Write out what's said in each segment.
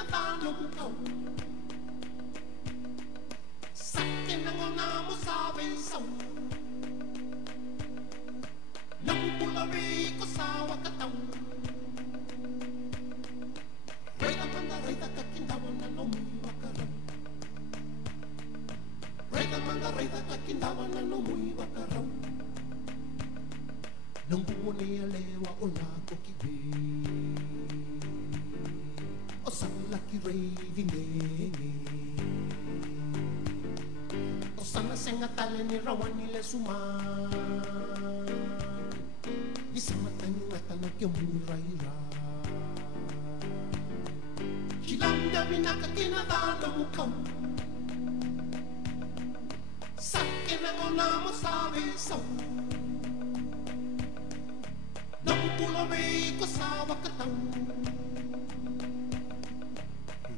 kina tano mukau Sake na ngona mo sabe sau Namupula ri ko sawa katau Reita manda reita kakindawa na no mui wakarau Reita manda reita kakindawa na no mui wakarau Nang buone alewa o lako kiwe O sang laki reivine O sana senga tale ni rawani le suman Ni sama tanyu atana kyo muraira Hilanda binaka kinadana mukau Sake na ngona mo sabi sau Namupula ri ko sawa katau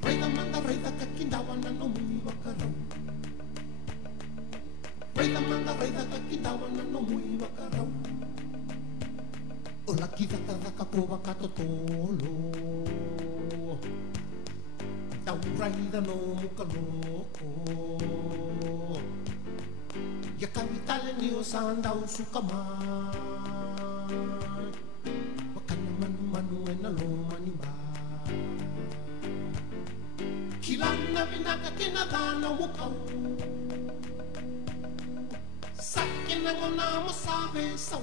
Reita manda reita kakindawa na no mui wakarau Reita manda reita kakindawa na no mui wakarau O laki data daka po wakatotolo Tau raida no mukaloko Ya kawitale ni o sandau sukamai Wakana manu manu e na loma ni ba Kilana vinaka kinadana mukau Sake na ngona mo sabe sau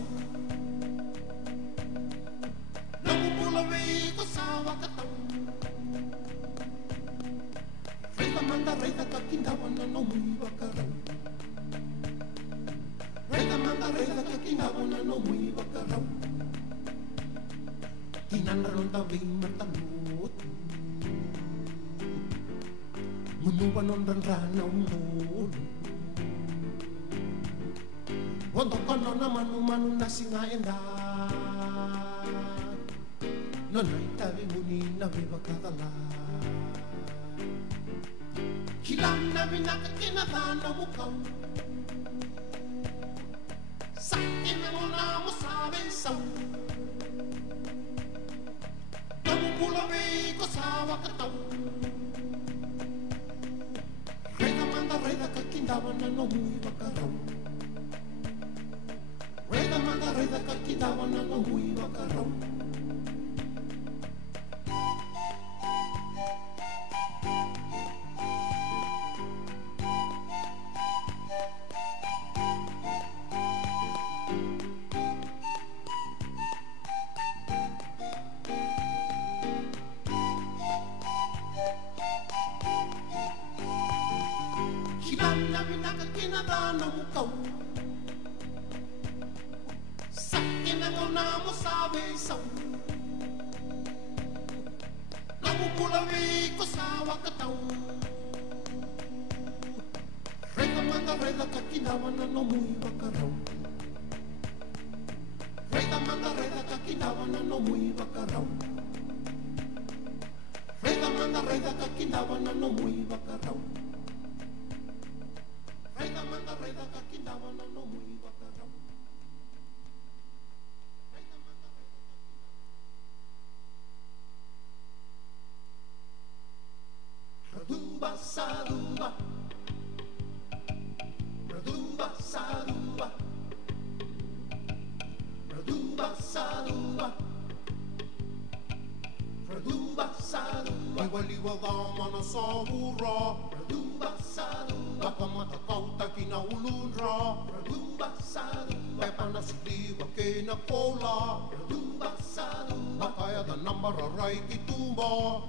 Namupula ri ko sawa katau Reita manda reita kakindawa na no mui wakarau Reita manda reita kakindawa na no mui wakarau Kinana ronda ri matanut Munuwa nondan rana unolo Wondoko nona manu manu nasinga enda Nona itavi muni na viva kadala Kilana vinaka kinadana mukau Sake na ngona mo sabe sau Namupula ri ko sawa katau Reita manda reita kakindawa na no mui wakarau Reita manda reita kakindawa na no mui wakarau Hilana vinaka kinadana mukau Sake na ngona mo sabe sau Namupula ri ko sawa katau Reita manda reita kakindawa na no mui wakarau Reita manda reita kakindawa na no mui wakarau Reita manda reita kakindawa na no mui wakarau Reita manda reita kakindawa na no mui wakarau Reita manda reita kakindawa Raduba saduba Raduba saduba Raduba saduba Raduba saduba Iwaliwa dama na sahura Raduba saduba Wakamata kauta kina ulunra Raduba saduba Pepa na sikliwa ke na kola Raduba saduba Makaya da nambara rai kitumba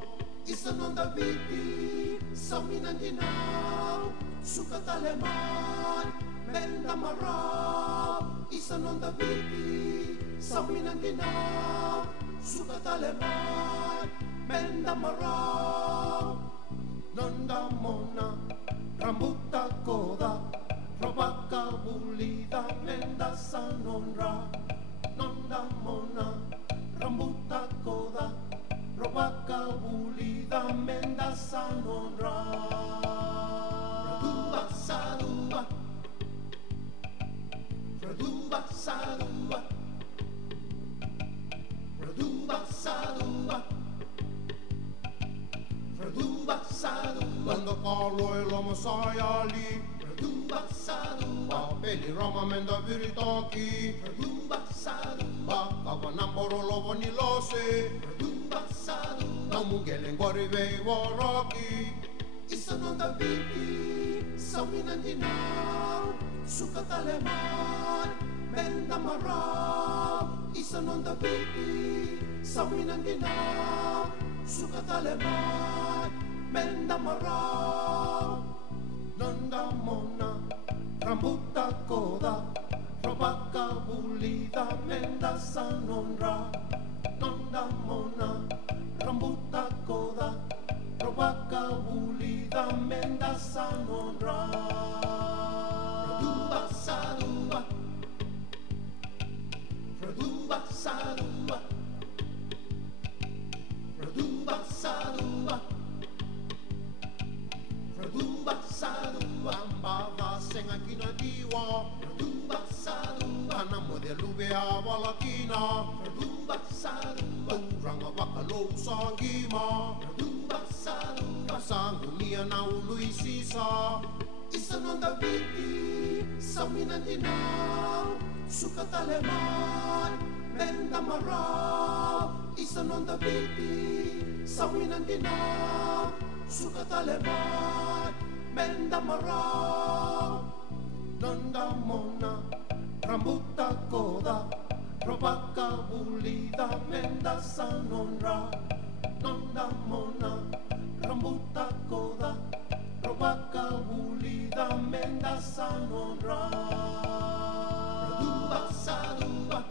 Isa nonda viti Saminan dinaw Sukat aleman Menda marab Isa nonda viti Saminan dinaw Sukat aleman Menda marab Nonda mona Rambuta koda Robaka bulida Menda sanonra Nonda mona Rambuta koda Robaka bulida Menda sanonra Raduba saduba Raduba saduba Raduba saduba Landa kalo e loma sayali Radumba sarumba Peli rama menda viritaki Radumba sarumba Kawa namboro lovo ni lose Radumba sarumba Namugele ngwari vei waraki Isanonda viki Saminan dinau Suka taleman Menda marau Isanonda viki Saminan dinau Suka taleman Menda marau Nanda mona Rambuta koda Robaka bulida Menda sanonra Nanda mona Rambuta koda Robaka bulida Menda sanonra Radumba sarumba Radumba sarumba Radumba sarumba Radumba sarumba Mbava senga kina diwa Radumba sarumba Anamo de lube awala kina Radumba sarumba Uranga waka lo sangima Radumba sarumba Sangu nia na ului sisa Isanonda viki Saminan dinau Suka taleman Menda marau Isanonda viki Saminan dinau Suka taleman Menda marau Nanda mona Rambuta koda Robaka bulida Menda sanonra Nanda mona Rambuta koda Robaka bulida Menda sanonra Radumba sarumba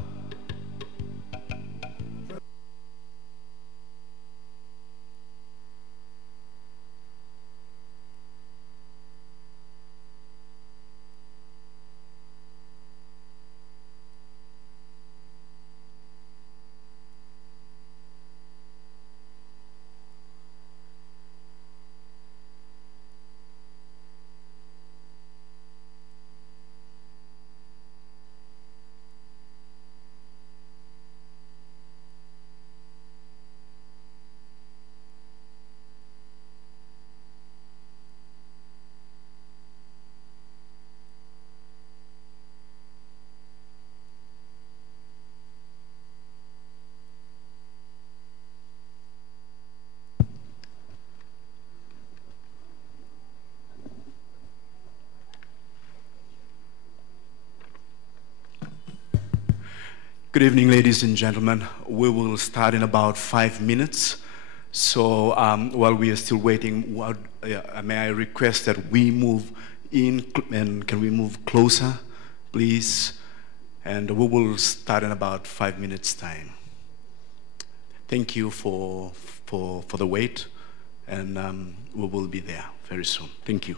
Good evening, ladies and gentlemen. We will start in about 5 minutes. So while we are still waiting, may I request that we move in, and can we move closer, please? And we will start in about 5 minutes' time. Thank you for the wait, and we will be there very soon. Thank you.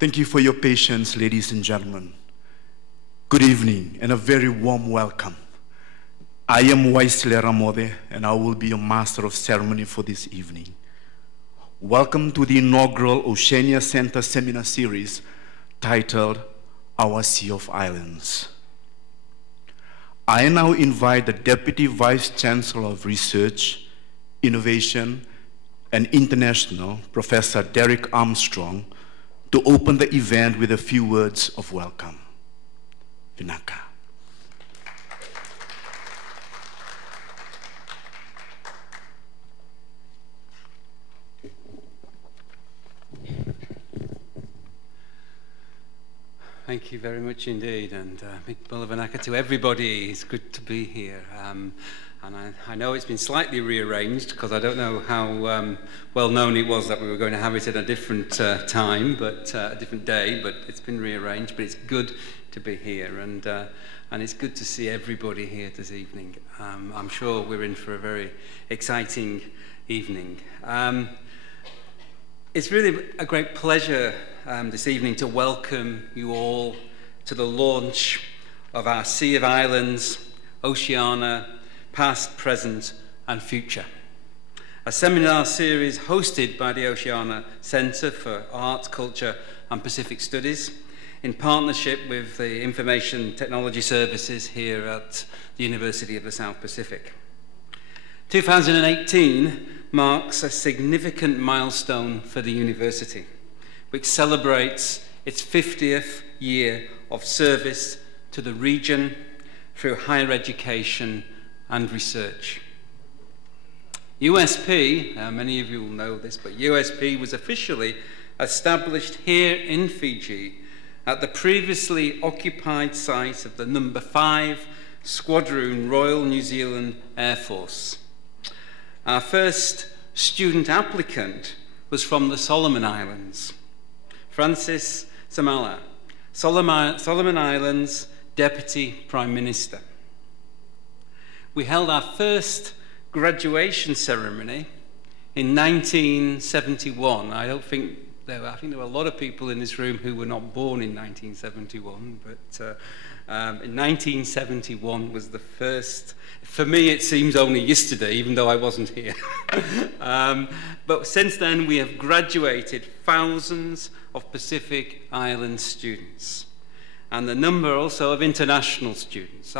Thank you for your patience, ladies and gentlemen. Good evening and a very warm welcome. I am Waisile Ramode and I will be your master of ceremony for this evening. Welcome to the inaugural Oceania Center Seminar Series titled Our Sea of Islands. I now invite the Deputy Vice Chancellor of Research, Innovation and International, Professor Derek Armstrong, to open the event with a few words of welcome. Vinaka. Thank you very much indeed, and Mikbala Vinaka to everybody. It's good to be here. And I know it's been slightly rearranged because I don't know how well known it was that we were going to have it at a different time, but a different day, but it's been rearranged. But it's good to be here, and it's good to see everybody here this evening. I'm sure we're in for a very exciting evening. It's really a great pleasure this evening to welcome you all to the launch of our Sea of Islands, Oceania, Past, Present and Future, a seminar series hosted by the Oceania Centre for Art, Culture and Pacific Studies in partnership with the Information Technology Services here at the University of the South Pacific. 2018 marks a significant milestone for the university, which celebrates its 50th year of service to the region through higher education and research. USP, many of you will know this, but USP was officially established here in Fiji at the previously occupied site of the No. 5 Squadron Royal New Zealand Air Force. Our first student applicant was from the Solomon Islands, Francis Samala, Solomon Islands Deputy Prime Minister. We held our first graduation ceremony in 1971. I think there were a lot of people in this room who were not born in 1971, but in 1971 was the first. For me, it seems only yesterday, even though I wasn't here. But since then, we have graduated thousands of Pacific Island students, and the number also of international students.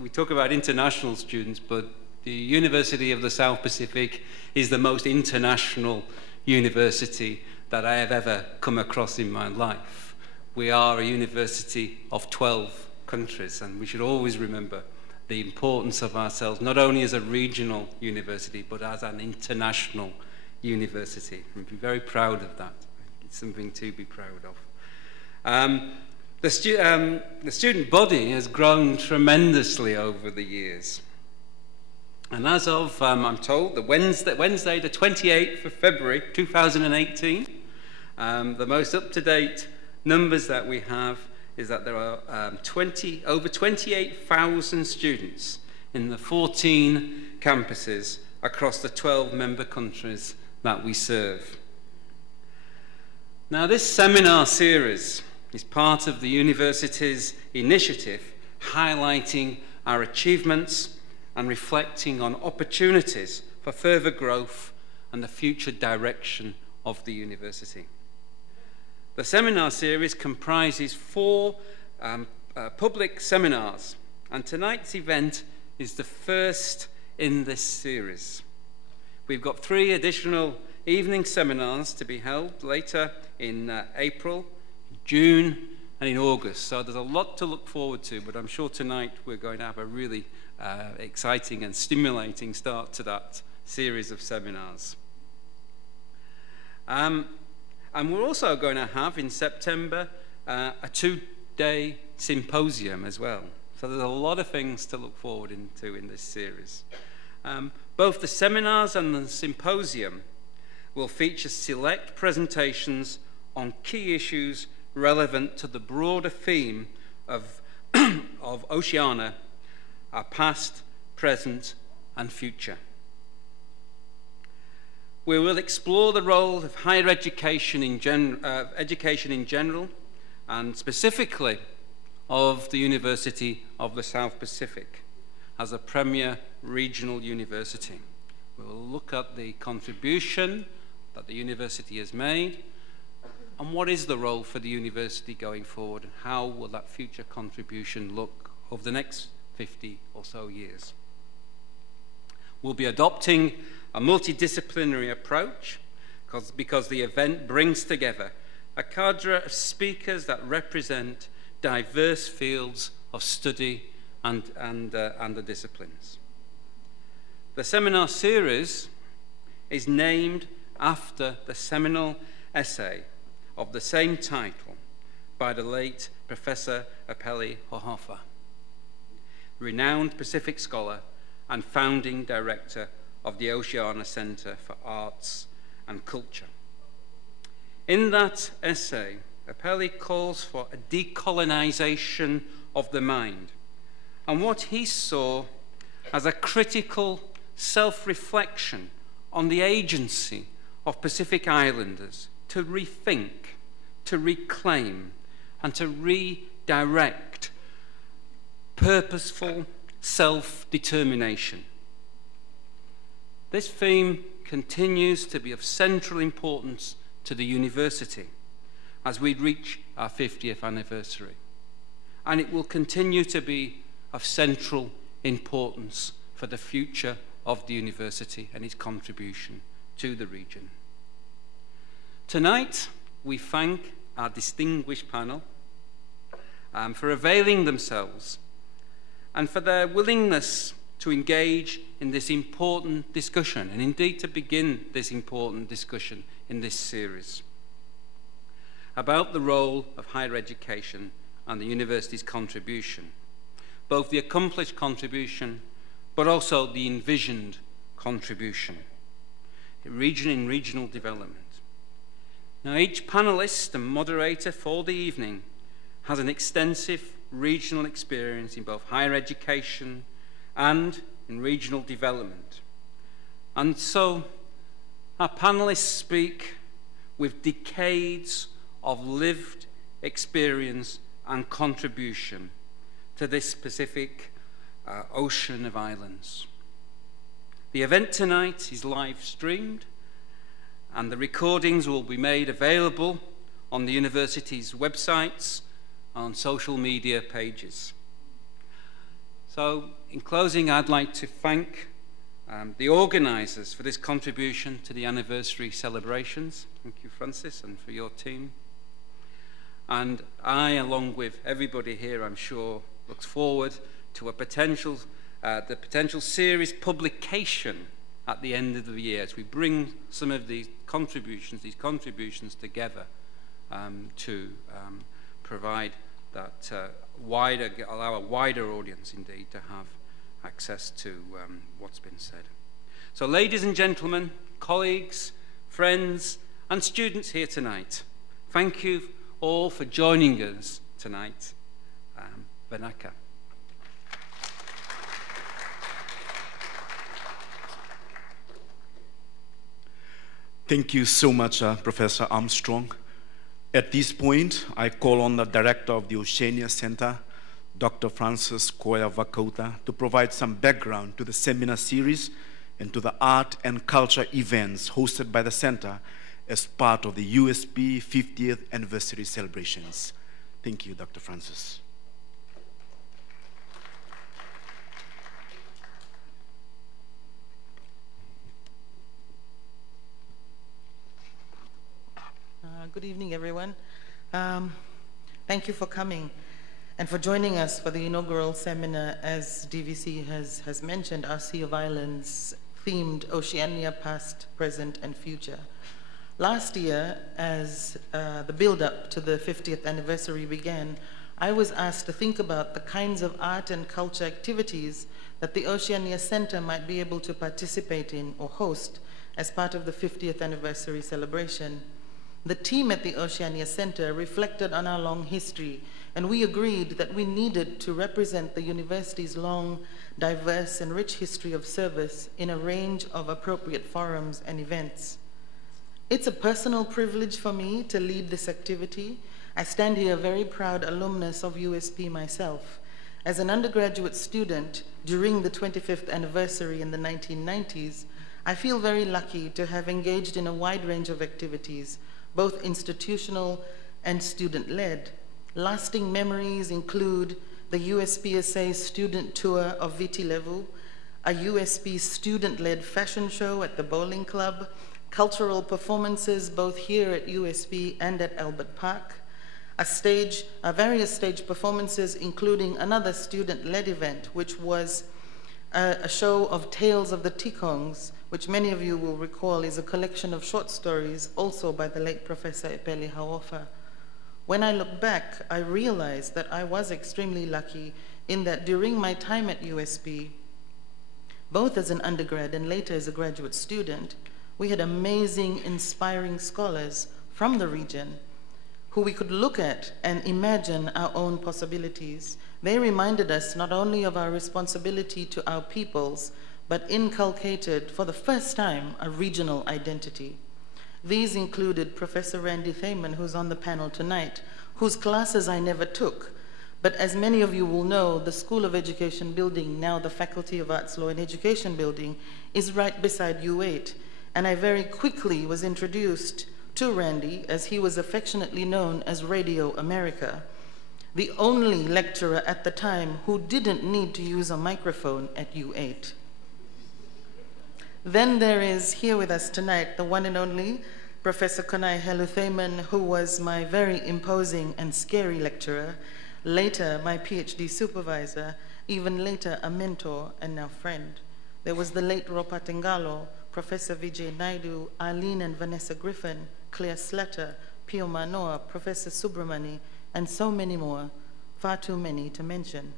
We talk about international students, but the University of the South Pacific is the most international university that I have ever come across in my life. We are a university of 12 countries, and we should always remember the importance of ourselves, not only as a regional university, but as an international university. And be very proud of that. It's something to be proud of. The student body has grown tremendously over the years. And as of, I'm told, the Wednesday the 28th of February 2018, the most up-to-date numbers that we have is that there are over 28,000 students in the 14 campuses across the 12 member countries that we serve. Now, this seminar series is part of the university's initiative highlighting our achievements and reflecting on opportunities for further growth and the future direction of the university. The seminar series comprises 4 public seminars, and tonight's event is the first in this series. We've got 3 additional evening seminars to be held later in April, June, and in August. So there's a lot to look forward to, but I'm sure tonight we're going to have a really exciting and stimulating start to that series of seminars. And we're also going to have in September a 2-day symposium as well. So there's a lot of things to look forward to in this series. Both the seminars and the symposium will feature select presentations on key issues relevant to the broader theme of Oceania, our past, present, and future. We will explore the role of higher education in general, and specifically of the University of the South Pacific as a premier regional university. We will look at the contribution that the university has made and what is the role for the university going forward, and how will that future contribution look over the next 50 or so years. We'll be adopting a multidisciplinary approach because the event brings together a cadre of speakers that represent diverse fields of study and the disciplines. The seminar series is named after the seminal essay of the same title by the late Professor Apelli Hohofa, renowned Pacific scholar and founding director of the Oceania Center for Arts and Culture. In that essay, Apelli calls for a decolonization of the mind and what he saw as a critical self-reflection on the agency of Pacific Islanders to rethink, to reclaim, and to redirect purposeful self-determination. This theme continues to be of central importance to the university as we reach our 50th anniversary, and it will continue to be of central importance for the future of the university and its contribution to the region. Tonight, we thank our distinguished panel for availing themselves and for their willingness to engage in this important discussion, and indeed to begin this important discussion in this series about the role of higher education and the university's contribution, both the accomplished contribution but also the envisioned contribution in regional development. Now, each panelist and moderator for the evening has an extensive regional experience in both higher education and in regional development. And so our panelists speak with decades of lived experience and contribution to this Pacific ocean of islands. The event tonight is live streamed, and the recordings will be made available on the university's websites and on social media pages. So, in closing, I'd like to thank the organisers for this contribution to the anniversary celebrations. Thank you, Francis, and for your team. And I, along with everybody here, I'm sure, looks forward to the potential series publication at the end of the year as we bring some of these contributions together to provide that allow a wider audience indeed to have access to what's been said. So, ladies and gentlemen, colleagues, friends, and students here tonight, thank you all for joining us tonight. Vanaka. Thank you so much, Professor Armstrong. At this point, I call on the director of the Oceania Center, Dr. Francis Koya Vakota, to provide some background to the seminar series and to the art and culture events hosted by the center as part of the USP 50th anniversary celebrations. Thank you, Dr. Francis. Good evening, everyone. Thank you for coming and for joining us for the inaugural seminar. As DVC has mentioned, our Sea of Islands themed Oceania Past, Present, and Future. Last year, as the build-up to the 50th anniversary began, I was asked to think about the kinds of art and culture activities that the Oceania Center might be able to participate in or host as part of the 50th anniversary celebration. The team at the Oceania Center reflected on our long history, and we agreed that we needed to represent the university's long, diverse, and rich history of service in a range of appropriate forums and events. It's a personal privilege for me to lead this activity. I stand here very proud alumnus of USP myself. As an undergraduate student during the 25th anniversary in the 1990s, I feel very lucky to have engaged in a wide range of activities, both institutional and student-led. Lasting memories include the USPSA student tour of VT Level, a USP student-led fashion show at the bowling club, cultural performances both here at USP and at Albert Park, various stage performances, including another student-led event, which was a show of Tales of the Tikongs, which many of you will recall is a collection of short stories, also by the late Professor Epeli Hawofa. When I look back, I realized that I was extremely lucky in that during my time at USP, both as an undergrad and later as a graduate student, we had amazing, inspiring scholars from the region who we could look at and imagine our own possibilities. They reminded us not only of our responsibility to our peoples, but inculcated for the first time a regional identity. These included Professor Randy Thaman, who's on the panel tonight, whose classes I never took, but as many of you will know, the School of Education building, now the Faculty of Arts, Law and Education building, is right beside U8, and I very quickly was introduced to Randy, as he was affectionately known as Radio America, the only lecturer at the time who didn't need to use a microphone at U8. Then there is here with us tonight the one and only Professor Konai Heluthaman, who was my very imposing and scary lecturer, later my PhD supervisor, even later a mentor and now friend. There was the late Ropa Tengalo, Professor Vijay Naidu, Arlene and Vanessa Griffin, Claire Slatter, Pio Manoa, Professor Subramani, and so many more, far too many to mention.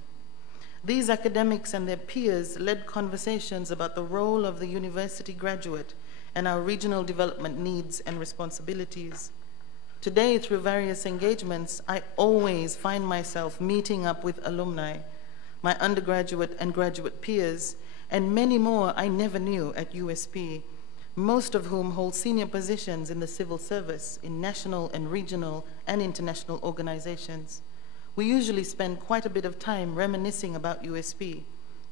These academics and their peers led conversations about the role of the university graduate and our regional development needs and responsibilities. Today, through various engagements, I always find myself meeting up with alumni, my undergraduate and graduate peers, and many more I never knew at USP, most of whom hold senior positions in the civil service in national and regional and international organizations. We usually spend quite a bit of time reminiscing about USP,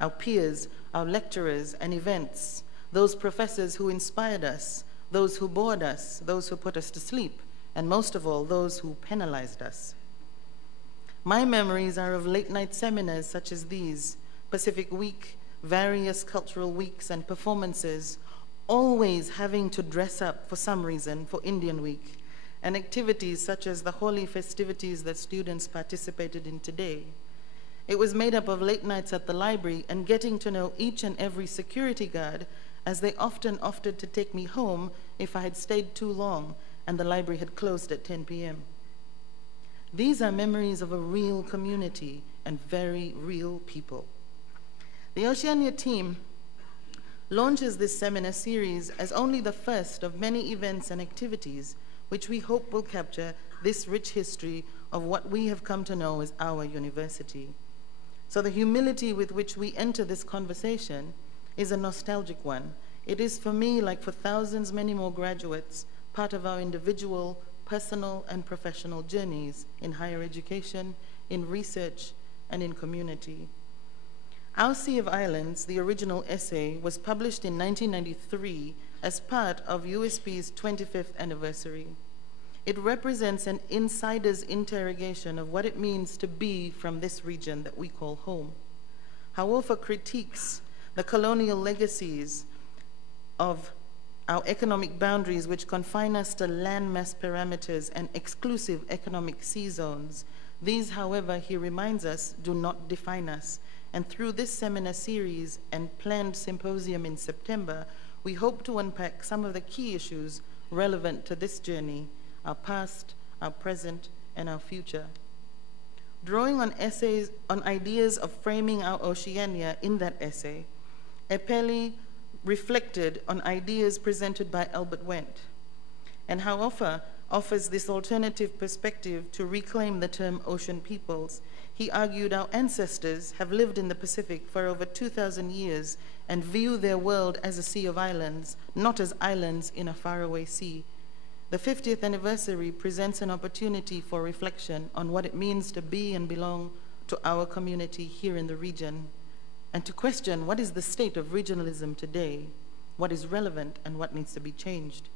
our peers, our lecturers and events, those professors who inspired us, those who bored us, those who put us to sleep, and most of all, those who penalized us. My memories are of late-night seminars such as these, Pacific Week, various cultural weeks and performances, always having to dress up for some reason for Indian Week, and activities such as the holy festivities that students participated in today. It was made up of late nights at the library and getting to know each and every security guard, as they often offered to take me home if I had stayed too long and the library had closed at 10 p.m. These are memories of a real community and very real people. The Oceania team launches this seminar series as only the first of many events and activities which we hope will capture this rich history of what we have come to know as our university. So the humility with which we enter this conversation is a nostalgic one. It is for me, like for thousands many more graduates, part of our individual, personal, and professional journeys in higher education, in research, and in community. Our Sea of Islands, the original essay, was published in 1993 as part of USP's 25th anniversary. It represents an insider's interrogation of what it means to be from this region that we call home. Hawofa critiques the colonial legacies of our economic boundaries, which confine us to landmass parameters and exclusive economic sea zones. These, however, he reminds us, do not define us. And through this seminar series and planned symposium in September, we hope to unpack some of the key issues relevant to this journey, our past, our present, and our future. Drawing on essays, on ideas of framing our Oceania in that essay, Epeli reflected on ideas presented by Albert Wendt. And Hawofa offers this alternative perspective to reclaim the term ocean peoples. He argued our ancestors have lived in the Pacific for over 2,000 years and view their world as a sea of islands, not as islands in a faraway sea. The 50th anniversary presents an opportunity for reflection on what it means to be and belong to our community here in the region, and to question what is the state of regionalism today, what is relevant and what needs to be changed.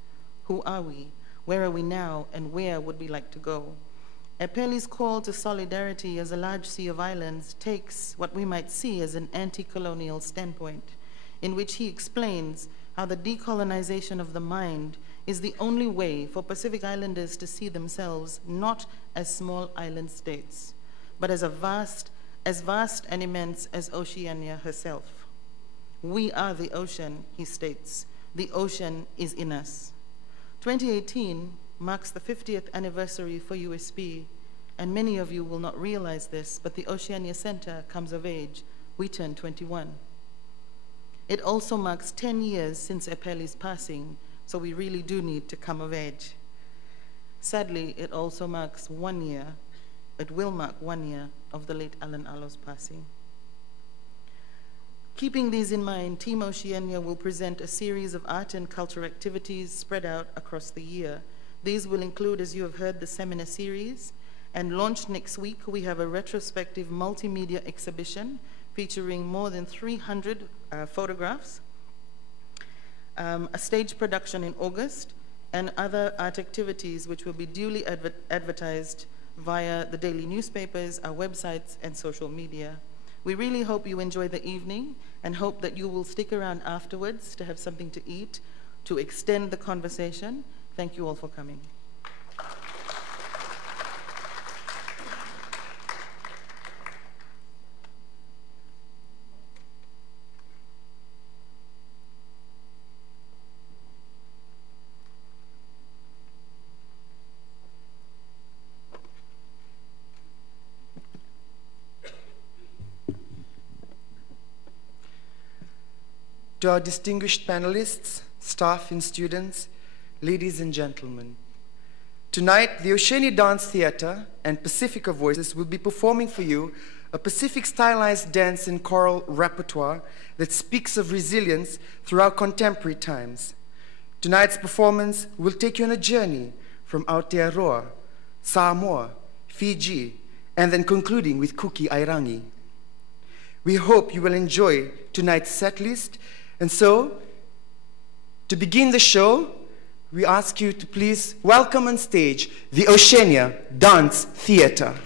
Who are we? Where are we now? And where would we like to go? Epeli's call to solidarity as a large sea of islands takes what we might see as an anti-colonial standpoint, in which he explains how the decolonization of the mind is the only way for Pacific Islanders to see themselves not as small island states, but as vast and immense as Oceania herself. We are the ocean, he states. The ocean is in us. 2018 marks the 50th anniversary for USP, and many of you will not realize this, but the Oceania Center comes of age. We turn 21. It also marks 10 years since Epeli's passing, so we really do need to come of age. Sadly, it also marks 1 year, it will mark 1 year of the late Alan Allo's passing. Keeping these in mind, Team Oceania will present a series of art and culture activities spread out across the year. These will include, as you have heard, the seminar series, and launched next week, we have a retrospective multimedia exhibition featuring more than 300 photographs, a stage production in August, and other art activities which will be duly advertised via the daily newspapers, our websites, and social media. We really hope you enjoy the evening and hope that you will stick around afterwards to have something to eat, to extend the conversation. Thank you all for coming. To our distinguished panelists, staff and students, ladies and gentlemen, tonight the Oceania Dance Theatre and Pacifica Voices will be performing for you a Pacific stylized dance and choral repertoire that speaks of resilience through our contemporary times. Tonight's performance will take you on a journey from Aotearoa, Samoa, Fiji, and then concluding with Kuki Airangi. We hope you will enjoy tonight's set list. And so, to begin the show, we ask you to please welcome on stage the Oceania Dance Theatre.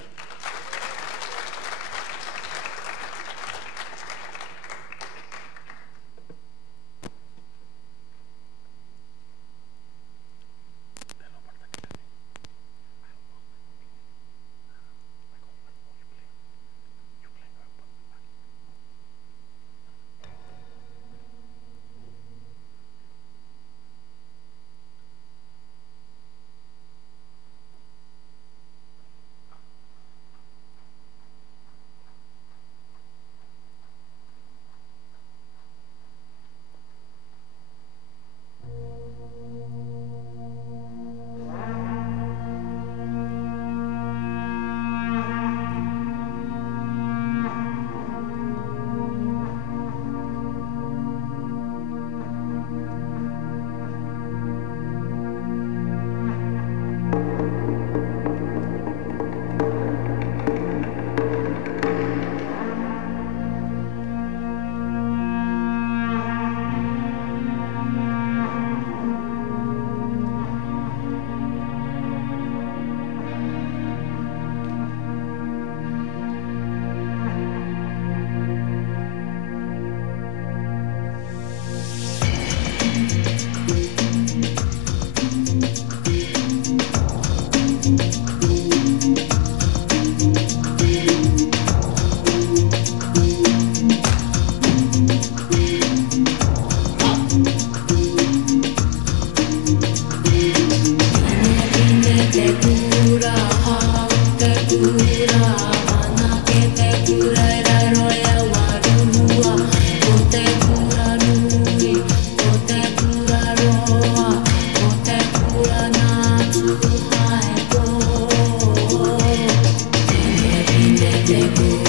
Baby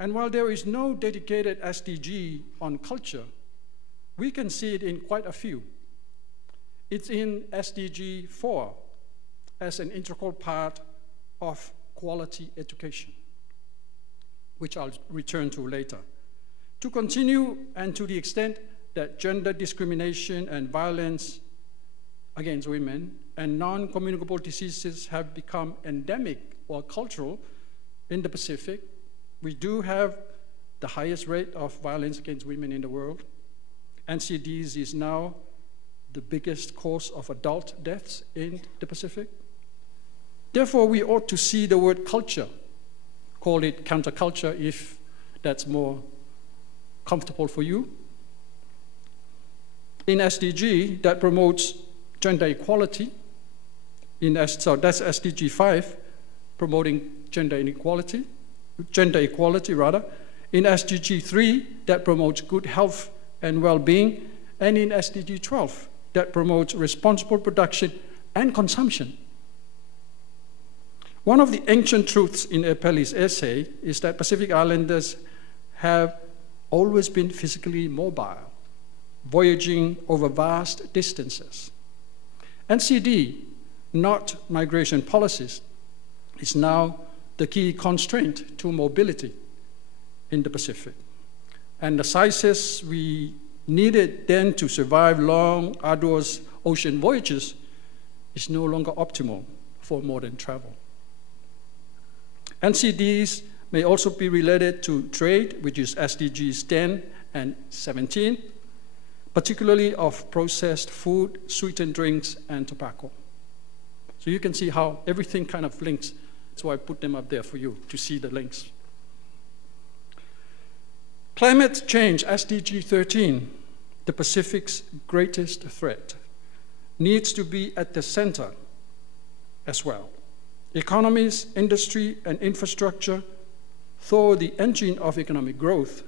And while there is no dedicated SDG on culture, we can see it in quite a few. It's in SDG 4 as an integral part of quality education, which I'll return to later. To continue, and to the extent that gender discrimination and violence against women and non-communicable diseases have become endemic or cultural in the Pacific, we do have the highest rate of violence against women in the world. NCDs is now the biggest cause of adult deaths in the Pacific. Therefore, we ought to see the word culture, call it counterculture if that's more comfortable for you. In SDG, that promotes gender equality. So that's SDG 5, promoting gender equality. In SDG 3, that promotes good health and well-being. And in SDG 12, that promotes responsible production and consumption. One of the ancient truths in Epeli's essay is that Pacific Islanders have always been physically mobile, voyaging over vast distances. NCD, not migration policies, is now the key constraint to mobility in the Pacific. And the sizes we needed then to survive long, arduous ocean voyages is no longer optimal for modern travel. NCDs may also be related to trade, which is SDGs 10 and 17, particularly of processed food, sweetened drinks, and tobacco. So you can see how everything kind of links. So I put them up there for you to see the links. Climate change, SDG 13, the Pacific's greatest threat, needs to be at the center as well. Economies, industry, and infrastructure, though the engine of economic growth,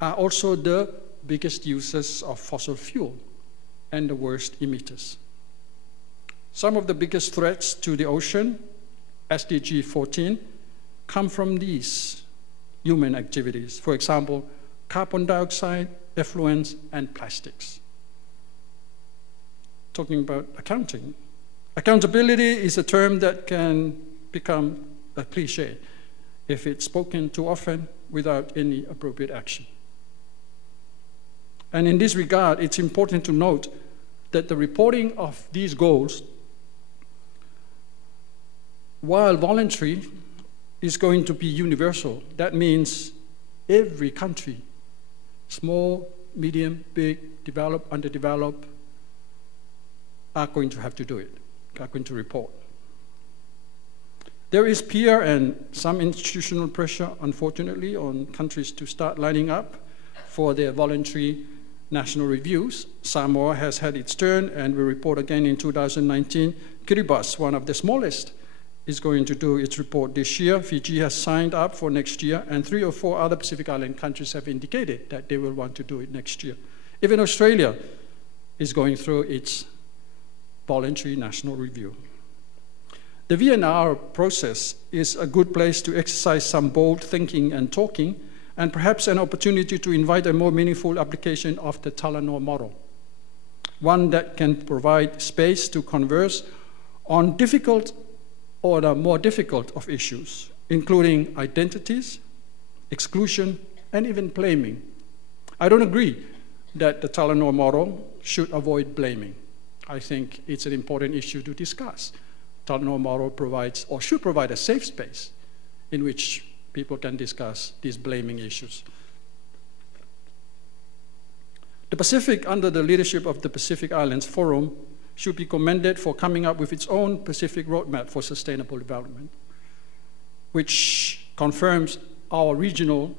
are also the biggest users of fossil fuel and the worst emitters. Some of the biggest threats to the ocean, SDG 14, come from these human activities. For example, carbon dioxide, effluents, and plastics. Talking about accounting. Accountability is a term that can become a cliche if it's spoken too often without any appropriate action. And in this regard, it's important to note that the reporting of these goals, while voluntary, is going to be universal. That means every country, small, medium, big, developed, underdeveloped, are going to have to do it, are going to report. There is peer and some institutional pressure, unfortunately, on countries to start lining up for their voluntary national reviews. Samoa has had its turn and will report again in 2019. Kiribati, one of the smallest, is going to do its report this year. Fiji has signed up for next year, and 3 or 4 other Pacific Island countries have indicated that they will want to do it next year. Even Australia is going through its voluntary national review. The VNR process is a good place to exercise some bold thinking and talking, and perhaps an opportunity to invite a more meaningful application of the Talanoa model, one that can provide space to converse on difficult or the more difficult of issues, including identities, exclusion, and even blaming. I don't agree that the Talanoa model should avoid blaming. I think it's an important issue to discuss. Talanoa model provides, or should provide, a safe space in which people can discuss these blaming issues. The Pacific, under the leadership of the Pacific Islands Forum, should be commended for coming up with its own Pacific Roadmap for Sustainable Development, which confirms our regional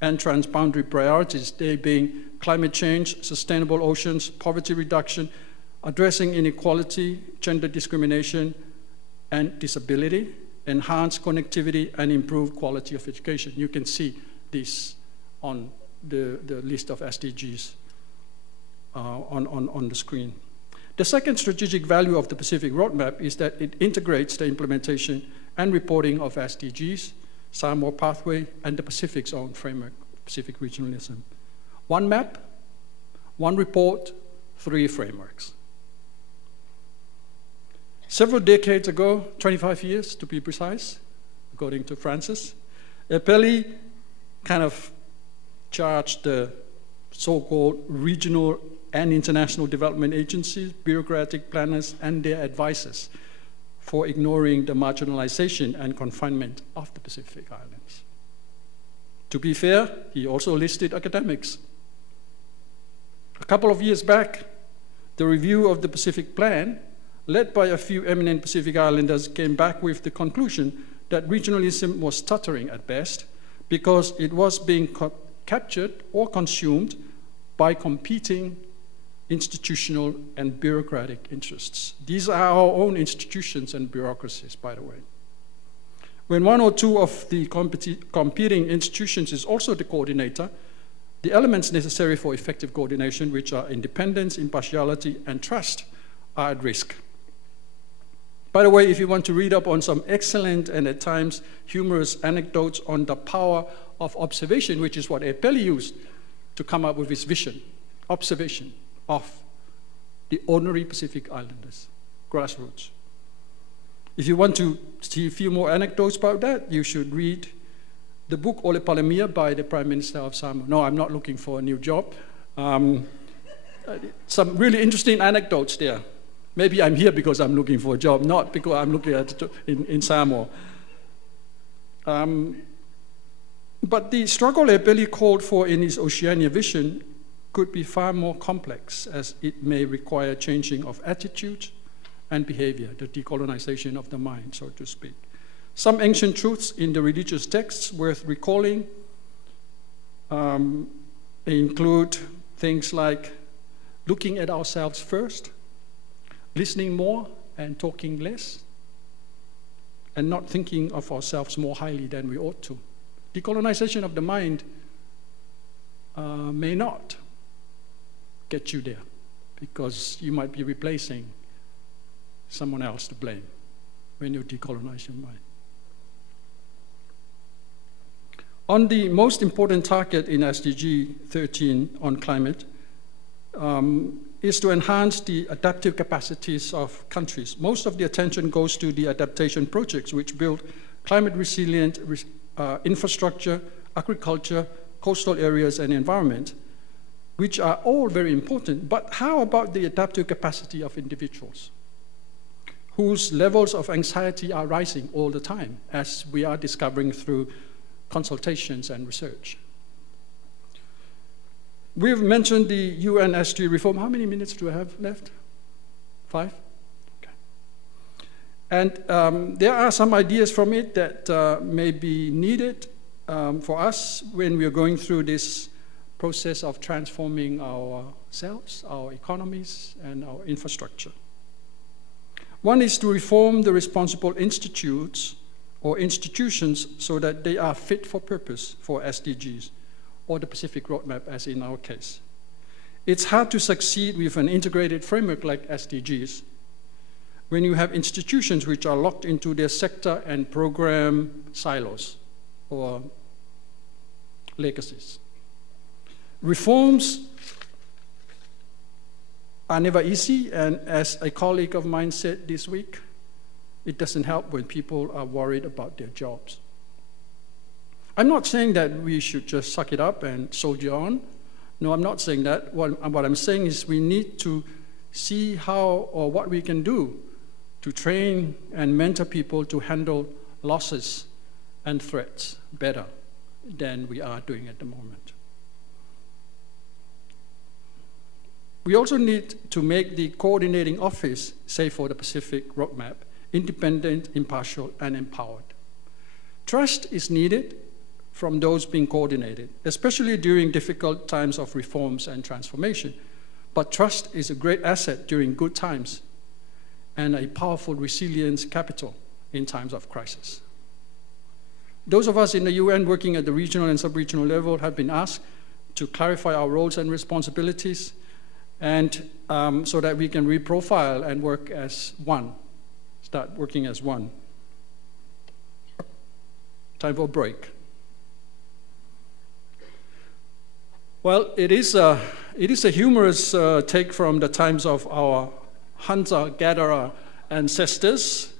and transboundary priorities, they being climate change, sustainable oceans, poverty reduction, addressing inequality, gender discrimination, and disability, enhanced connectivity, and improved quality of education. You can see this on the list of SDGs on the screen. The second strategic value of the Pacific Roadmap is that it integrates the implementation and reporting of SDGs, Samoa Pathway, and the Pacific Zone Framework, Pacific Regionalism. One map, one report, 3 frameworks. Several decades ago, 25 years to be precise, according to Francis, Epeli kind of charged the so-called regional and international development agencies, bureaucratic planners, and their advisors for ignoring the marginalization and confinement of the Pacific Islands. To be fair, he also listed academics. A couple of years back, the review of the Pacific Plan, led by a few eminent Pacific Islanders, came back with the conclusion that regionalism was stuttering at best because it was being captured or consumed by competing institutional and bureaucratic interests. These are our own institutions and bureaucracies, by the way. When one or two of the competing institutions is also the coordinator, the elements necessary for effective coordination, which are independence, impartiality, and trust, are at risk. By the way, if you want to read up on some excellent and at times humorous anecdotes on the power of observation, which is what Epeli used to come up with his vision, observation of the ordinary Pacific Islanders, grassroots. If you want to see a few more anecdotes about that, you should read the book Ole Palemia by the Prime Minister of Samoa. No, I'm not looking for a new job. Some really interesting anecdotes there. Maybe I'm here because I'm looking for a job, not because I'm looking at in Samoa. But the struggle Epeli called for in his Oceania vision could be far more complex, as it may require changing of attitude and behavior, the decolonization of the mind, so to speak. Some ancient truths in the religious texts worth recalling include things like looking at ourselves first, listening more and talking less, and not thinking of ourselves more highly than we ought to. Decolonization of the mind may not get you there, because you might be replacing someone else to blame when you decolonize your mind. On the most important target in SDG 13 on climate is to enhance the adaptive capacities of countries. Most of the attention goes to the adaptation projects, which build climate-resilient infrastructure, agriculture, coastal areas, and environment, which are all very important. But how about the adaptive capacity of individuals, whose levels of anxiety are rising all the time, as we are discovering through consultations and research? We've mentioned the UN SDG reform. How many minutes do I have left? 5? Okay. And there are some ideas from it that may be needed for us when we are going through this process of transforming ourselves, our economies, and our infrastructure. One is to reform the responsible institutes or institutions so that they are fit for purpose for SDGs or the Pacific Roadmap, as in our case. It's hard to succeed with an integrated framework like SDGs when you have institutions which are locked into their sector and program silos or legacies. Reforms are never easy, and as a colleague of mine said this week, it doesn't help when people are worried about their jobs. I'm not saying that we should just suck it up and soldier on. No, I'm not saying that. What I'm saying is we need to see how or what we can do to train and mentor people to handle losses and threats better than we are doing at the moment. We also need to make the coordinating office, say for the Pacific Roadmap, independent, impartial, and empowered. Trust is needed from those being coordinated, especially during difficult times of reforms and transformation. But trust is a great asset during good times and a powerful resilience capital in times of crisis. Those of us in the UN working at the regional and sub-regional level have been asked to clarify our roles and responsibilities, and so that we can reprofile and work as one, start working as one. time for a break. Well, it is a humorous take from the times of our hunter-gatherer ancestors,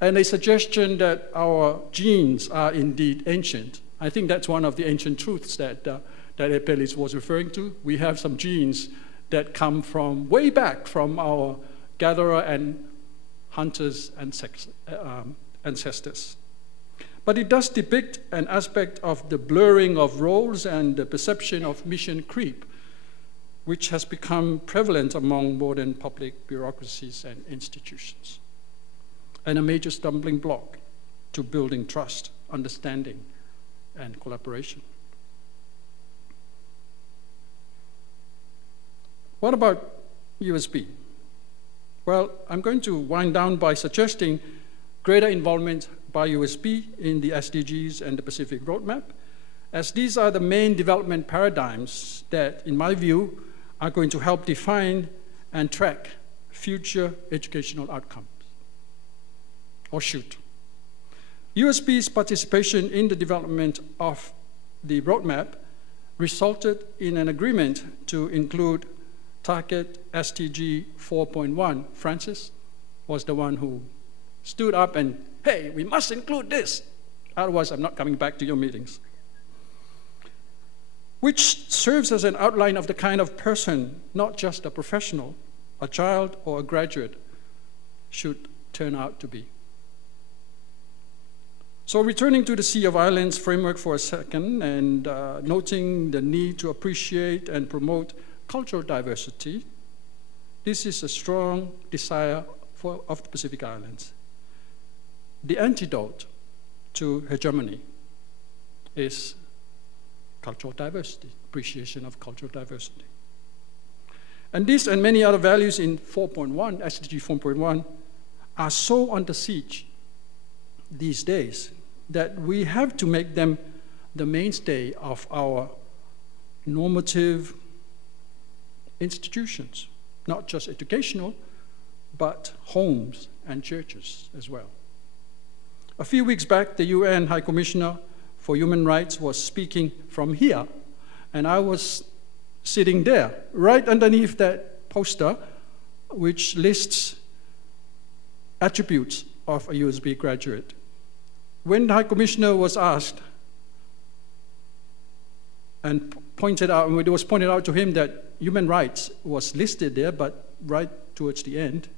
and a suggestion that our genes are indeed ancient. I think that's one of the ancient truths that Epelis was referring to. We have some genes that come from way back from our gatherer and hunters and ancestors. But it does depict an aspect of the blurring of roles and the perception of mission creep, which has become prevalent among modern public bureaucracies and institutions, and a major stumbling block to building trust, understanding, and collaboration. What about USP? Well, I'm going to wind down by suggesting greater involvement by USP in the SDGs and the Pacific Roadmap, as these are the main development paradigms that, in my view, are going to help define and track future educational outcomes, or should. USP's participation in the development of the roadmap resulted in an agreement to include Target SDG 4.1. Francis was the one who stood up and, hey, we must include this, otherwise I'm not coming back to your meetings. Which serves as an outline of the kind of person, not just a professional, a child or a graduate, should turn out to be. So returning to the Sea of Islands framework for a second, and noting the need to appreciate and promote cultural diversity, this is a strong desire of the Pacific Islands. The antidote to hegemony is cultural diversity, appreciation of cultural diversity. And this and many other values in 4.1, SDG 4.1, are so under siege these days that we have to make them the mainstay of our normative institutions, not just educational, but homes and churches as well. A few weeks back, the UN High Commissioner for Human Rights was speaking from here, and I was sitting there, right underneath that poster, which lists attributes of a USB graduate. When the High Commissioner was asked and pointed out, and it was pointed out to him that human rights was listed there, but right towards the end,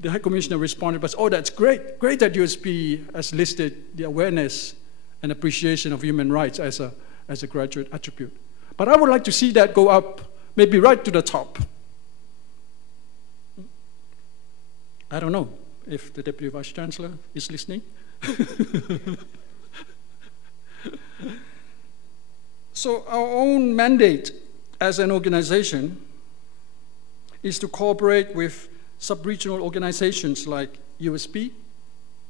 the High Commissioner responded, but, oh, that's great that USP has listed the awareness and appreciation of human rights as a graduate attribute. But I would like to see that go up, maybe right to the top. I don't know if the Deputy Vice Chancellor is listening. So our own mandate as an organization is to cooperate with sub-regional organizations like USP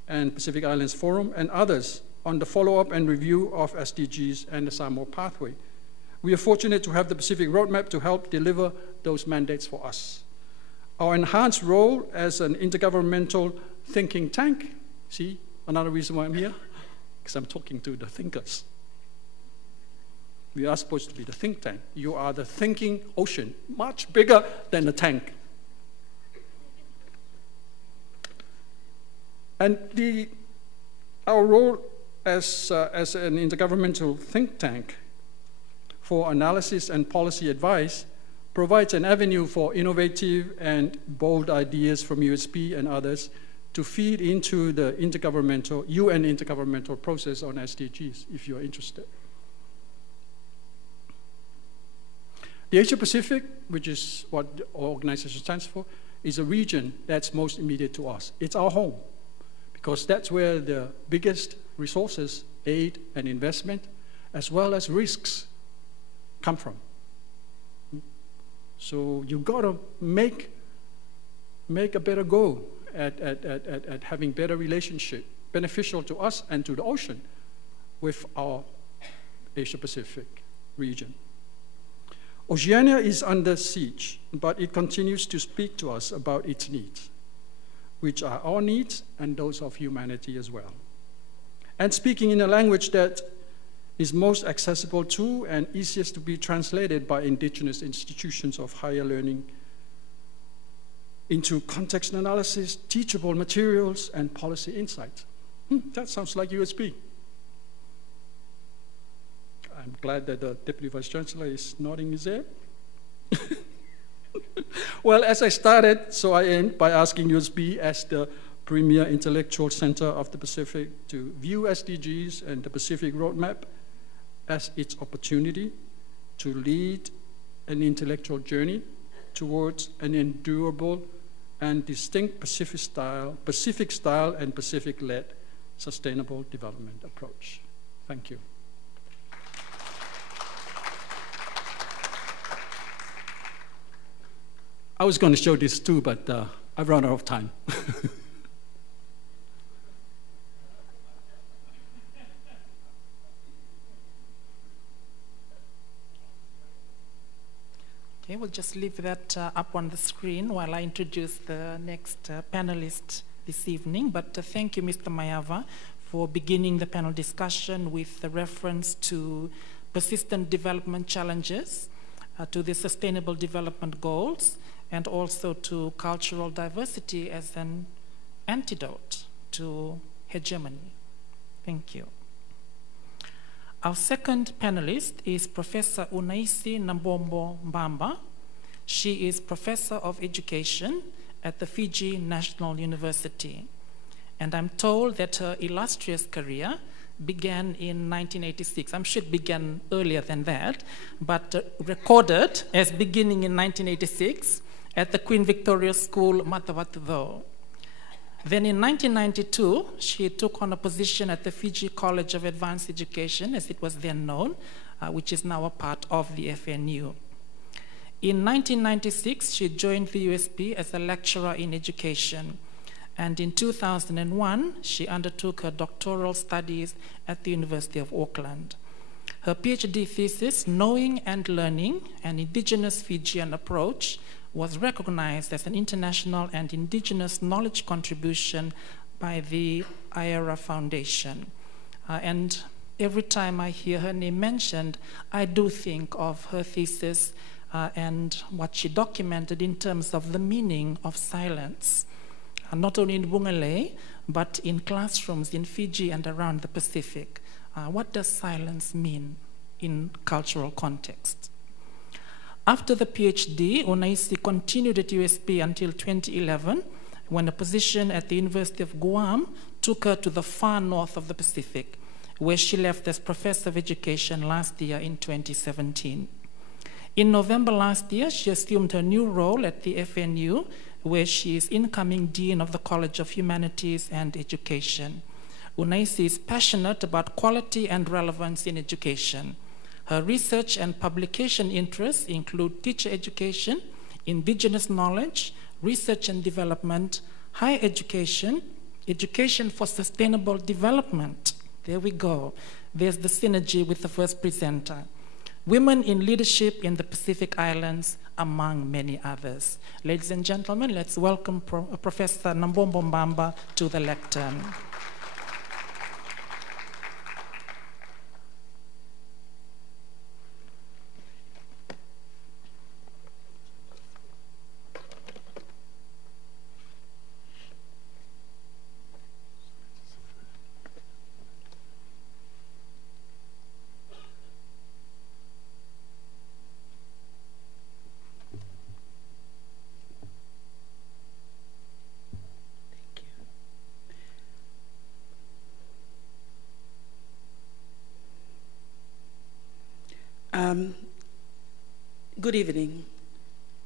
and Pacific Islands Forum and others on the follow-up and review of SDGs and the Samoa pathway. We are fortunate to have the Pacific Roadmap to help deliver those mandates for us. Our enhanced role as an intergovernmental thinking tank, see, another reason why I'm here, because I'm talking to the thinkers. We are supposed to be the think tank. You are the thinking ocean, much bigger than the tank. And our role as an intergovernmental think tank for analysis and policy advice provides an avenue for innovative and bold ideas from USP and others to feed into the UN intergovernmental process on SDGs, if you're interested. The Asia Pacific, which is what our organization stands for, is a region that's most immediate to us. It's our home, because that's where the biggest resources, aid and investment, as well as risks, come from. So you've got to make a better go at having better relationship, beneficial to us and to the ocean, with our Asia Pacific region. Oceania is under siege, but it continues to speak to us about its needs, which are our needs and those of humanity as well. and speaking in a language that is most accessible to and easiest to be translated by indigenous institutions of higher learning into context analysis, teachable materials, and policy insights. That sounds like USP. I'm glad that the Deputy Vice Chancellor is nodding his head. Well, as I started, so I end by asking USP as the premier intellectual center of the Pacific to view SDGs and the Pacific Roadmap as its opportunity to lead an intellectual journey towards an endurable and distinct Pacific style and Pacific-led sustainable development approach. Thank you. I was going to show this too, but I've run out of time. Okay, we'll just leave that up on the screen while I introduce the next panelist this evening. But thank you, Mr. Mayava, for beginning the panel discussion with the reference to persistent development challenges, to the Sustainable Development Goals, and also to cultural diversity as an antidote to hegemony. Thank you. Our second panelist is Professor Unaisi Nambombo Mbamba. She is Professor of Education at the Fiji National University. And I'm told that her illustrious career began in 1986. I'm sure it began earlier than that, but recorded as beginning in 1986 at the Queen Victoria School, Matawatuvo. Then in 1992, she took on a position at the Fiji College of Advanced Education, as it was then known, which is now a part of the FNU. In 1996, she joined the USP as a lecturer in education. And in 2001, she undertook her doctoral studies at the University of Auckland. Her PhD thesis, Knowing and Learning, an Indigenous Fijian Approach, was recognized as an international and indigenous knowledge contribution by the IARA Foundation. And every time I hear her name mentioned, I do think of her thesis and what she documented in terms of the meaning of silence, not only in Wungale, but in classrooms in Fiji and around the Pacific. What does silence mean in cultural context? After the PhD, Unaisi continued at USP until 2011, when a position at the University of Guam took her to the far north of the Pacific, where she left as Professor of Education last year in 2017. In November last year, she assumed her new role at the FNU, where she is incoming Dean of the College of Humanities and Education. Unaisi is passionate about quality and relevance in education. Her research and publication interests include teacher education, indigenous knowledge, research and development, higher education, education for sustainable development. There we go. There's the synergy with the first presenter. Women in leadership in the Pacific Islands, among many others. Ladies and gentlemen, let's welcome Professor Nambombo Mbamba to the lectern. Good evening.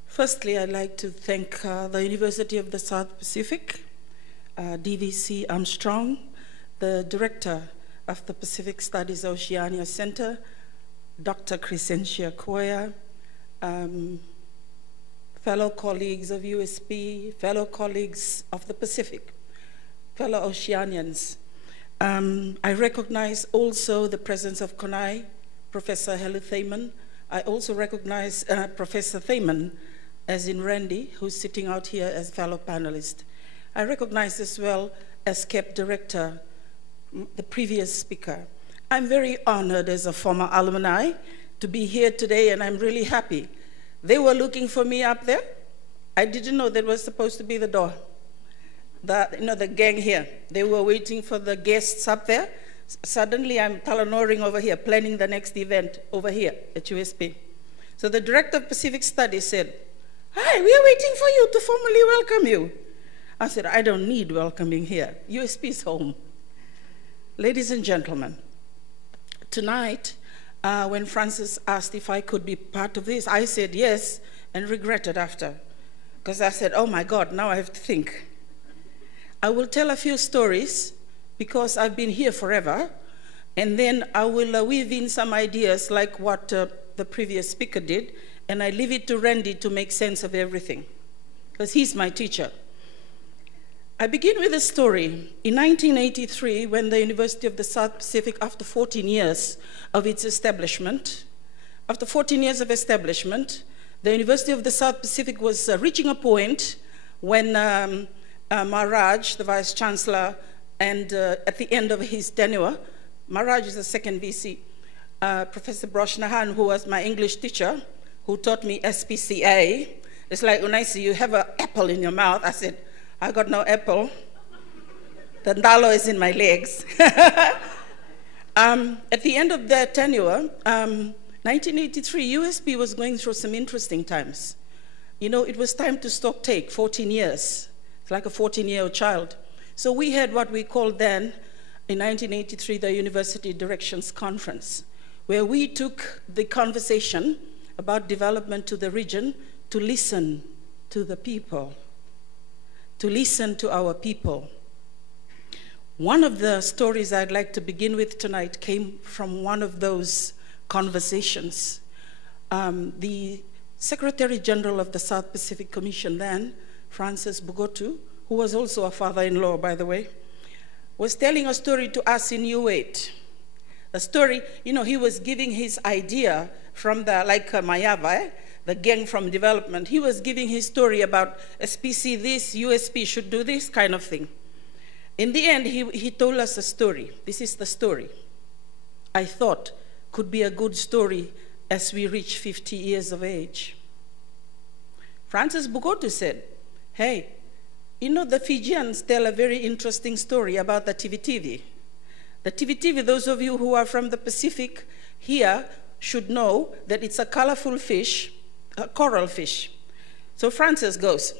Firstly, I'd like to thank the University of the South Pacific, DVC Armstrong, the director of the Pacific Studies Oceania Center, Dr. Crescentia Koya, fellow colleagues of USP, fellow colleagues of the Pacific, fellow Oceanians. I recognize also the presence of Konai, Professor Helu Thaman. I also recognize Professor Thaman, as in Randy, who's sitting out here as fellow panelist. I recognize as well as KEP Director the previous speaker. I'm very honored as a former alumni to be here today, and I'm really happy. They were looking for me up there. I didn't know that was supposed to be the door. The gang here. They were waiting for the guests up there. Suddenly, I'm talanoring over here, planning the next event over here at USP. So the director of Pacific Studies said, "Hi, we are waiting for you to formally welcome you." I said, "I don't need welcoming here. USP is home." Ladies and gentlemen, tonight, when Francis asked if I could be part of this, I said yes and regretted after. Because I said, oh my God, now I have to think. I will tell a few stories because I've been here forever, and then I will weave in some ideas like what the previous speaker did, and I leave it to Randy to make sense of everything, because he's my teacher. I begin with a story. In 1983, when the University of the South Pacific, after 14 years of its establishment, the University of the South Pacific was reaching a point when Maharaj, the Vice Chancellor, and at the end of his tenure, Maharaj is the second VC, Professor Broshnahan, who was my English teacher, who taught me SPCA. It's like when I see you have an apple in your mouth, I said, I got no apple. The ndalo is in my legs. At the end of their tenure, 1983, USP was going through some interesting times. You know, it was time to stock take, 14 years. It's like a 14-year-old child. So we had what we called then, in 1983, the University Directions Conference, where we took the conversation about development to the region to listen to the people, to listen to our people. One of the stories I'd like to begin with tonight came from one of those conversations. The Secretary General of the South Pacific Commission then, Francis Bugotu, who was also a father-in-law, by the way, was telling a story to us in U8. A story, you know, he was giving his idea from the, like Mayava, the gang from development. He was giving his story about SPC this, USP should do this kind of thing. In the end, he told us a story. This is the story I thought could be a good story as we reach 50 years of age. Francis Bugotu said, hey, you know, the Fijians tell a very interesting story about the tivitivi. The tivitivi, those of you who are from the Pacific here should know that it's a colorful fish, a coral fish. So Francis goes,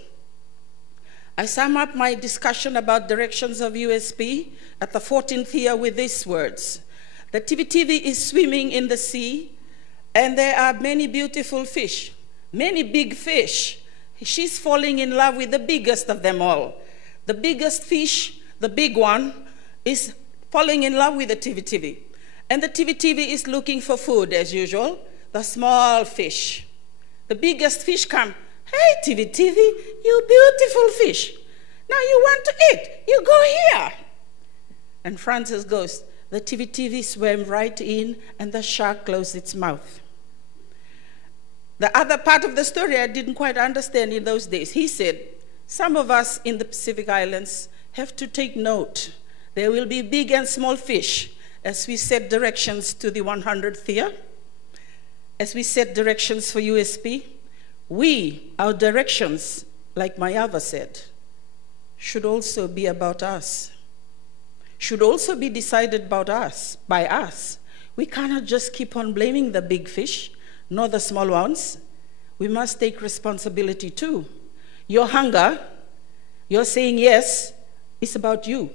I sum up my discussion about directions of USP at the 14th year with these words. The tivitivi is swimming in the sea, and there are many beautiful fish, many big fish. She's falling in love with the biggest of them all. The biggest fish, the big one, is falling in love with the tivitivi. And the tivitivi is looking for food as usual, the small fish. The biggest fish come, hey tivitivi, you beautiful fish. Now you want to eat, you go here. And Francis goes, the tivitivi swam right in and the shark closed its mouth. The other part of the story I didn't quite understand in those days. He said, some of us in the Pacific Islands have to take note. There will be big and small fish as we set directions to the 100th year, as we set directions for USP. Our directions, like Mayava said, should also be about us, should also be decided about us, by us. We cannot just keep on blaming the big fish, nor the small ones. We must take responsibility too. Your hunger, your saying yes, is about you.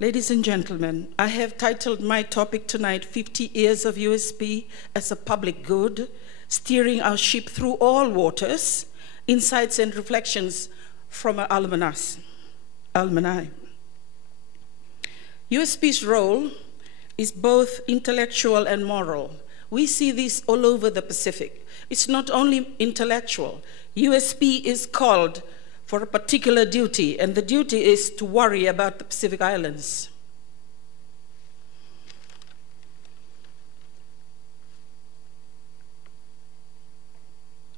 Ladies and gentlemen, I have titled my topic tonight, 50 Years of USP as a Public Good, Steering Our Ship Through All Waters, Insights and Reflections from an alumni. USP's role is both intellectual and moral. We see this all over the Pacific. It's not only intellectual. USP is called for a particular duty, and the duty is to worry about the Pacific Islands.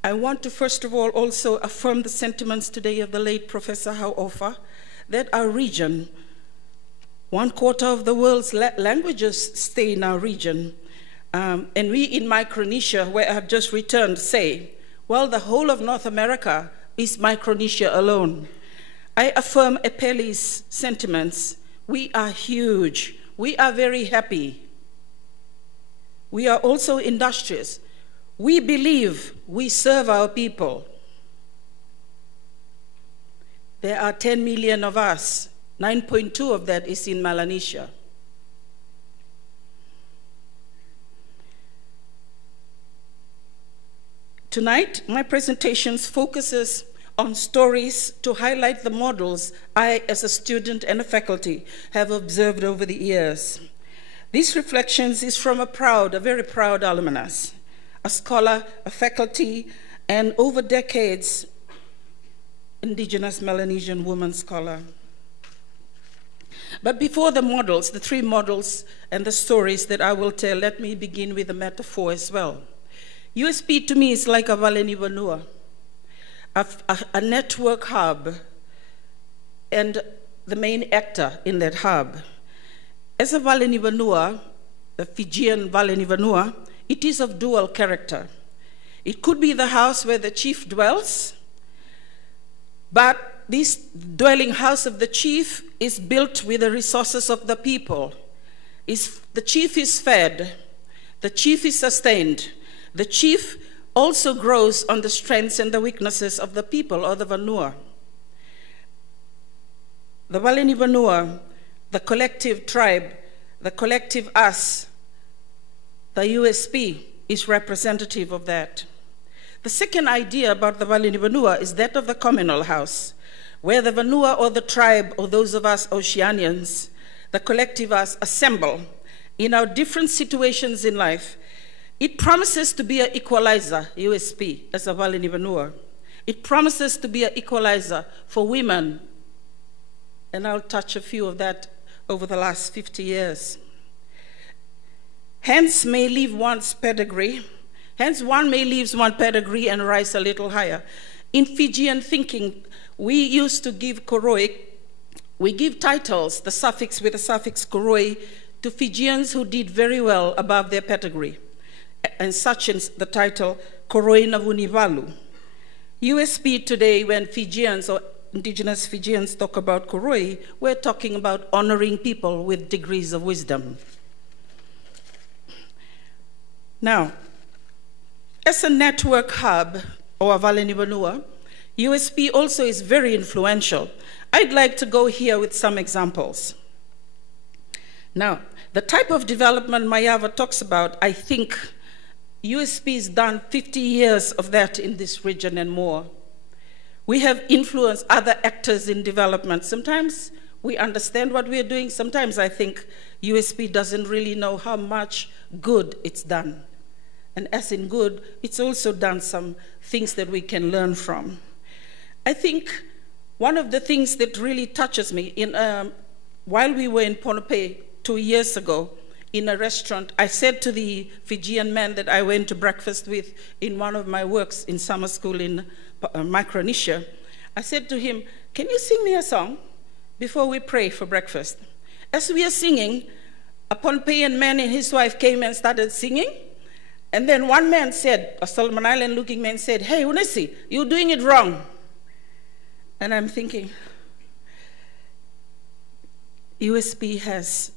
I want to first of all also affirm the sentiments today of the late Professor Hauofa that our region 1/4 of the world's languages stay in our region. And we in Micronesia, where I've just returned, say, well, the whole of North America is Micronesia alone. I affirm Epeli's sentiments. We are huge. We are very happy. We are also industrious. We believe we serve our people. There are 10 million of us. 9.2 of that is in Melanesia. Tonight, my presentation focuses on stories to highlight the models I, as a student and a faculty, have observed over the years. These reflections is from a very proud alumnus, a scholar, a faculty, and over decades, indigenous Melanesian woman scholar. But before the models, the 3 models and the stories that I will tell, let me begin with a metaphor as well. USP to me is like a Valeni Vanua, a network hub, and the main actor in that hub. As a Valeni Vanua, the Fijian Valeni Vanua, it is of dual character. It could be the house where the chief dwells, but this dwelling house of the chief is built with the resources of the people. The chief is fed, the chief is sustained. The chief also grows on the strengths and the weaknesses of the people, or the Vanua. The Valeni Vanua, the collective tribe, the collective us, the USP is representative of that. The second idea about the Valeni Vanua is that of the communal house, where the Vanua or the tribe, or those of us Oceanians, the collective us, assemble in our different situations in life. It promises to be an equalizer, USP, as a Valeni Vanua. It promises to be an equalizer for women, and I'll touch a few of that over the last 50 years. Hence may leave one's pedigree, hence one may leave one pedigree and rise a little higher. In Fijian thinking, we used to give koroi, we give titles, the suffix with the suffix koroi, to Fijians who did very well above their pedigree. And such is the title, Koroi na Vunivalu. USP today, when Fijians or indigenous Fijians talk about koroi, we're talking about honoring people with degrees of wisdom. Now, as a network hub, or a Valeni Vanua, USP also is very influential. I'd like to go here with some examples. Now, the type of development Mayava talks about, I think USP has done 50 years of that in this region and more. We have influenced other actors in development. Sometimes we understand what we're doing. Sometimes I think USP doesn't really know how much good it's done. And as in good, it's also done some things that we can learn from. I think one of the things that really touches me, while we were in Pohnpei 2 years ago, in a restaurant, I said to the Fijian man that I went to breakfast with in one of my works in summer school in Micronesia, I said to him, can you sing me a song before we pray for breakfast? As we are singing, a Pohnpeian man and his wife came and started singing, and then one man said, a Solomon Island looking man said, hey, Unesi, you're doing it wrong. And I'm thinking, USP has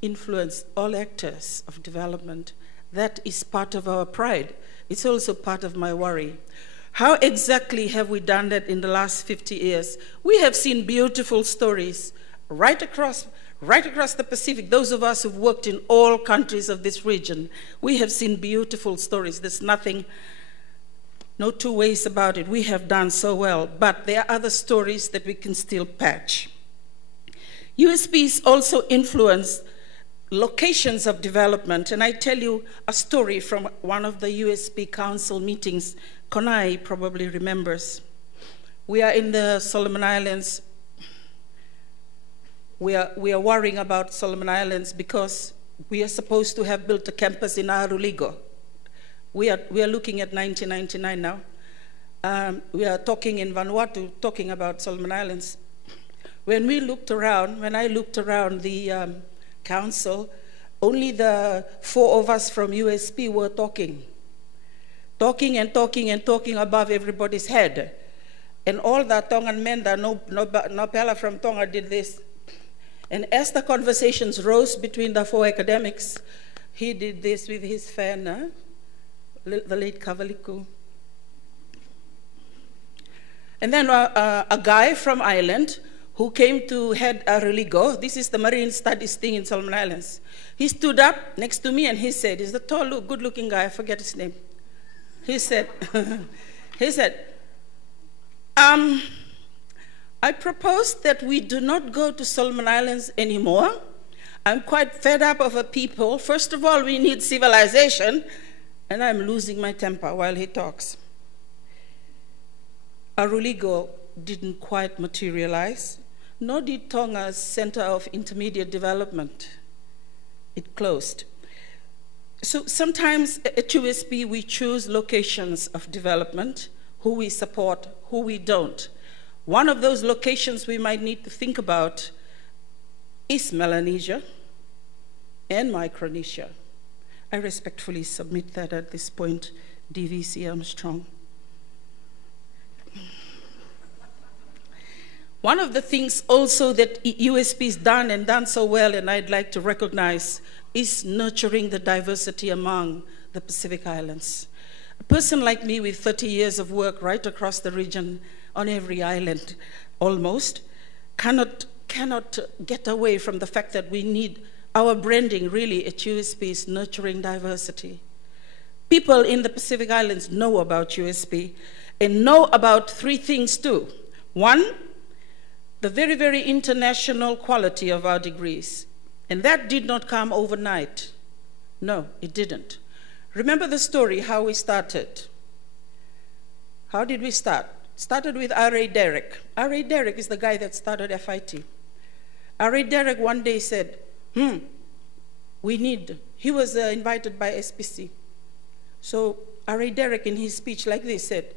influence all actors of development. That is part of our pride. It's also part of my worry. How exactly have we done that in the last 50 years? We have seen beautiful stories right across the Pacific. Those of us who've worked in all countries of this region, we have seen beautiful stories. There's no two ways about it. We have done so well, but there are other stories that we can still patch. USPs also influenced locations of development, and I tell you a story from one of the USP Council meetings. Konai probably remembers. We are in the Solomon Islands. We are worrying about Solomon Islands because we are supposed to have built a campus in Aruligo. We are looking at 1999 now. We are talking in Vanuatu, talking about Solomon Islands. when I looked around the council, only the 4 of us from USP were talking and talking above everybody's head. And all the Tongan men, no Pella from Tonga did this. And as the conversations rose between the 4 academics, he did this with his fan, the late Kavaliku. And then a guy from Ireland who came to head Ariligo, this is the Marine Studies thing in Solomon Islands. He stood up next to me and he said, he's the tall, good-looking guy, I forget his name. He said, I propose that we do not go to Solomon Islands anymore. I'm quite fed up of a people. First of all, we need civilization. And I'm losing my temper while he talks. Aruligo didn't quite materialize, nor did Tonga's Center of Intermediate Development. It closed. So sometimes at USP we choose locations of development, who we support, who we don't. One of those locations we might need to think about is Melanesia and Micronesia. I respectfully submit that at this point, DVC Armstrong. One of the things also that USP has done and done so well, and I'd like to recognize, is nurturing the diversity among the Pacific Islands. A person like me with 30 years of work right across the region on every island almost cannot get away from the fact that we need our branding really at USP is nurturing diversity. People in the Pacific Islands know about USP and know about 3 things too. 1, the very, very international quality of our degrees. And that did not come overnight. No, it didn't. Remember the story, how we started. How did we start? Started with R.A. Derrick. R.A. Derrick is the guy that started FIT. R.A. Derrick one day said, he was invited by SPC. So R.A. Derrick in his speech like this said,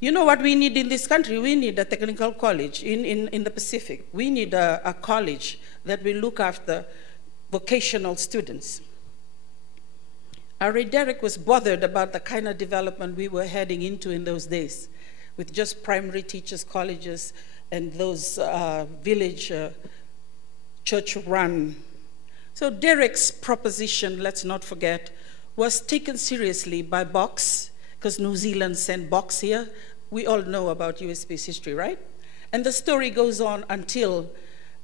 you know what we need in this country? We need a technical college in the Pacific. We need a college that will look after vocational students. R.A. Derrick was bothered about the kind of development we were heading into in those days, with just primary teachers' colleges and those village church-run. So Derrick's proposition, let's not forget, was taken seriously by Box, because New Zealand sent Box here. We all know about USP's history, right? And the story goes on until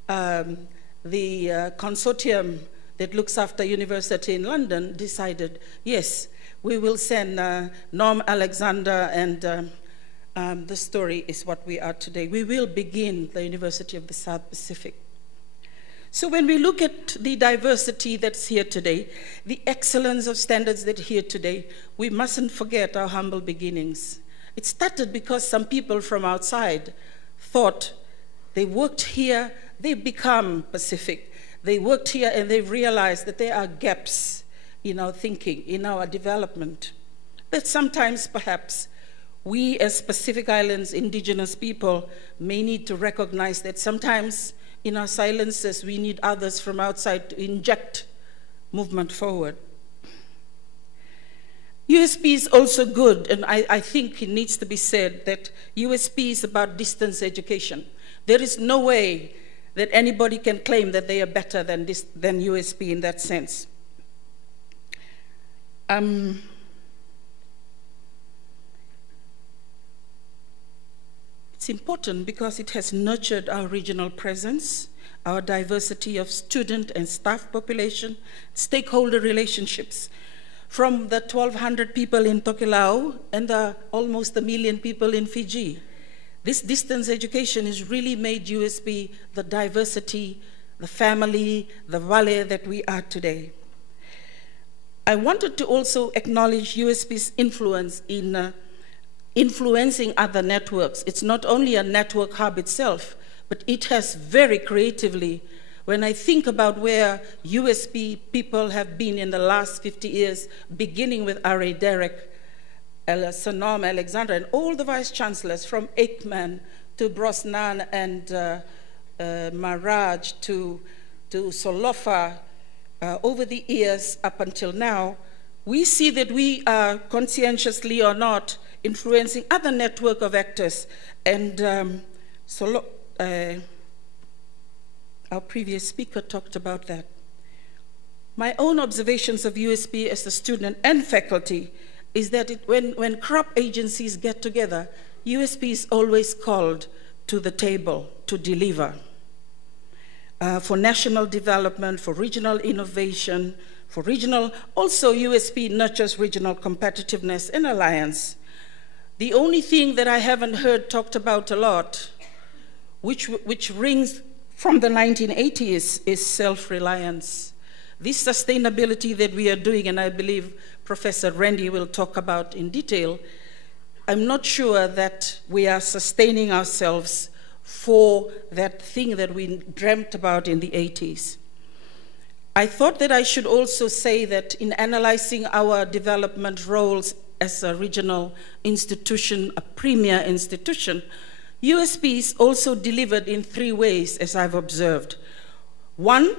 the consortium that looks after university in London decided, yes, we will send Norm Alexander, and the story is what we are today. We will begin the University of the South Pacific. So when we look at the diversity that's here today, the excellence of standards that are here today, we mustn't forget our humble beginnings. It started because some people from outside thought they worked here, they become Pacific. They worked here and they realized that there are gaps in our thinking, in our development. That sometimes perhaps we as Pacific Islands indigenous people may need to recognize that sometimes in our silences we need others from outside to inject movement forward. USP is also good, and I think it needs to be said that USP is about distance education. There is no way that anybody can claim that they are better than USP in that sense. It's important because it has nurtured our regional presence, our diversity of student and staff population, stakeholder relationships. From the 1,200 people in Tokelau and the almost 1 million people in Fiji. This distance education has really made USP the diversity, the family, the valley that we are today. I wanted to also acknowledge USP's influence in influencing other networks. It's not only a network hub itself, but it has very creatively, when I think about where USP people have been in the last 50 years, beginning with R.A. Derrick, Sir Norm Alexander, and all the vice chancellors from Aikman to Brosnan and Maharaj to Solofa over the years up until now, we see that we are, conscientiously or not, influencing other network of actors. And our previous speaker talked about that. My own observations of USP as a student and faculty is that when crop agencies get together, USP is always called to the table to deliver. For national development, for regional innovation, for regional, also USP nurtures regional competitiveness and alliance. The only thing that I haven't heard talked about a lot, which rings from the 1980s, is self-reliance. This sustainability that we are doing, and I believe Professor Randy will talk about in detail, I'm not sure that we are sustaining ourselves for that thing that we dreamt about in the 80s. I thought that I should also say that in analyzing our development roles as a regional institution, a premier institution, USP is also delivered in 3 ways, as I've observed. One,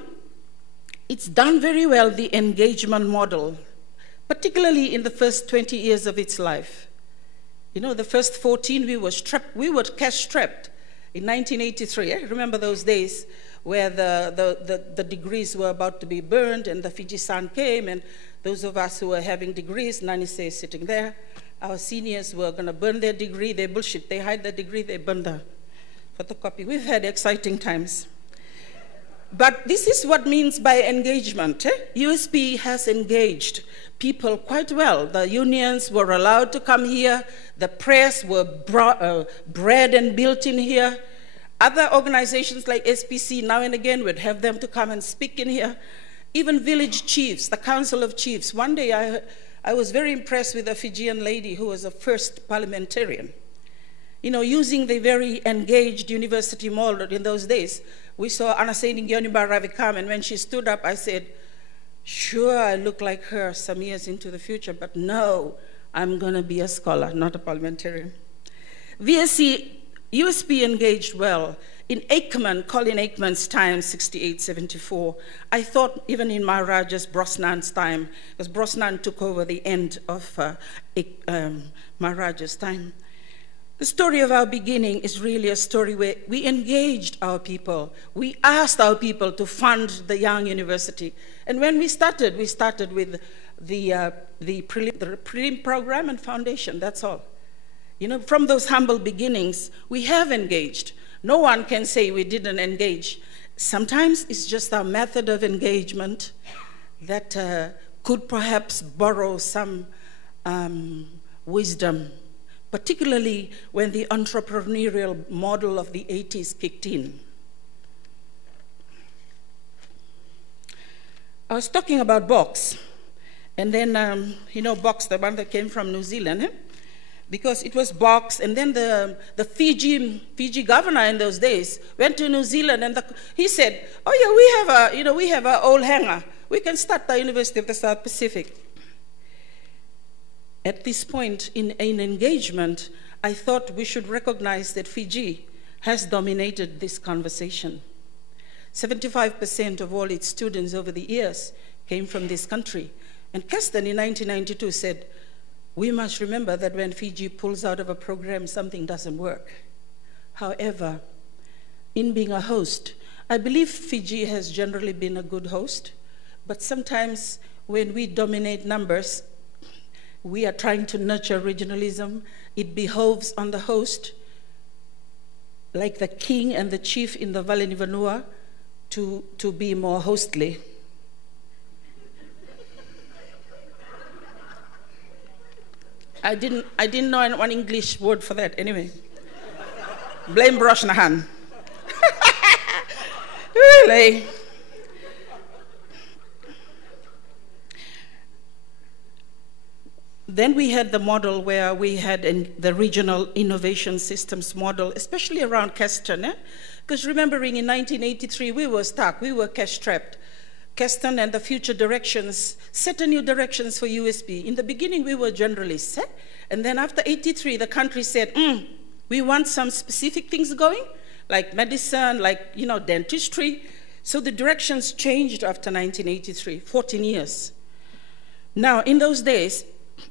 it's done very well the engagement model, particularly in the first 20 years of its life. You know, the first 14, we were cash-strapped. In 1983, I remember those days where the degrees were about to be burned and the Fiji Sun came, and those of us who were having degrees, Nanise is sitting there, our seniors were going to burn their degree, they bullshit, they hide the degree, they burn the photocopy. We've had exciting times. But this is what means by engagement. USP has engaged people quite well. The unions were allowed to come here. The press were bred and built in here. Other organizations like SPC now and again would have them to come and speak in here. Even village chiefs, the Council of Chiefs. One day I was very impressed with a Fijian lady who was a first parliamentarian. You know, using the very engaged university model in those days. We saw Anasaining Yoniba Ravi come, and when she stood up, I said, sure, I look like her some years into the future, but no, I'm going to be a scholar, not a parliamentarian. USP engaged well. In Colin Aikman's time, 68, 74, I thought even in Maharaj's Brosnan's time, because Brosnan took over the end of Maharaj's time. The story of our beginning is really a story where we engaged our people. We asked our people to fund the young university. And when we started with the prelim program and foundation, that's all. You know, from those humble beginnings, we have engaged. No one can say we didn't engage. Sometimes it's just our method of engagement that could perhaps borrow some wisdom, particularly when the entrepreneurial model of the 80s kicked in. I was talking about Box, and then, you know, Box, the one that came from New Zealand, because it was Box, and then the Fiji governor in those days went to New Zealand, and he said, oh yeah, we have a old hangar. We can start the University of the South Pacific. At this point in engagement, I thought we should recognize that Fiji has dominated this conversation. 75% of all its students over the years came from this country. And Keston in 1992 said, we must remember that when Fiji pulls out of a program, something doesn't work. However, in being a host, I believe Fiji has generally been a good host, but sometimes when we dominate numbers, we are trying to nurture regionalism. It behoves on the host, like the king and the chief in the Valenivanua, to be more hostly. I didn't know one English word for that anyway. Blame Broshnahan. Really. Then we had the model where we had the regional innovation systems model, especially around Keston. Because remembering in 1983, we were stuck, we were cash-strapped. Keston and the future directions set a new directions for USP. In the beginning, we were generally set. And then after 83, the country said, we want some specific things going. like medicine, like, dentistry. So the directions changed after 1983, 14 years. Now, in those days,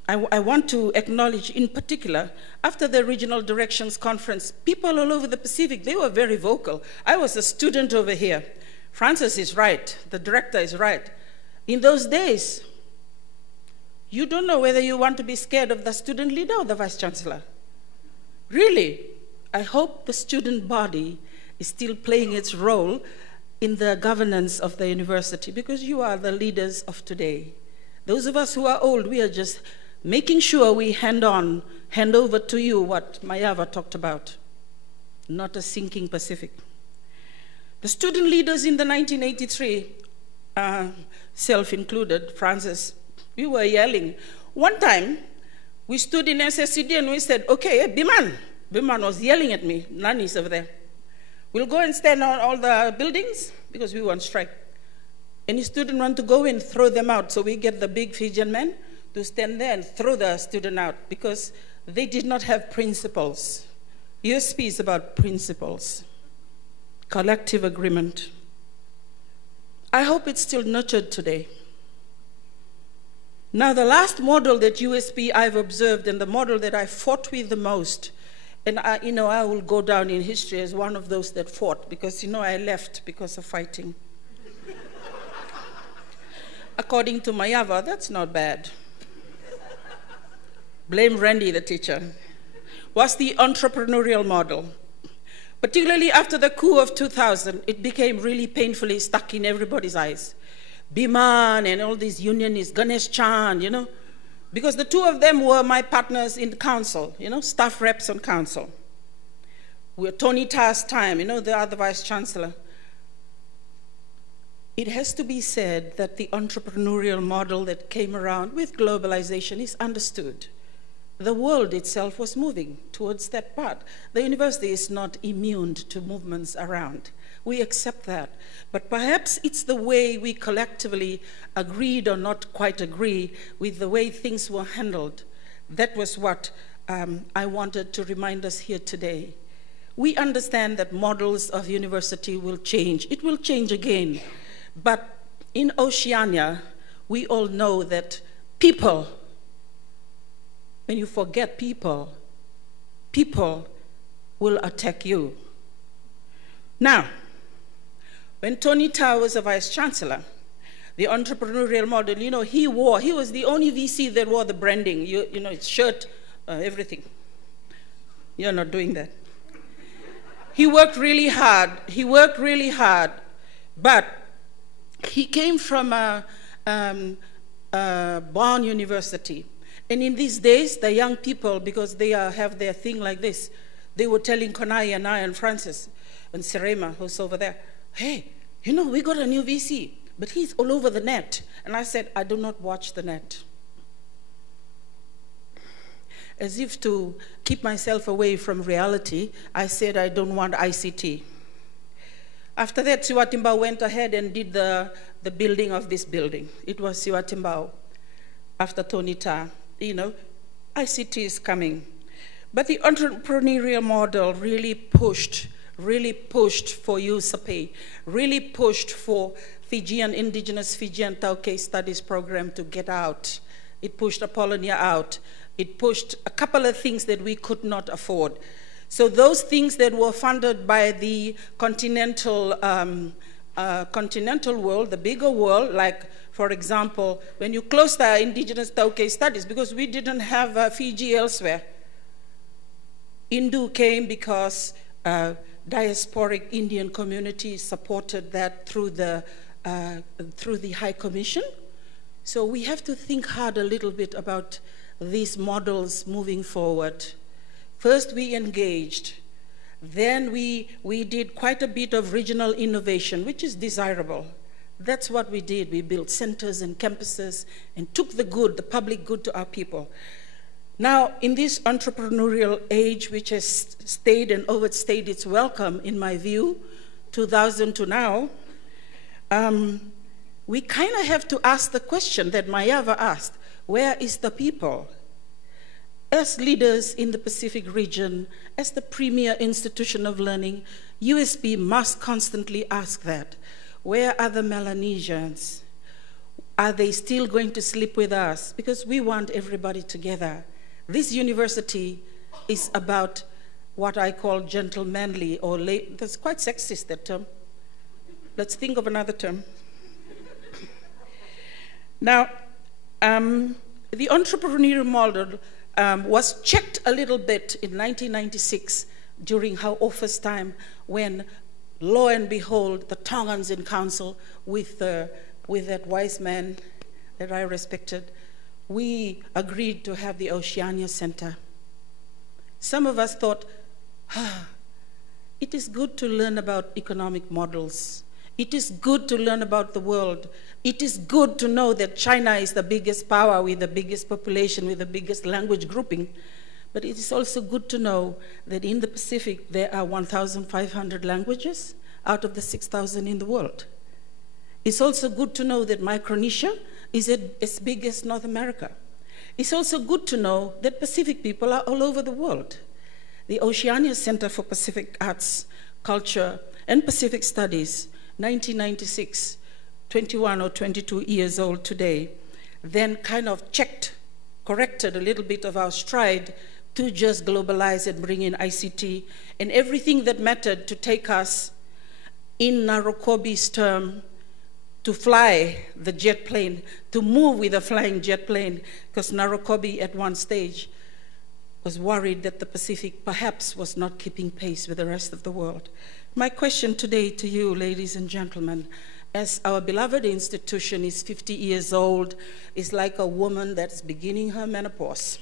I want to acknowledge in particular, after the Regional Directions Conference, people all over the Pacific, they were very vocal. I was a student over here. Francis is right, the director is right. In those days, you don't know whether you want to be scared of the student leader or the vice chancellor. Really, I hope the student body is still playing its role in the governance of the university, because you are the leaders of today. Those of us who are old, we are just making sure we hand over to you what Mayava talked about, not a sinking Pacific. The student leaders in the 1983, self-included, Francis, we were yelling. One time, we stood in SSCD and we said, okay, Biman. Biman was yelling at me. Nani's over there. We'll go and stand on all the buildings because we were on strike. Any student want to go in, throw them out. So we get the big Fijian men to stand there and throw the student out because they did not have principles. USP is about principles, collective agreement. I hope it's still nurtured today. Now, the last model that USP I've observed and the model that I fought with the most, and I will go down in history as one of those that fought because, I left because of fighting. According to Mayava, that's not bad. Blame Randy, the teacher. Was the entrepreneurial model. Particularly after the coup of 2000, it became really painfully stuck in everybody's eyes. Biman and all these unionists, Ganesh Chand, because the two of them were my partners in council, staff reps on council. We're Tony Ta's time, the other vice chancellor. It has to be said that the entrepreneurial model that came around with globalization is understood. The world itself was moving towards that part. The university is not immune to movements around. We accept that. But perhaps it's the way we collectively agreed or not quite agree with the way things were handled. That was what I wanted to remind us here today. We understand that models of university will change. It will change again. But in Oceania, we all know that people, when you forget people, people will attack you. Now, when Tony Ta was a vice chancellor, the entrepreneurial model, he was the only VC that wore the branding, his shirt, everything. You're not doing that. He worked really hard, but he came from a Bonn University. And in these days, the young people, because they have their thing like this, they were telling Konai and I and Francis and Serema, who's over there, hey, we got a new VC, but he's all over the net. And I said, I do not watch the net. As if to keep myself away from reality, I said I don't want ICT. After that, Siwa Timbao went ahead and did the building of this building. It was Siwa Timbao. After Tony Ta, ICT is coming. But the entrepreneurial model really pushed for USP, really pushed for indigenous Fijian Tauke Studies program to get out. It pushed Apollonia out. It pushed a couple of things that we could not afford. So those things that were funded by the continental world, the bigger world, like, for example, when you closed our indigenous Tauke studies, because we didn't have Fiji elsewhere. Indu came because diasporic Indian community supported that through the High Commission. So we have to think hard a little bit about these models moving forward. First, we engaged. Then we did quite a bit of regional innovation, which is desirable. That's what we did. We built centers and campuses and took the good, the public good to our people. Now, in this entrepreneurial age, which has stayed and overstayed its welcome, in my view, 2000 to now, we kind of have to ask the question that Mayava asked, where is the people? As leaders in the Pacific region, as the premier institution of learning, USP must constantly ask that. Where are the Melanesians? Are they still going to sleep with us? Because we want everybody together. This university is about what I call gentlemanly or that's quite sexist, that term. Let's think of another term. Now, the entrepreneurial model was checked a little bit in 1996 during her office time when, lo and behold, the Tongans in council with that wise man that I respected, we agreed to have the Oceania Center. Some of us thought, it is good to learn about economic models. It is good to learn about the world. It is good to know that China is the biggest power with the biggest population, with the biggest language grouping. But it is also good to know that in the Pacific, there are 1,500 languages out of the 6,000 in the world. It's also good to know that Micronesia is as big as North America. It's also good to know that Pacific people are all over the world. The Oceania Center for Pacific Arts, Culture, and Pacific Studies, 1996, 21 or 22 years old today, then kind of corrected a little bit of our stride to just globalize and bring in ICT and everything that mattered to take us, in Narokobi's term, to fly the jet plane, to move with a flying jet plane, because Narokobi at one stage was worried that the Pacific perhaps was not keeping pace with the rest of the world. My question today to you, ladies and gentlemen, as our beloved institution is 50 years old, is like a woman that's beginning her menopause.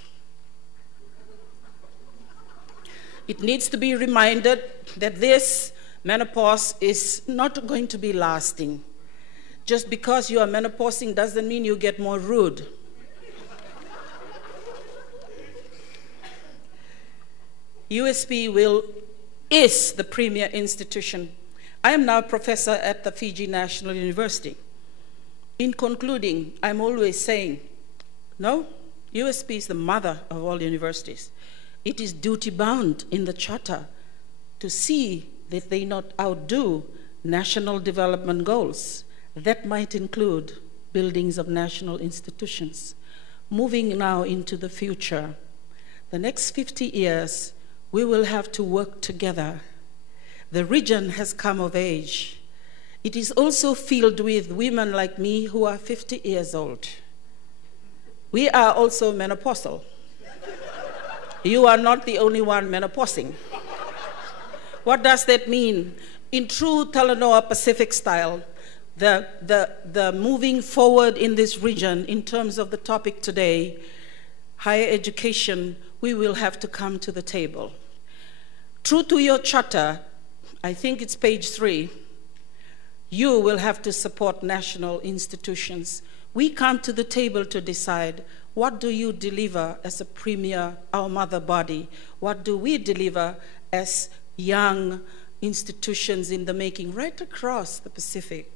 It needs to be reminded that this menopause is not going to be lasting. Just because you are menopausing doesn't mean you get more rude. USP is the premier institution. I am now a professor at the Fiji National University. In concluding, I'm always saying, no, USP is the mother of all universities. It is duty-bound in the charter to see that they not outdo national development goals. That might include buildings of national institutions. Moving now into the future, the next 50 years, we will have to work together. The region has come of age. It is also filled with women like me who are 50 years old. We are also menopausal. You are not the only one menopausing. What does that mean? In true Talanoa Pacific style, the moving forward in this region in terms of the topic today, higher education, we will have to come to the table. True to your charter, I think it's page 3, you will have to support national institutions. We come to the table to decide, what do you deliver as a premier, our mother body? What do we deliver as young institutions in the making right across the Pacific?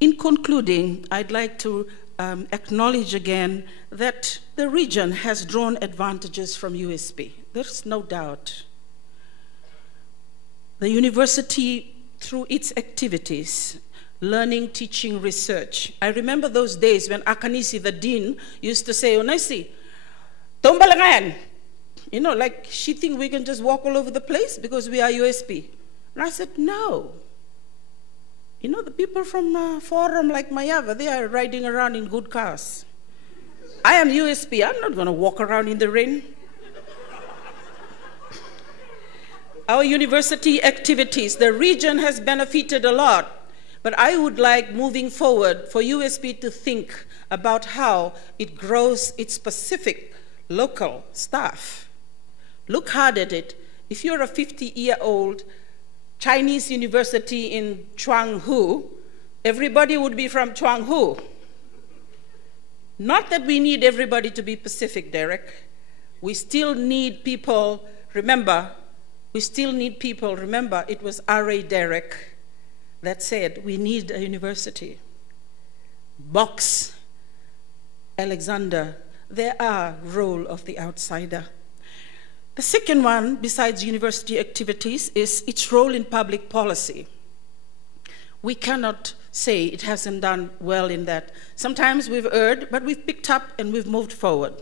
In concluding, I'd like to acknowledge again that the region has drawn advantages from USP. There's no doubt. The university, through its activities, learning, teaching, research. I remember those days when Akanisi, the dean, used to say, Onaisi, tombalangan. You know, like she thinks we can just walk all over the place because we are USP. And I said, no. You know, the people from Forum like Mayava, they are riding around in good cars. I am USP, I'm not going to walk around in the rain. Our university activities, the region has benefited a lot, but I would like, moving forward, for USP to think about how it grows its specific local staff. Look hard at it. If you're a 50-year-old Chinese university in Chuanghu, everybody would be from Chuanghu. Not that we need everybody to be Pacific, Derek. We still need people, remember, it was R.A. Derek that said, we need a university. Box, Alexander, there are role of the outsider. The second one, besides university activities, is its role in public policy. We cannot say it hasn't done well in that. Sometimes we've erred, but we've picked up and we've moved forward.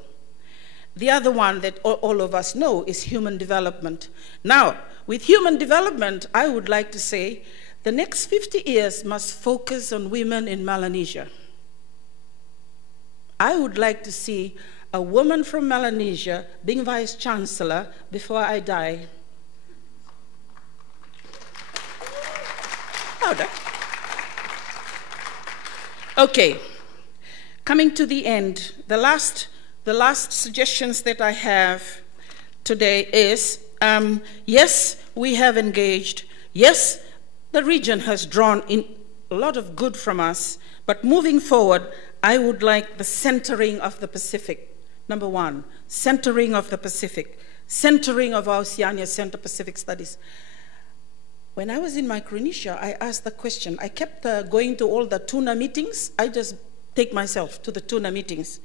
The other one that all of us know is human development. Now, with human development, I would like to say the next 50 years must focus on women in Melanesia. I would like to see a woman from Melanesia being Vice Chancellor before I die. Okay, coming to the end, the last suggestions that I have today is, yes, we have engaged. Yes, the region has drawn in a lot of good from us, but moving forward, I would like the centering of the Pacific. Number one, centering of the Pacific, centering of Oceania Center Pacific Studies. When I was in Micronesia, I asked the question. I kept going to all the tuna meetings. I just take myself to the tuna meetings.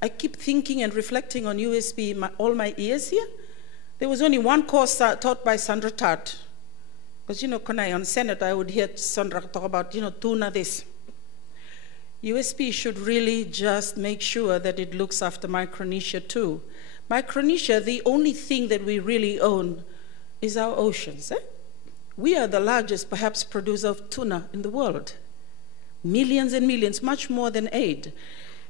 I keep thinking and reflecting on USP all my years here. There was only one course taught by Sandra Tart. Because, you know, on Senate, I would hear Sandra talk about, you know, tuna this. USP should really just make sure that it looks after Micronesia too. Micronesia, the only thing that we really own is our oceans. We are the largest, perhaps, producer of tuna in the world. Millions and millions, much more than aid.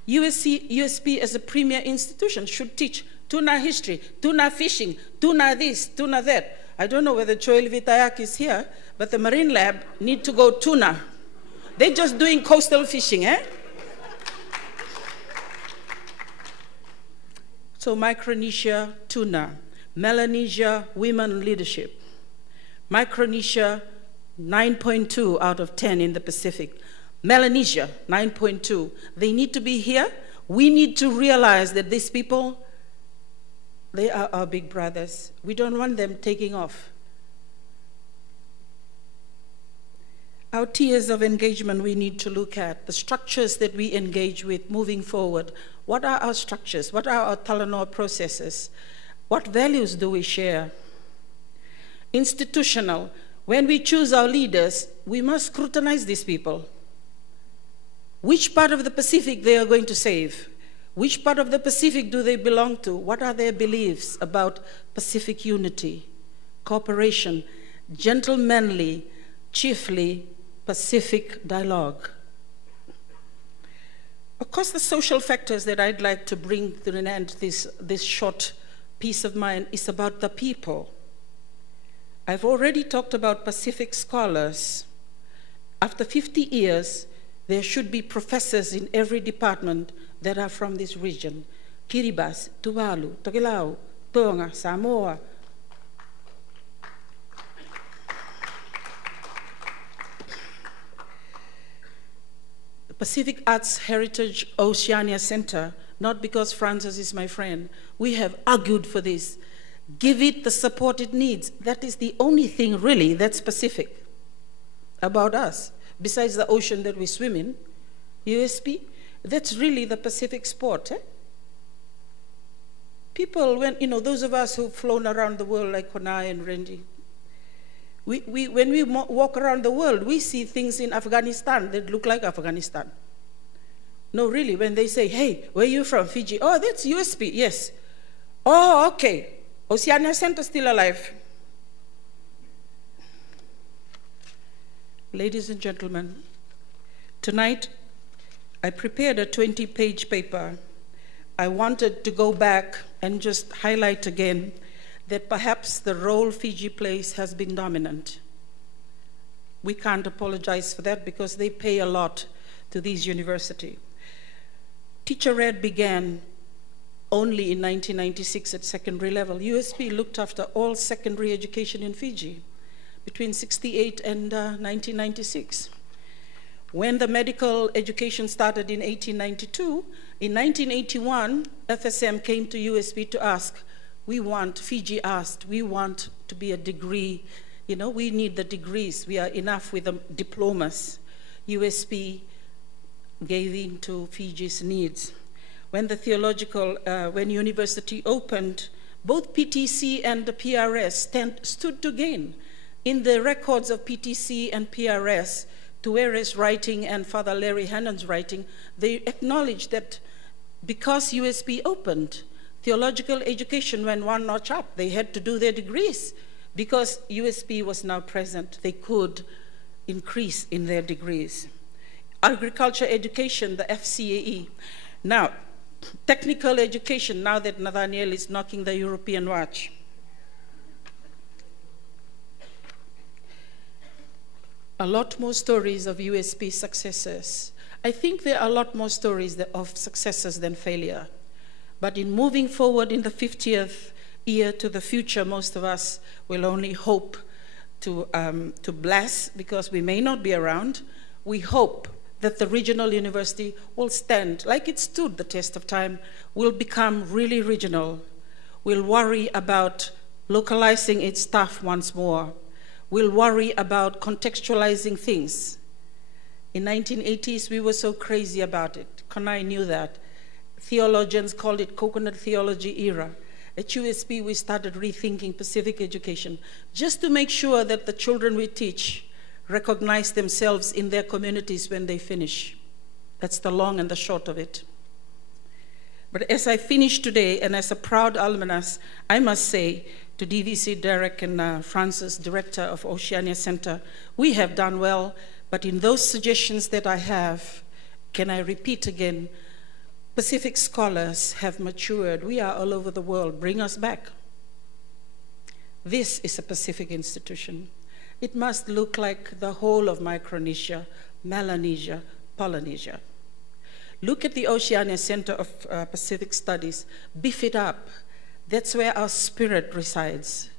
USP as a premier institution should teach tuna history, tuna fishing, tuna this, tuna that. I don't know whether Joel Vitayak is here, but the Marine Lab need to go tuna. They're just doing coastal fishing, eh? So Micronesia, tuna. Melanesia, women leadership. Micronesia, 9.2 out of 10 in the Pacific. Melanesia, 9.2. They need to be here. We need to realize that these people, they are our big brothers. We don't want them taking off. Our tiers of engagement we need to look at, the structures that we engage with moving forward. What are our structures? What are our Talanoa processes? What values do we share? Institutional. When we choose our leaders, we must scrutinize these people. Which part of the Pacific they are going to save? Which part of the Pacific do they belong to? What are their beliefs about Pacific unity, cooperation, gentlemanly, chiefly Pacific dialogue? Of course, the social factors that I'd like to bring to an end this short piece of mine is about the people. I've already talked about Pacific scholars. After 50 years, there should be professors in every department that are from this region. Kiribati, Tuvalu, Tokelau, Tonga, Samoa. The Pacific Arts Heritage Oceania Center, not because Francis is my friend, we have argued for this. Give it the support it needs. That is the only thing really that's Pacific about us. Besides the ocean that we swim in, USP, that's really the Pacific sport. People, when, you know, those of us who've flown around the world like Konai and Randy, when we walk around the world, we see things in Afghanistan that look like Afghanistan. No, really, when they say, hey, where are you from? Fiji. Oh, that's USP, yes. Oh, okay. Oceania Center still alive. Ladies and gentlemen, tonight I prepared a 20-page paper. I wanted to go back and just highlight again that perhaps the role Fiji plays has been dominant. We can't apologize for that because they pay a lot to these universities. Teacher Ed began only in 1996 at secondary level. USP looked after all secondary education in Fiji between 1968 and 1996. When the medical education started in 1892, in 1981, FSM came to USP to ask, Fiji asked, we want to be a degree, you know, we need the degrees, we are enough with the diplomas. USP gave in to Fiji's needs. When the when university opened, Both PTC and the PRS stood to gain. In the records of PTC and PRS, Tuere's writing and Father Larry Hannon's writing, they acknowledged that because USP opened, theological education went one notch up. They had to do their degrees. Because USP was now present, they could increase in their degrees. Agriculture education, the FCAE. Now, technical education, now that Nathaniel is knocking the European watch. A lot more stories of USP successes. I think there are a lot more stories of successes than failure. But in moving forward in the 50th year to the future, most of us will only hope to bless, because we may not be around. We hope that the regional university will stand, like it stood the test of time, will become really regional, will worry about localizing its staff once more, will worry about contextualizing things. In 1980s, we were so crazy about it. Konai knew that. Theologians called it coconut theology era. At USP, we started rethinking Pacific education just to make sure that the children we teach recognize themselves in their communities when they finish. That's the long and the short of it. But as I finish today, and as a proud alumnus, I must say to DVC Derek and Francis, director of Oceania Center, we have done well, but in those suggestions that I have, can I repeat again, Pacific scholars have matured. We are all over the world. Bring us back. This is a Pacific institution. It must look like the whole of Micronesia, Melanesia, Polynesia. Look at the Oceania Center of Pacific Studies. Beef it up. That's where our spirit resides.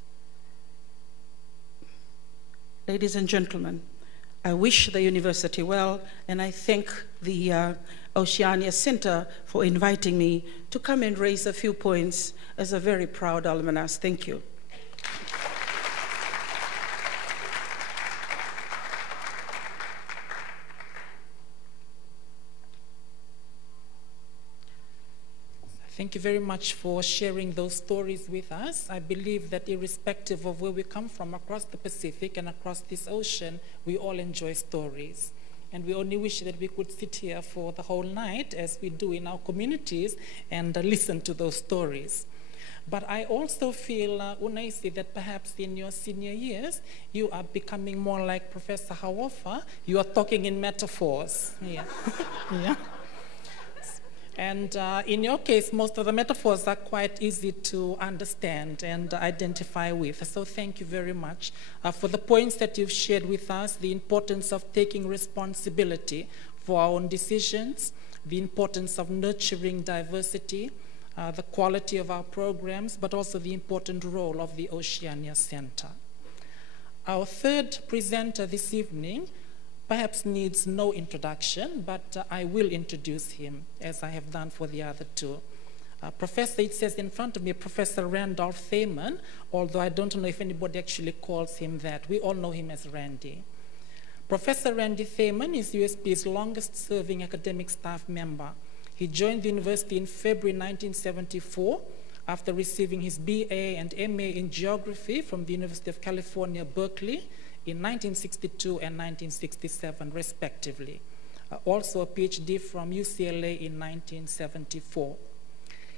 Ladies and gentlemen, I wish the university well, and I thank the Oceania Center for inviting me to come and raise a few points as a very proud alumnus. Thank you. Thank you very much for sharing those stories with us. I believe that irrespective of where we come from across the Pacific and across this ocean, we all enjoy stories. And we only wish that we could sit here for the whole night, as we do in our communities, and listen to those stories. But I also feel, Unaisi, that perhaps in your senior years, you are becoming more like Professor Hawofa. You are talking in metaphors. Yeah. Yeah. And in your case, most of the metaphors are quite easy to understand and identify with. So thank you very much for the points that you've shared with us, the importance of taking responsibility for our own decisions, the importance of nurturing diversity, the quality of our programs, but also the important role of the Oceania Center. Our third presenter this evening perhaps needs no introduction, but I will introduce him, as I have done for the other two. Professor, it says in front of me, Professor Randolph Thaman, although I don't know if anybody actually calls him that. We all know him as Randy. Professor Randy Thaman is USP's longest-serving academic staff member. He joined the university in February 1974 after receiving his BA and MA in geography from the University of California, Berkeley, in 1962 and 1967, respectively. Also a PhD from UCLA in 1974.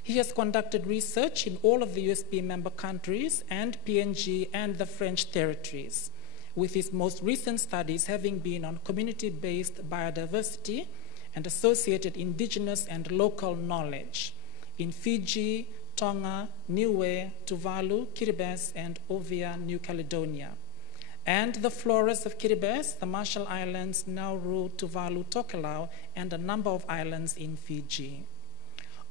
He has conducted research in all of the USP member countries and PNG and the French territories, with his most recent studies having been on community-based biodiversity and associated indigenous and local knowledge in Fiji, Tonga, Niue, Tuvalu, Kiribati, and Ovia, New Caledonia, and the floras of Kiribati, the Marshall Islands, Nauru, Tuvalu, Tokelau, and a number of islands in Fiji.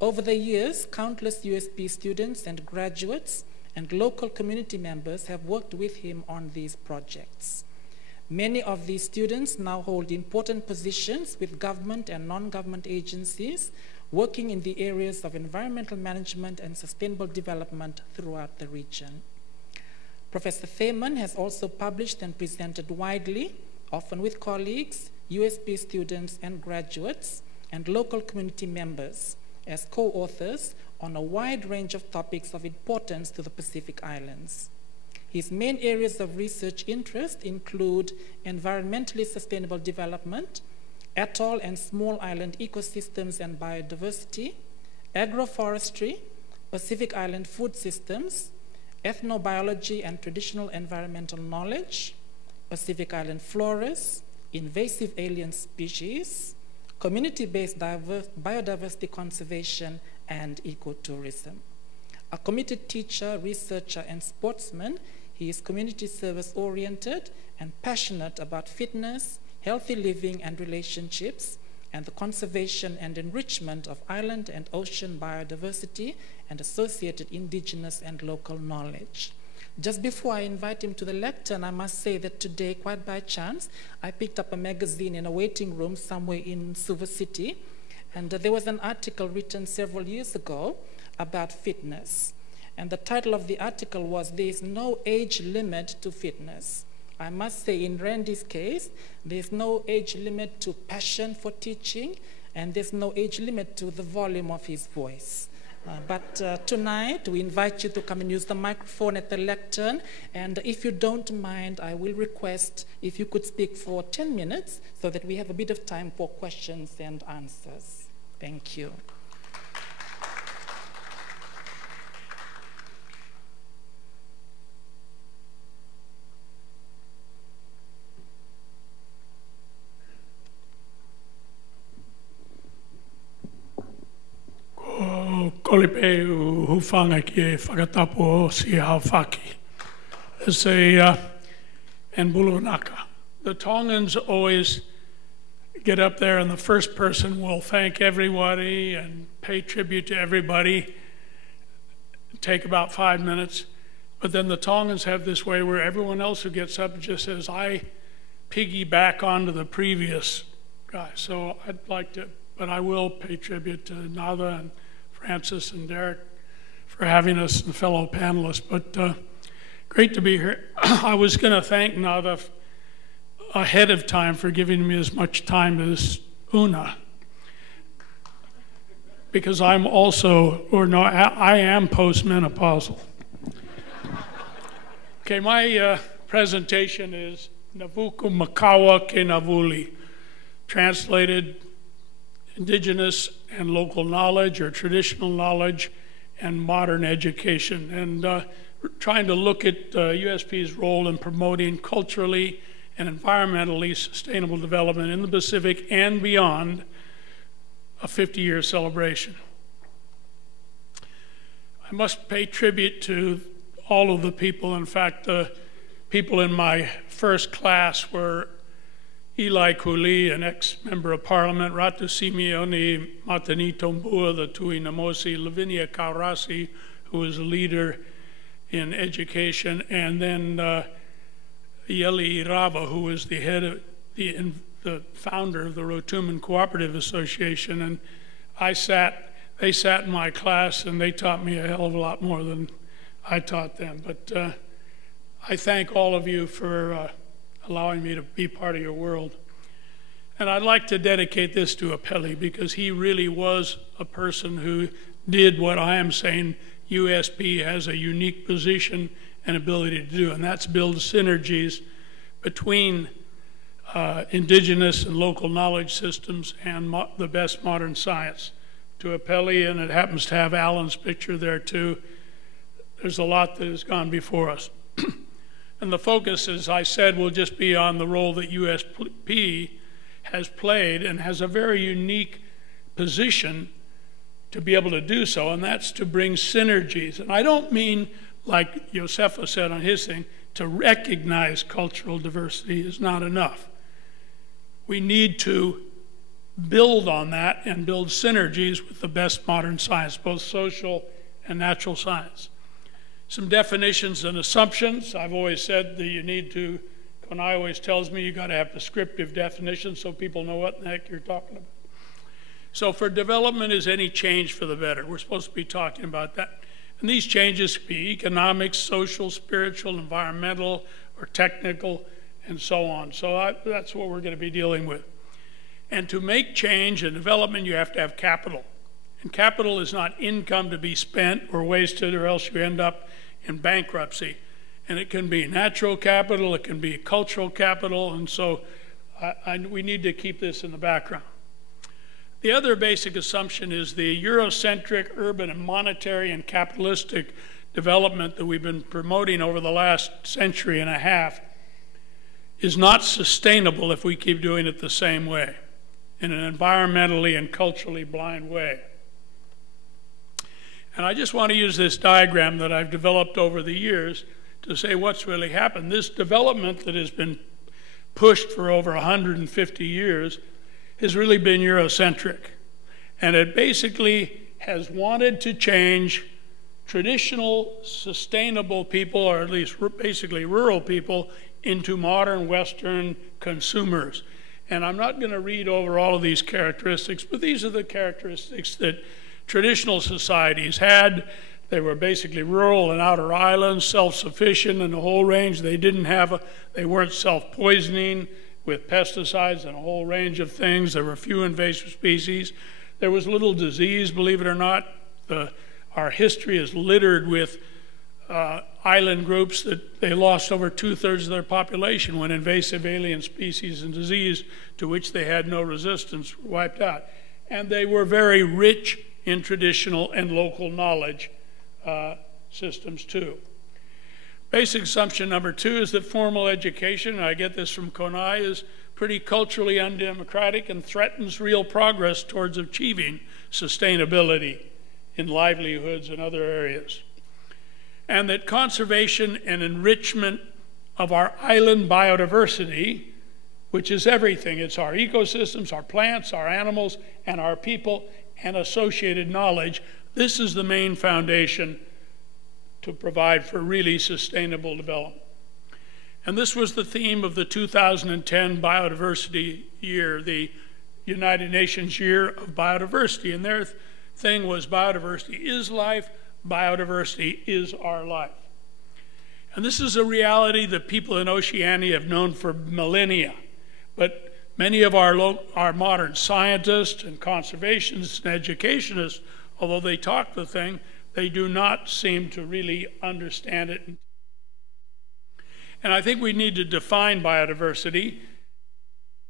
Over the years, countless USP students and graduates and local community members have worked with him on these projects. Many of these students now hold important positions with government and non-government agencies working in the areas of environmental management and sustainable development throughout the region. Professor Thaman has also published and presented widely, often with colleagues, USP students and graduates, and local community members, as co-authors on a wide range of topics of importance to the Pacific Islands. His main areas of research interest include environmentally sustainable development, atoll and small island ecosystems and biodiversity, agroforestry, Pacific Island food systems, ethnobiology and traditional environmental knowledge, Pacific Island floras, invasive alien species, community-based biodiversity conservation, and ecotourism. A committed teacher, researcher, and sportsman, he is community service-oriented and passionate about fitness, healthy living and relationships, and the conservation and enrichment of island and ocean biodiversity and associated indigenous and local knowledge. Just before I invite him to the lectern, I must say that today, quite by chance, I picked up a magazine in a waiting room somewhere in Suva City, and there was an article written several years ago about fitness. And the title of the article was, "There is no age limit to fitness." I must say, in Randy's case, there's no age limit to passion for teaching, and there's no age limit to the volume of his voice. But tonight, we invite you to come and use the microphone at the lectern, and if you don't mind, I will request if you could speak for 10 minutes so that we have a bit of time for questions and answers. Thank you. Kolipe hufanga ki whakatapo si hawhaki. And Bulunaka. The Tongans always get up there and the first person will thank everybody and pay tribute to everybody. Take about 5 minutes. But then the Tongans have this way where everyone else who gets up just says, I piggyback onto the previous guy. So I'd like to, but I will pay tribute to Nada and Francis and Derek for having us and fellow panelists, but great to be here. I was going to thank Nada ahead of time for giving me as much time as Una, because I'm also, I am postmenopausal. Okay, my presentation is Navuku Makawa Ke Navuli, translated indigenous and local knowledge or traditional knowledge and modern education, and trying to look at USP's role in promoting culturally and environmentally sustainable development in the Pacific and beyond a 50-year celebration. I must pay tribute to all of the people. In fact, the people in my first class were Eli Kuli, an ex-member of Parliament, Ratu Simeone, Matani Tombua, the Tui Namosi, Lavinia Kaurasi, who was a leader in education, and then Yeli Irava, who was the head of the founder of the Rotuman Cooperative Association. And they sat in my class, and they taught me a hell of a lot more than I taught them. But I thank all of you for allowing me to be part of your world. And I'd like to dedicate this to Apelli, because he really was a person who did what I am saying USP has a unique position and ability to do, and that's build synergies between indigenous and local knowledge systems and the best modern science. To Apelli, and it happens to have Alan's picture there too, there's a lot that has gone before us. And the focus, as I said, will just be on the role that USP has played and has a very unique position to be able to do so, and that's to bring synergies. And I don't mean, like Josefa said on his thing, to recognize cultural diversity is not enough. We need to build on that and build synergies with the best modern science, both social and natural science. Some definitions and assumptions. I've always said that you need to, Konai always tells me you got to have descriptive definitions so people know what in the heck you're talking about. So for development is any change for the better. We're supposed to be talking about that. And these changes could be economic, social, spiritual, environmental, or technical, and so on. So that's what we're going to be dealing with. And to make change and development, you have to have capital. And capital is not income to be spent or wasted, or else you end up in bankruptcy. And it can be natural capital, it can be cultural capital, and so we need to keep this in the background. The other basic assumption is the Eurocentric, urban, and monetary and capitalistic development that we've been promoting over the last century and a half is not sustainable if we keep doing it the same way, in an environmentally and culturally blind way. And I just want to use this diagram that I've developed over the years to say what's really happened. This development that has been pushed for over 150 years has really been Eurocentric. And it basically has wanted to change traditional, sustainable people, or at least basically rural people, into modern Western consumers. And I'm not going to read over all of these characteristics, but these are the characteristics that traditional societies had. They were basically rural and outer islands, self-sufficient in a whole range. They weren't self-poisoning with pesticides and a whole range of things. There were few invasive species. There was little disease, believe it or not. Our history is littered with island groups that they lost over 2/3 of their population when invasive alien species and disease to which they had no resistance were wiped out. And they were very rich in traditional and local knowledge systems too. Basic assumption number 2 is that formal education, and I get this from Konai, is pretty culturally undemocratic and threatens real progress towards achieving sustainability in livelihoods and other areas. And that conservation and enrichment of our island biodiversity, which is everything, it's our ecosystems, our plants, our animals, and our people, and associated knowledge, this is the main foundation to provide for really sustainable development. And this was the theme of the 2010 Biodiversity Year, the United Nations Year of Biodiversity. And their thing was biodiversity is life, biodiversity is our life. And this is a reality that people in Oceania have known for millennia. But many of our modern scientists and conservationists and educationists, although they talk the thing, they do not seem to really understand it. And I think we need to define biodiversity.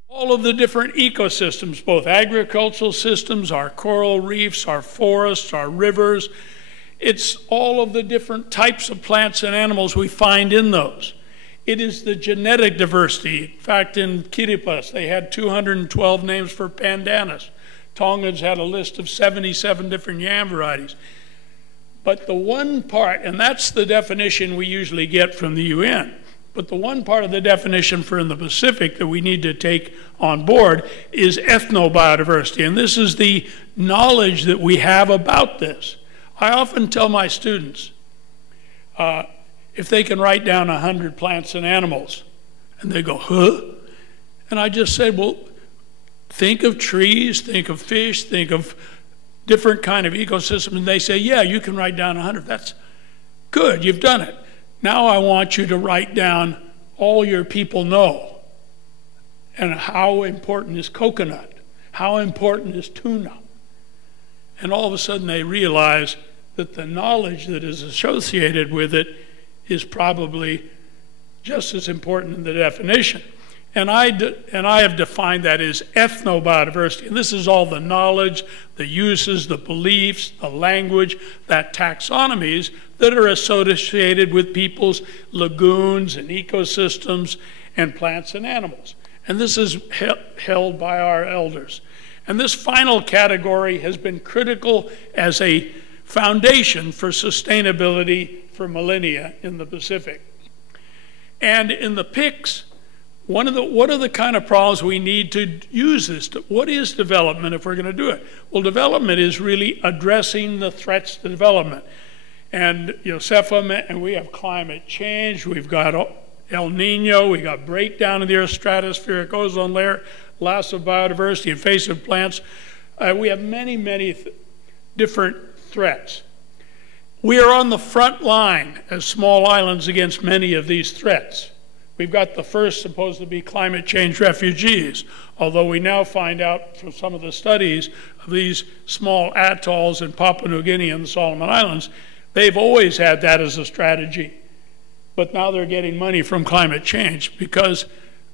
All of the different ecosystems, both agricultural systems, our coral reefs, our forests, our rivers, it's all of the different types of plants and animals we find in those. It is the genetic diversity. In fact, in Kiribati, they had 212 names for pandanus. Tongans had a list of 77 different yam varieties. But the one part, and that's the definition we usually get from the UN, but the one part of the definition for in the Pacific that we need to take on board is ethnobiodiversity. And this is the knowledge that we have about this. I often tell my students, if they can write down 100 plants and animals, and they go, huh? And I just say, well, think of trees, think of fish, think of different kind of ecosystems, and they say, yeah, you can write down 100. That's good, you've done it. Now I want you to write down all your people know. And how important is coconut? How important is tuna? And all of a sudden they realize that the knowledge that is associated with it is probably just as important in the definition. And I have defined that as ethnobiodiversity. And this is all the knowledge, the uses, the beliefs, the language, that taxonomies that are associated with people's lagoons and ecosystems and plants and animals. And this is held by our elders. And this final category has been critical as a foundation for sustainability for millennia in the Pacific. And in the PICs, what are the kind of problems we need to use this? What is development if we're going to do it? Well, development is really addressing the threats to development. And Josefa, and we have climate change, we've got El Nino, we got breakdown of the Earth's stratospheric ozone layer, loss of biodiversity, invasive plants. We have many, many different threats. We are on the front line as small islands against many of these threats. we've got the first supposed to be climate change refugees, although we now find out from some of the studies of these small atolls in Papua New Guinea and the Solomon Islands, they've always had that as a strategy. But now they're getting money from climate change because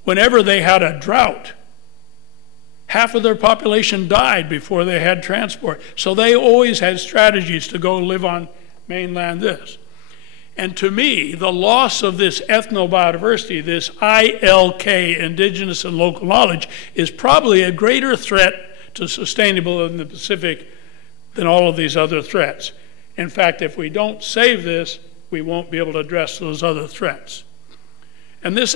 whenever they had a drought, half of their population died before they had transport. So they always had strategies to go live on mainland this. And to me, the loss of this ethnobiodiversity, this ILK, indigenous and local knowledge, is probably a greater threat to sustainable in the Pacific than all of these other threats. In fact, if we don't save this, we won't be able to address those other threats. And this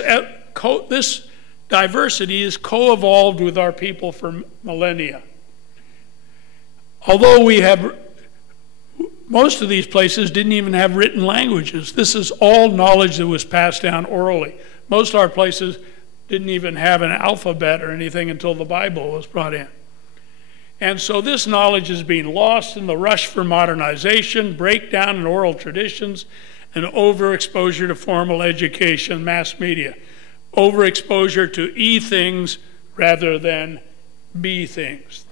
diversity is co-evolved with our people for millennia. Although we have most of these places didn't even have written languages. This is all knowledge that was passed down orally. Most of our places didn't even have an alphabet or anything until the Bible was brought in. And so this knowledge is being lost in the rush for modernization, breakdown in oral traditions, and overexposure to formal education, mass media. Overexposure to E things rather than B things.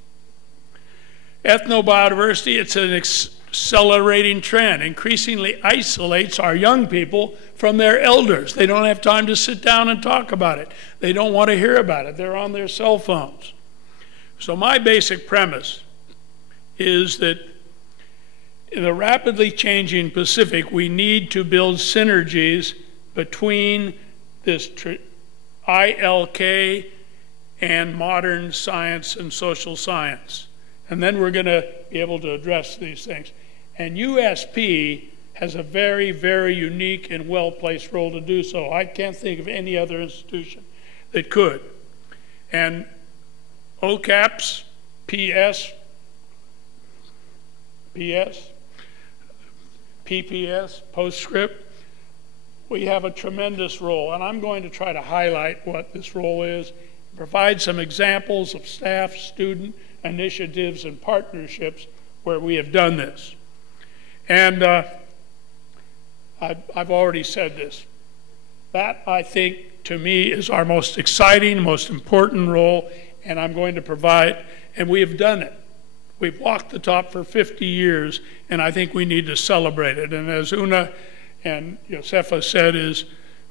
Ethnobiodiversity, it's an accelerating trend, increasingly isolates our young people from their elders. They don't have time to sit down and talk about it. They don't want to hear about it. They're on their cell phones. So my basic premise is that in the rapidly changing Pacific, we need to build synergies between this ILK and modern science and social science. And then we're going to be able to address these things. And USP has a very, very unique and well-placed role to do so. I can't think of any other institution that could. And OCAPS, PS, PPS, Postscript, we have a tremendous role. And I'm going to try to highlight what this role is, provide some examples of staff, student initiatives, and partnerships where we have done this. And I've already said this. That, I think, to me, is our most exciting, most important role, and I'm going to provide, and we have done it. We've walked the talk for 50 years, and I think we need to celebrate it. And as Una and Josefa said, is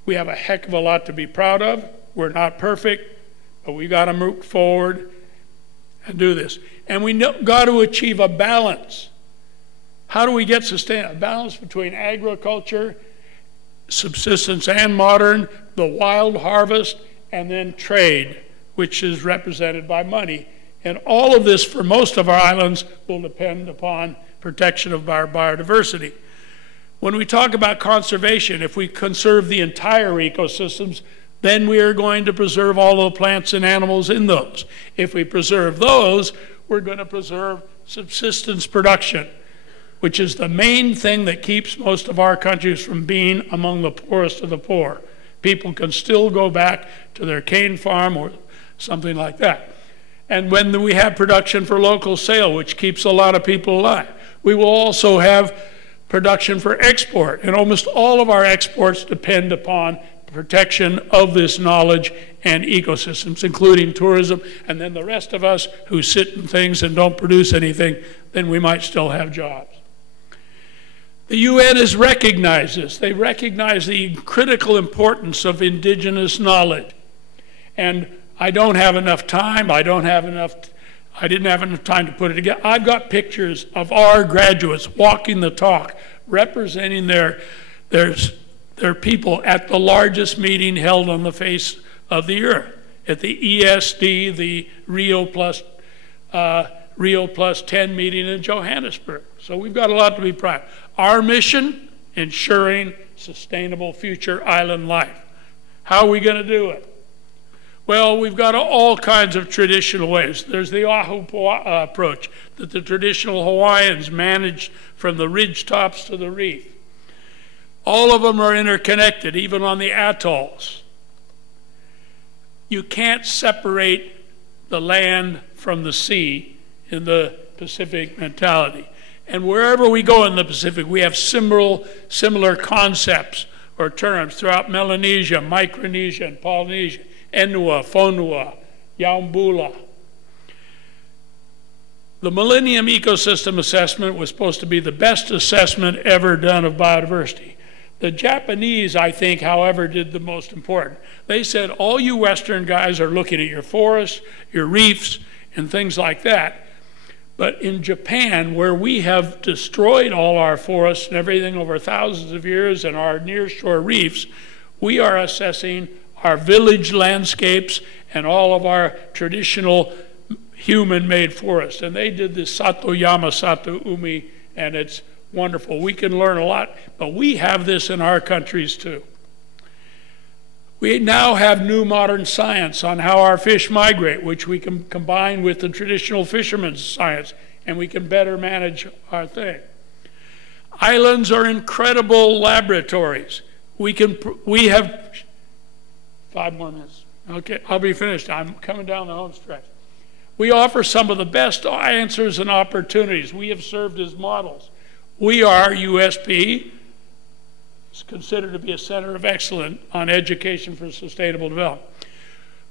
we have a heck of a lot to be proud of. We're not perfect, but we got to move forward and do this. And we got to achieve a balance. How do we get sustainable? A balance between agriculture, subsistence and modern, the wild harvest, and then trade, which is represented by money. And all of this, for most of our islands, will depend upon protection of our biodiversity. When we talk about conservation, if we conserve the entire ecosystems, then we are going to preserve all the plants and animals in those. If we preserve those, we're going to preserve subsistence production, which is the main thing that keeps most of our countries from being among the poorest of the poor. People can still go back to their cane farm or something like that. And when we have production for local sale, which keeps a lot of people alive, we will also have production for export. And almost all of our exports depend upon protection of this knowledge and ecosystems, including tourism. And then the rest of us who sit in things and don't produce anything, then we might still have jobs. The UN has recognized this. They recognize the critical importance of indigenous knowledge. And I don't have enough time. I didn't have enough time to put it together. I've got pictures of our graduates walking the talk, representing their people at the largest meeting held on the face of the earth, at the ESD, the Rio Plus 10 meeting in Johannesburg. So we've got a lot to be proud of. Our mission, ensuring sustainable future island life. How are we going to do it? Well, we've got all kinds of traditional ways. There's the Ahupua'a approach that the traditional Hawaiians managed from the ridge tops to the reef. All of them are interconnected, even on the atolls. You can't separate the land from the sea in the Pacific mentality. And wherever we go in the Pacific, we have similar concepts. or terms throughout Melanesia, Micronesia, and Polynesia, Enua, Fonua, Yaumbula. The Millennium Ecosystem Assessment was supposed to be the best assessment ever done of biodiversity. The Japanese, I think, however, did the most important. They said, all you Western guys are looking at your forests, your reefs, and things like that. But in Japan, where we have destroyed all our forests and everything over thousands of years and our nearshore reefs, we are assessing our village landscapes and all of our traditional human-made forests. And they did this Satoyama Sato Umi, and it's wonderful. We can learn a lot, but we have this in our countries too. We now have new modern science on how our fish migrate, which we can combine with the traditional fisherman's science, and we can better manage our thing. Islands are incredible laboratories. We have 5 more minutes. Okay, I'll be finished. I'm coming down the home stretch. We offer some of the best answers and opportunities. We have served as models. We are USP. It's considered to be a center of excellence on education for sustainable development.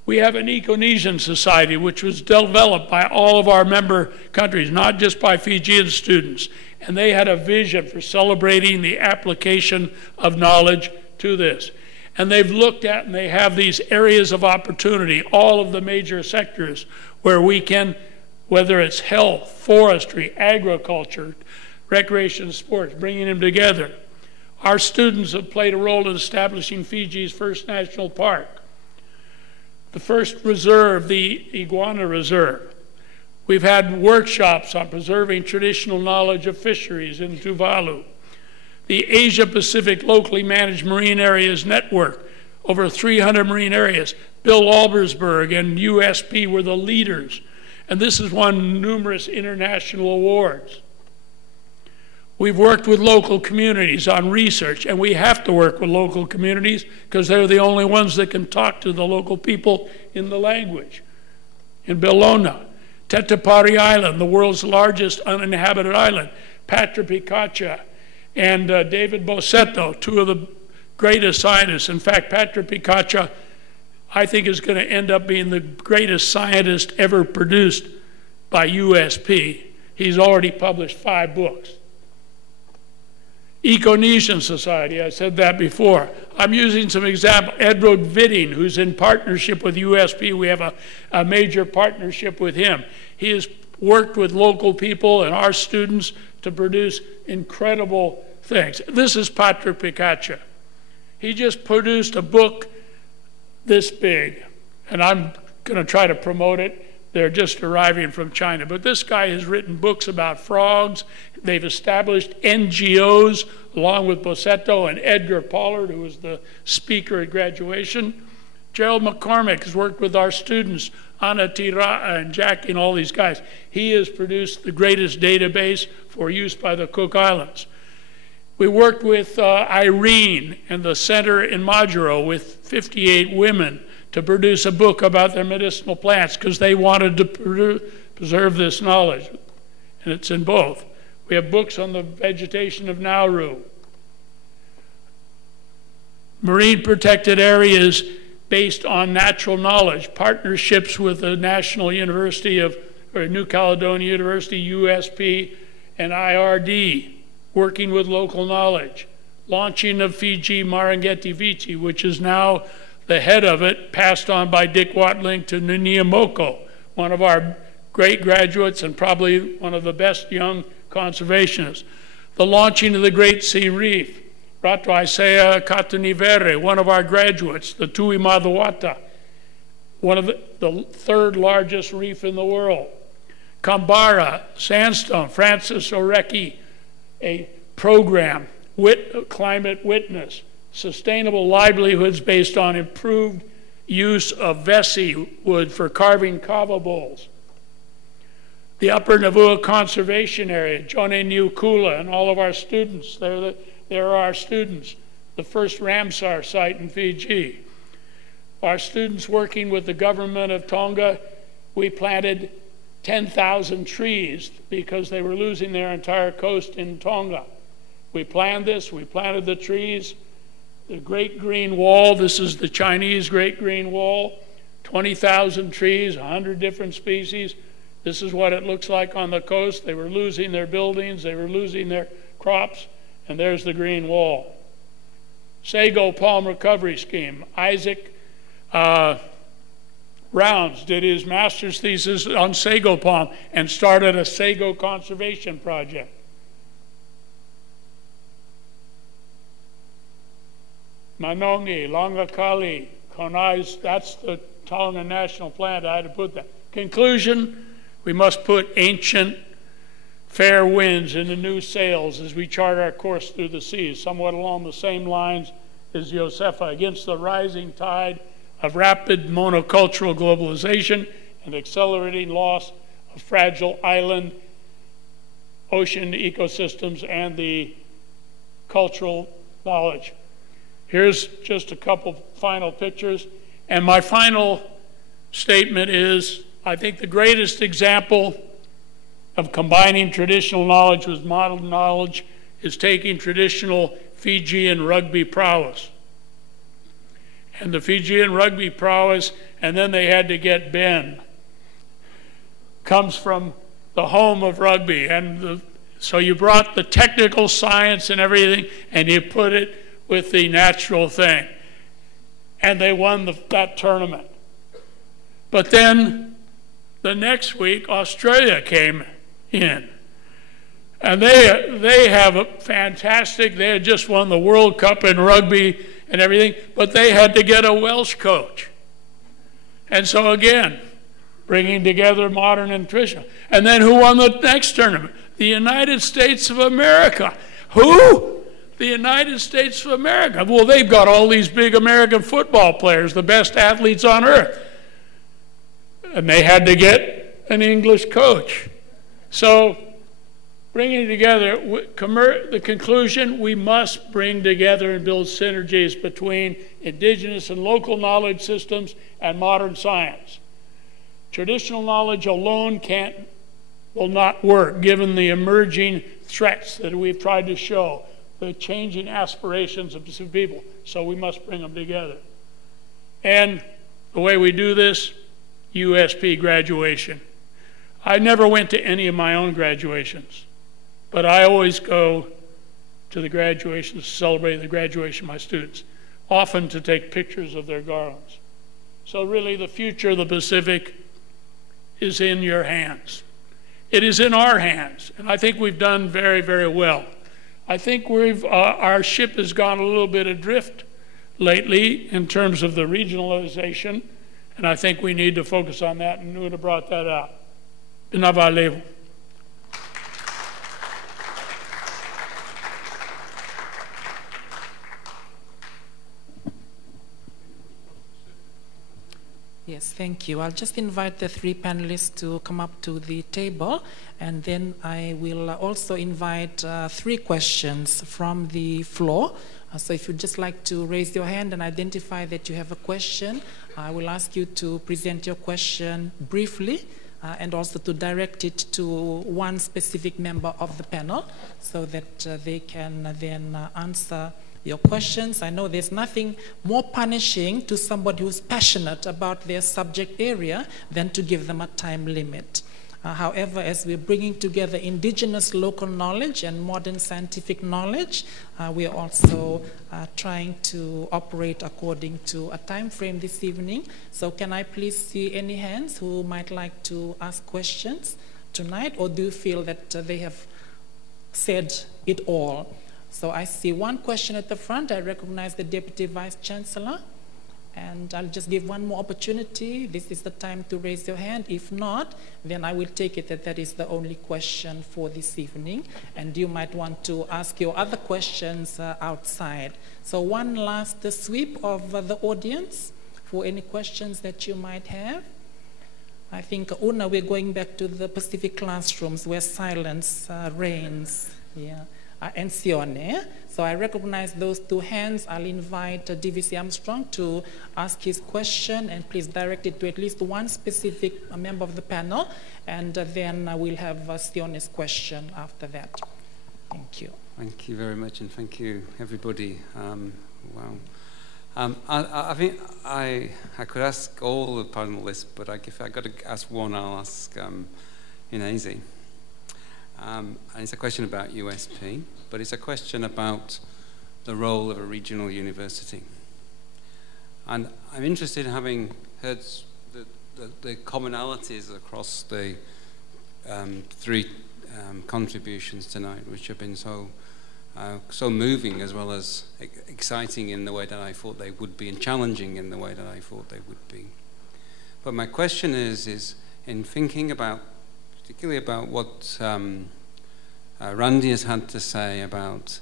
We have an Econesian society which was developed by all of our member countries, not just by Fijian students. And they had a vision for celebrating the application of knowledge to this. And they've looked at and they have these areas of opportunity, all of the major sectors where we can, whether it's health, forestry, agriculture, recreation, sports, bringing them together. Our students have played a role in establishing Fiji's first national park, the first reserve, the Iguana Reserve. We've had workshops on preserving traditional knowledge of fisheries in Tuvalu. The Asia-Pacific Locally Managed Marine Areas Network, over 300 marine areas. Bill Albersberg and USP were the leaders, and this has won numerous international awards. We've worked with local communities on research, and we have to work with local communities because they're the only ones that can talk to the local people in the language. In Bellona, Tetapari Island, the world's largest uninhabited island, Patra Picacha and David Bosetto, two of the greatest scientists. In fact, Patra Picacha, I think, is going to end up being the greatest scientist ever produced by USP. He's already published 5 books. Econesian Society, I said that before. I'm using some example. Edward Vitting, who's in partnership with USP, we have a major partnership with him. He has worked with local people and our students to produce incredible things. This is Patrick Picacha. He just produced a book this big, and I'm going to try to promote it. They're just arriving from China. But this guy has written books about frogs. They've established NGOs along with Bosetto and Edgar Pollard, who was the speaker at graduation. Gerald McCormick has worked with our students, Anna Tira'a and Jackie and all these guys. He has produced the greatest database for use by the Cook Islands. We worked with Irene and the center in Majuro with 58 women to produce a book about their medicinal plants because they wanted to preserve this knowledge. And it's in both. We have books on the vegetation of Nauru. Marine protected areas based on natural knowledge, partnerships with the National University of, or New Caledonia University, USP, and IRD, working with local knowledge. Launching of Fiji Marangeti Vici, which is now the head of it, passed on by Dick Watling to Nunia Moko, one of our great graduates and probably one of the best young conservationists. The launching of the Great Sea Reef, Ratu Isaiah Katunivere, one of our graduates, the Tui Madhuata, one of the third largest reef in the world. Kambara, Sandstone, Francis Orecki, a program, Climate Witness, sustainable livelihoods based on improved use of Vesi wood for carving kava bowls. The Upper Navua Conservation Area, Jone Niukula and all of our students, they're our students. The first Ramsar site in Fiji. Our students working with the government of Tonga, we planted 10,000 trees because they were losing their entire coast in Tonga. We planned this, we planted the trees. the Great Green Wall. This is the Chinese Great Green Wall. 20,000 trees, 100 different species. This is what it looks like on the coast. They were losing their buildings, they were losing their crops, and there's the Green Wall. Sago Palm Recovery Scheme. Isaac Rounds did his master's thesis on sago palm and started a sago conservation project. Manongi, Longakali, Konai's, that's the Tonga national plant. I had to put that. Conclusion, we must put ancient fair winds into new sails as we chart our course through the seas, somewhat along the same lines as Josefa, against the rising tide of rapid monocultural globalization and accelerating loss of fragile island ocean ecosystems and the cultural knowledge. Here's just a couple final pictures. And my final statement is, I think the greatest example of combining traditional knowledge with modern knowledge is taking traditional Fijian rugby prowess. And the Fijian rugby prowess, and then they had to get Ben, comes from the home of rugby. And so you brought the technical science and everything, and you put it with the natural thing. And they won that tournament. But then the next week, Australia came in. And they have a fantastic, they had just won the World Cup in rugby and everything, but they had to get a Welsh coach. And so again, bringing together modern and traditional. And then who won the next tournament? The United States of America. Who? The United States of America. Well, they've got all these big American football players, the best athletes on earth. And they had to get an English coach. So, bringing together, the conclusion, we must bring together and build synergies between indigenous and local knowledge systems and modern science. Traditional knowledge alone will not work, given the emerging threats that we've tried to show, the changing aspirations of people. So we must bring them together. And the way we do this, USP graduation. I never went to any of my own graduations, but I always go to the graduations, to celebrate the graduation of my students, often to take pictures of their garlands. So really the future of the Pacific is in your hands. It is in our hands, and I think we've done very, very well. I think our ship has gone a little bit adrift lately in terms of the regionalization, and I think we need to focus on that, and Nuna brought that out. Binavalevu. Yes, thank you. I'll just invite the three panelists to come up to the table, and then I will also invite three questions from the floor. So if you'd just like to raise your hand and identify that you have a question, I will ask you to present your question briefly and also to direct it to one specific member of the panel so that they can then answer your questions. I know there's nothing more punishing to somebody who's passionate about their subject area than to give them a time limit. However, as we're bringing together indigenous local knowledge and modern scientific knowledge, we are also trying to operate according to a time frame this evening. So can I please see any hands who might like to ask questions tonight, or do you feel that they have said it all? So I see one question at the front. I recognize the Deputy Vice Chancellor. And I'll just give one more opportunity. This is the time to raise your hand. If not, then I will take it that that is the only question for this evening. And you might want to ask your other questions outside. So one last sweep of the audience for any questions that you might have. I think, Una, we're going back to the Pacific classrooms where silence reigns. Yeah. And Sione. So I recognize those two hands. I'll invite DVC Armstrong to ask his question, and please direct it to at least one specific member of the panel, and then we'll have Sione's question after that. Thank you. Thank you very much, and thank you, everybody. Wow. I think I could ask all the panelists, but if I got to ask one, I'll ask Inezi. And it's a question about USP, but it's a question about the role of a regional university. And I'm interested in having heard the commonalities across the three contributions tonight, which have been so moving as well as exciting in the way that I thought they would be, and challenging in the way that I thought they would be. But my question is in thinking about, particularly about what Randy has had to say about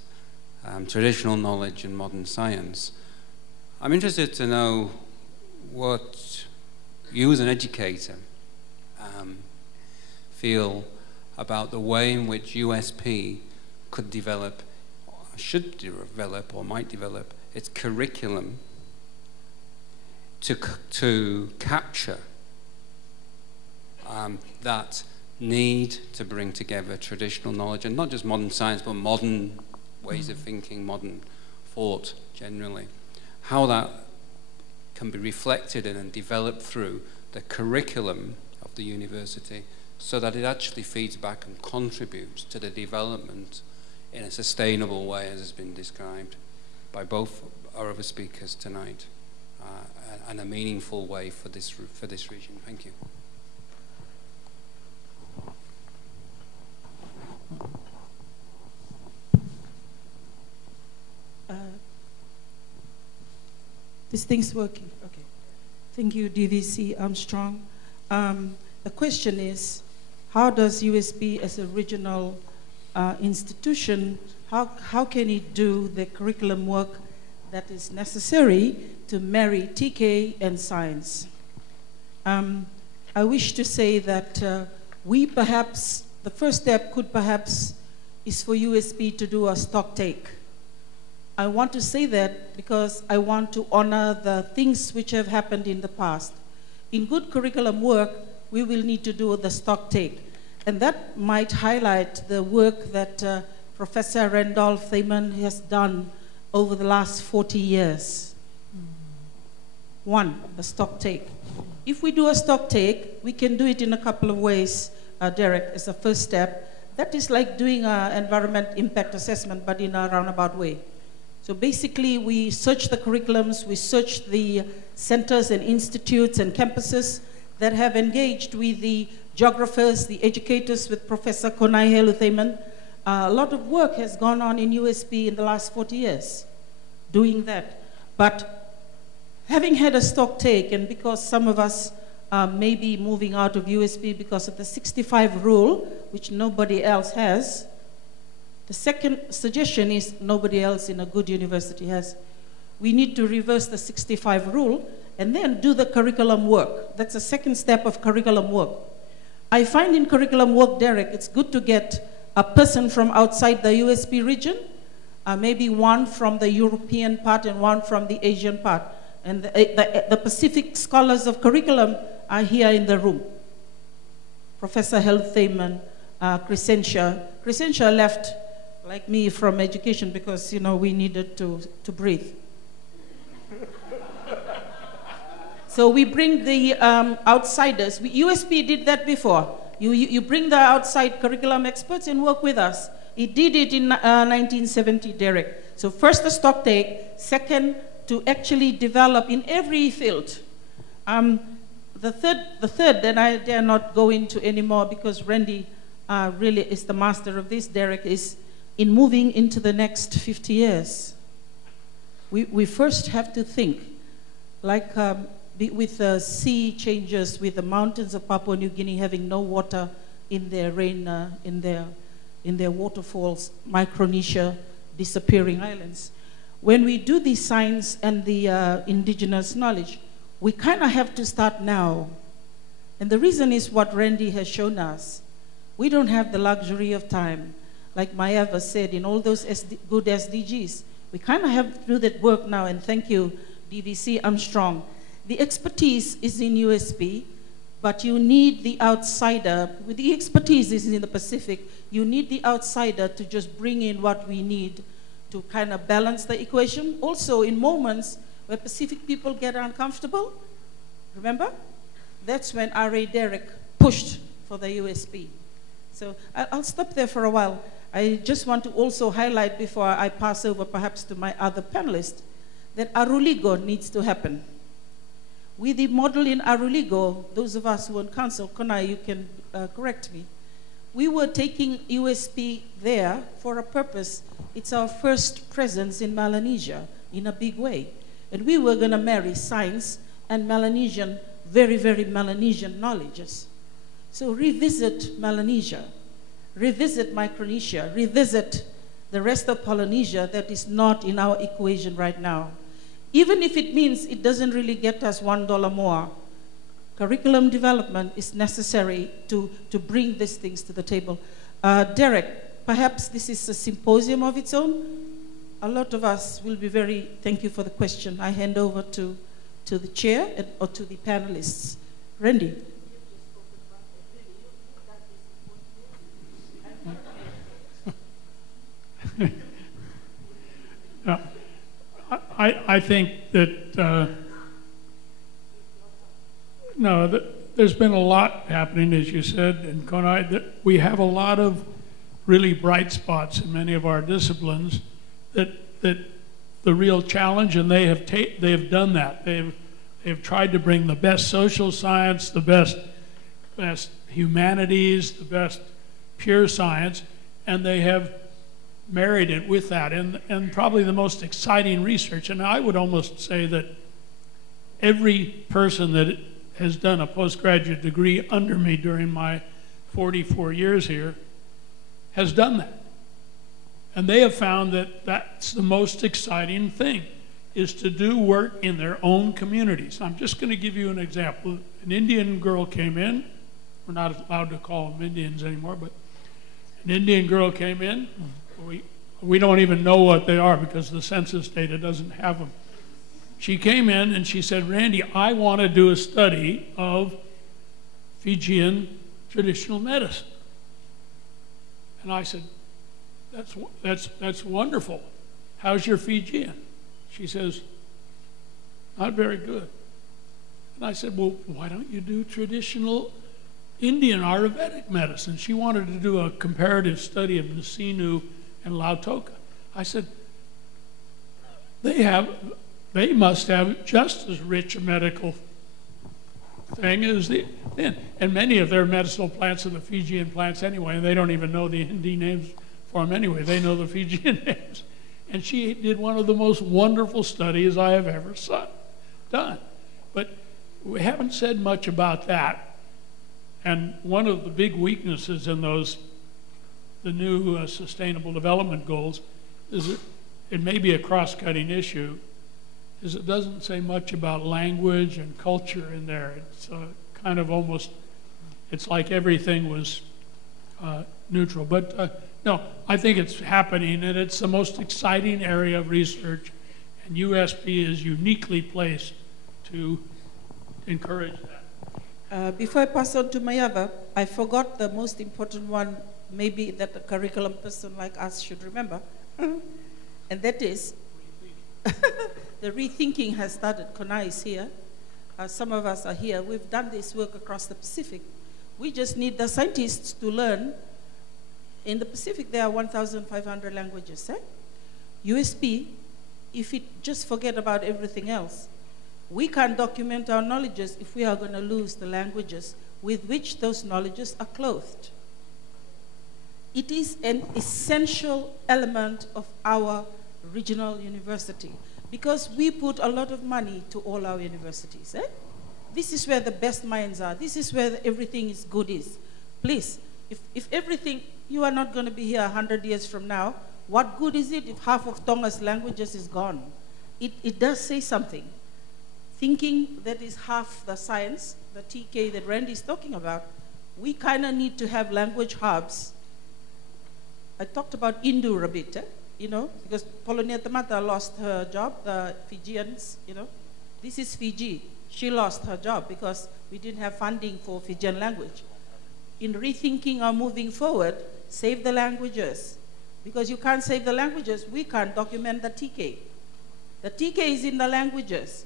traditional knowledge and modern science, I'm interested to know what you as an educator feel about the way in which USP could develop, should develop, or might develop its curriculum to capture that need to bring together traditional knowledge, and not just modern science, but modern ways of thinking, modern thought generally. How that can be reflected in and developed through the curriculum of the university, so that it actually feeds back and contributes to the development in a sustainable way, as has been described by both our other speakers tonight, and a meaningful way for this region. Thank you. This thing's working. Okay. Thank you, DVC Armstrong. The question is, how does USP as a regional institution, how can it do the curriculum work that is necessary to marry TK and science? I wish to say that we perhaps, the first step could perhaps is for USP to do a stock take. I want to say that because I want to honor the things which have happened in the past. In good curriculum work, we will need to do the stock take. And that might highlight the work that Professor Randolph Thaman has done over the last 40 years. One, the stock take. If we do a stock take, we can do it in a couple of ways, Derek, as a first step. That is like doing an environment impact assessment, but in a roundabout way. So basically, we search the curriculums, we search the centers and institutes and campuses that have engaged with the geographers, the educators, with Professor Konai Helu-Thaman. A lot of work has gone on in USP in the last 40 years doing that. But having had a stock take, and because some of us may be moving out of USP because of the 65 rule, which nobody else has, the second suggestion is nobody else in a good university has. We need to reverse the 65 rule and then do the curriculum work. That's the second step of curriculum work. I find in curriculum work, Derek, it's good to get a person from outside the USP region, maybe one from the European part and one from the Asian part. And the Pacific scholars of curriculum are here in the room. Professor Helu-Thaman, Crescentia. Crescentia left, like me, from education because, you know, we needed to breathe. So we bring the outsiders. USP did that before. You bring the outside curriculum experts and work with us. It did it in 1970, Derek. So first the stock take, second to actually develop in every field. The third, then I dare not go into anymore because Randy really is the master of this, Derek, is in moving into the next 50 years. We first have to think, like with the sea changes, with the mountains of Papua New Guinea having no water in their rain, in their waterfalls, Micronesia disappearing islands. When we do the science and the indigenous knowledge, we kind of have to start now. And the reason is what Randy has shown us. We don't have the luxury of time. Like Mayava said, in all those good SDGs, we kind of have to do that work now, and thank you, DVC Armstrong. The expertise is in USP, but you need the outsider. With the expertise is in the Pacific, you need the outsider to just bring in what we need to kind of balance the equation. Also, in moments where Pacific people get uncomfortable, remember? That's when R.A. Derrick pushed for the USP. So I'll stop there for a while. I just want to also highlight before I pass over perhaps to my other panelists that Aruligo needs to happen. With the model in Aruligo, those of us who are on council, Konai, you can correct me, we were taking USP there for a purpose. It's our first presence in Melanesia in a big way. And we were going to marry science and Melanesian, very, very Melanesian knowledges. So revisit Melanesia, revisit Micronesia, revisit the rest of Polynesia that is not in our equation right now. Even if it means it doesn't really get us $1 more, curriculum development is necessary to bring these things to the table. Derek, perhaps this is a symposium of its own. A lot of us will be very, thank you for the question. I hand over to the chair or to the panelists. Randy. I think that, there's been a lot happening, as you said, in Konai, that we have a lot of really bright spots in many of our disciplines that the real challenge, and they have done that. They've tried to bring the best social science, the best humanities, the best pure science, and they have married it with that, and probably the most exciting research. And I would almost say that every person that has done a postgraduate degree under me during my 44 years here has done that. And they have found that that's the most exciting thing, is to do work in their own communities. I'm just going to give you an example. An Indian girl came in. We're not allowed to call them Indians anymore, but an Indian girl came in. We don't even know what they are because the census data doesn't have them. She came in and she said, Randy, I want to do a study of Fijian traditional medicine. And I said, that's wonderful. How's your Fijian? She says, not very good. And I said, well, why don't you do traditional Indian Ayurvedic medicine? She wanted to do a comparative study of Nasinu and Lautoka. I said, they must have just as rich a medical thing as the Indian. And many of their medicinal plants are the Fijian plants anyway, and they don't even know the Hindi names for them anyway. They know the Fijian names. And she did one of the most wonderful studies I have ever done. But we haven't said much about that. And one of the big weaknesses in the new Sustainable Development Goals, is it may be a cross-cutting issue, is it doesn't say much about language and culture in there. It's kind of almost, it's like everything was neutral. But no, I think it's happening, and it's the most exciting area of research, and USP is uniquely placed to encourage that. Before I pass on to Mayava, I forgot the most important one, maybe that a curriculum person like us should remember, and that is the rethinking has started. Konai is here. Some of us are here. We've done this work across the Pacific. We just need the scientists to learn. In the Pacific, there are 1,500 languages. USP, if we just forget about everything else, we can't document our knowledges if we are going to lose the languages with which those knowledges are clothed. It is an essential element of our regional university because we put a lot of money to all our universities. This is where the best minds are. This is where everything is good is. Please, if everything, you are not going to be here 100 years from now, what good is it if half of Tonga's languages is gone? It does say something. Thinking that is half the science, the TK that Randy is talking about, we kind of need to have language hubs. I talked about Indu a bit, because Polonia Tamata lost her job, the Fijians, This is Fiji. She lost her job because we didn't have funding for Fijian language. In rethinking or moving forward, save the languages. because you can't save the languages. We can't document the TK. The TK is in the languages.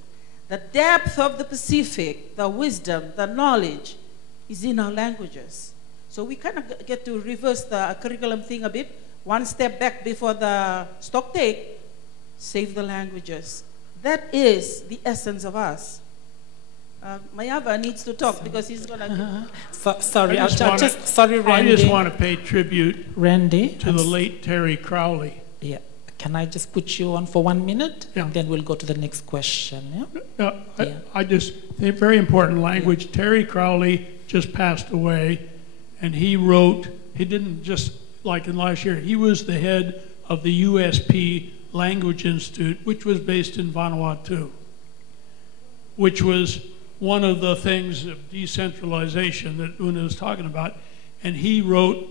The depth of the Pacific, the wisdom, the knowledge is in our languages. So we kind of get to reverse the curriculum thing a bit. One step back before the stock take, save the languages. That is the essence of us. Mayava needs to talk because he's going to... Sorry, Randy. I just want to pay tribute Randy, to the late Terry Crowley. Yeah. Can I just put you on for 1 minute? Yeah. And then we'll go to the next question. Yeah? I just think very important language. Yeah. Terry Crowley just passed away, and he wrote, he didn't just like in last year, he was the head of the USP Language Institute, which was based in Vanuatu, which was one of the things of decentralization that Una was talking about. And he wrote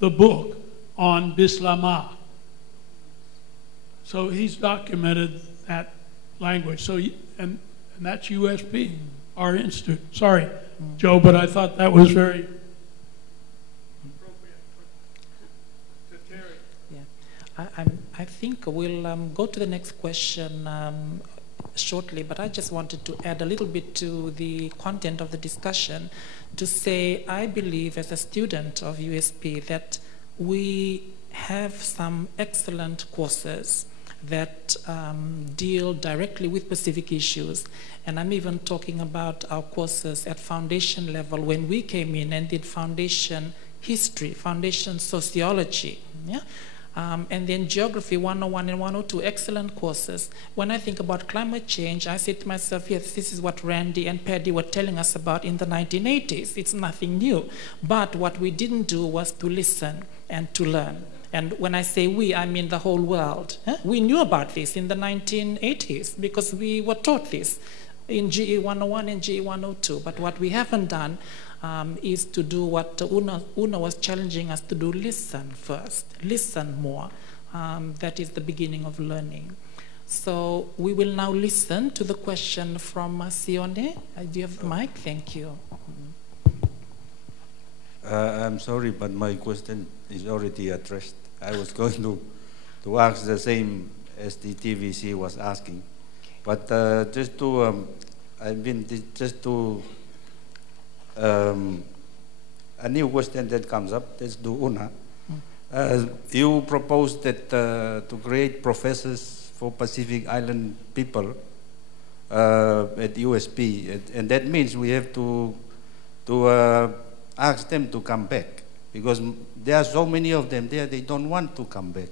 the book on Bislama. So he's documented that language. So, and that's USP, our institute. Sorry, Joe, but I thought that was very appropriate to Terry. Yeah, I think we'll go to the next question shortly, but I just wanted to add a little bit to the content of the discussion to say I believe as a student of USP that we have some excellent courses that deal directly with Pacific issues. And I'm even talking about our courses at foundation level when we came in and did foundation history, foundation sociology. Yeah? And then Geography 101 and 102, excellent courses. When I think about climate change, I say to myself, yes, this is what Randy and Paddy were telling us about in the 1980s. It's nothing new. But what we didn't do was to listen and to learn. And when I say we, I mean the whole world. We knew about this in the 1980s because we were taught this in GE 101 and GE 102. But what we haven't done is to do what Una was challenging us to do, listen first, listen more. That is the beginning of learning. So we will now listen to the question from Sione. Do you have the mic? Thank you. I'm sorry, but my question is already addressed. I was going to ask the same as the TVC was asking. But just to a new question that comes up, that's to Una. You proposed that to create professors for Pacific Island people at USP, and that means we have to ask them to come back, because there are so many of them there, they don't want to come back.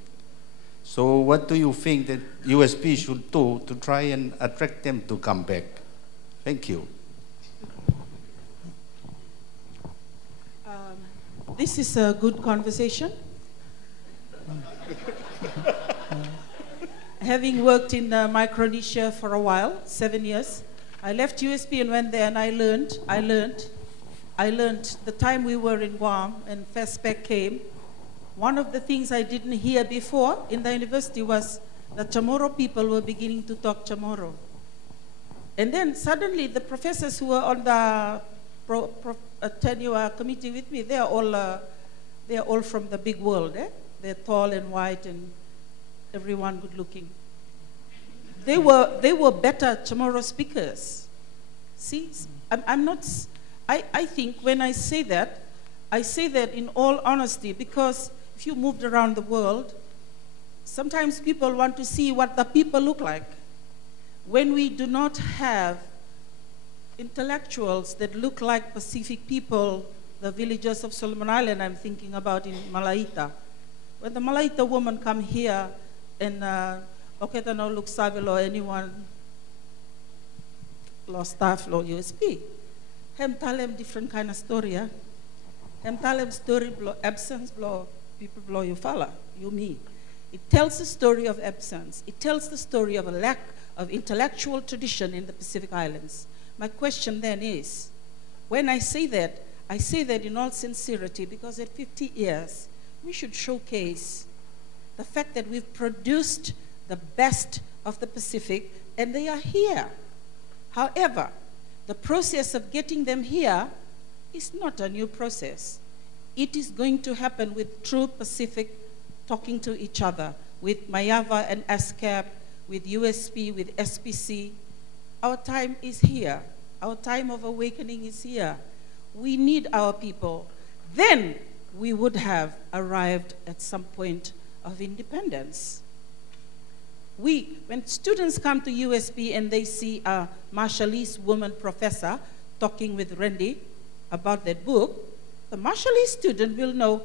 So what do you think that USP should do to try and attract them to come back? Thank you. This is a good conversation. Having worked in Micronesia for a while, 7 years, I left USP and went there and I learned the time we were in Guam and FESPEC came. One of the things I didn't hear before in the university was the Chamorro people were beginning to talk Chamorro. And then suddenly the professors who were on the tenure committee with me, they are all from the big world. They're tall and white and everyone good looking. They were better Chamorro speakers. See, I think when I say that in all honesty, because if you moved around the world, sometimes people want to see what the people look like. When we do not have intellectuals that look like Pacific people, the villagers of Solomon Island I'm thinking about in Malaita. When the Malaita woman come here and Oketano look Savilo, anyone lost staff lo USP. Hem talem different kind of story, yeah? Hem talem story blow absence blow people blow you fala, you me. It tells the story of absence. It tells the story of a lack of intellectual tradition in the Pacific Islands. My question then is, when I say that in all sincerity, because at 50 years, we should showcase the fact that we've produced the best of the Pacific and they are here. However, the process of getting them here is not a new process. It is going to happen with true Pacific talking to each other with Mayava and ASCAP, with USP, with SPC. Our time is here. Our time of awakening is here. We need our people. Then we would have arrived at some point of independence. When students come to USP and they see a Marshallese woman professor talking with Randy about that book, the Marshallese student will know,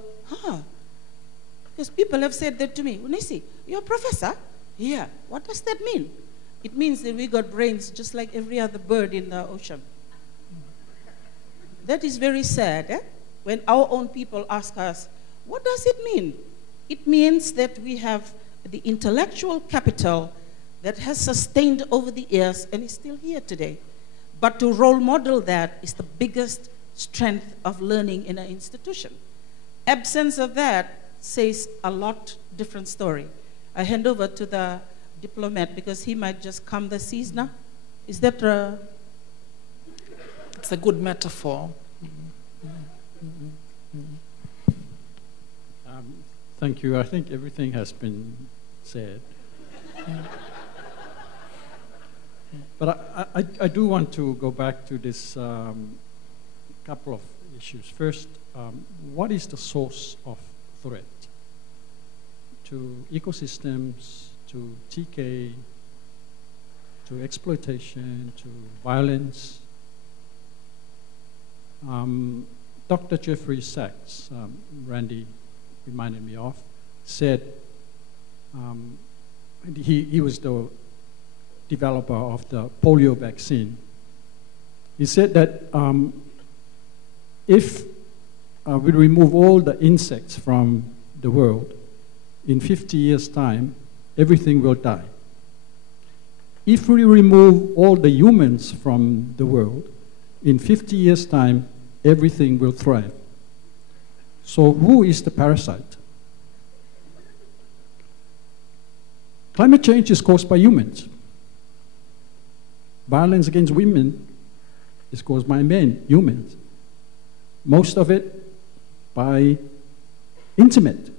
because people have said that to me. When they say, you're a professor? Yeah. What does that mean? It means that we got brains just like every other bird in the ocean. That is very sad, eh? When our own people ask us, what does it mean? It means that we have the intellectual capital that has sustained over the years and is still here today. But to role model that is the biggest strength of learning in an institution. Absence of that says a lot different story. I hand over to the diplomat because he might just calm the seas now. Is that It's a good metaphor. Thank you. I think everything has been said. But I do want to go back to this couple of issues. First, what is the source of threat to ecosystems, to TK, to exploitation, to violence? Dr. Jeffrey Sachs, Randy reminded me of, said he was the developer of the polio vaccine. He said that if we remove all the insects from the world, in 50 years' time, everything will die. If we remove all the humans from the world, in 50 years' time, everything will thrive. So who is the parasite? Climate change is caused by humans. Violence against women is caused by men, humans. Most of it by intimate.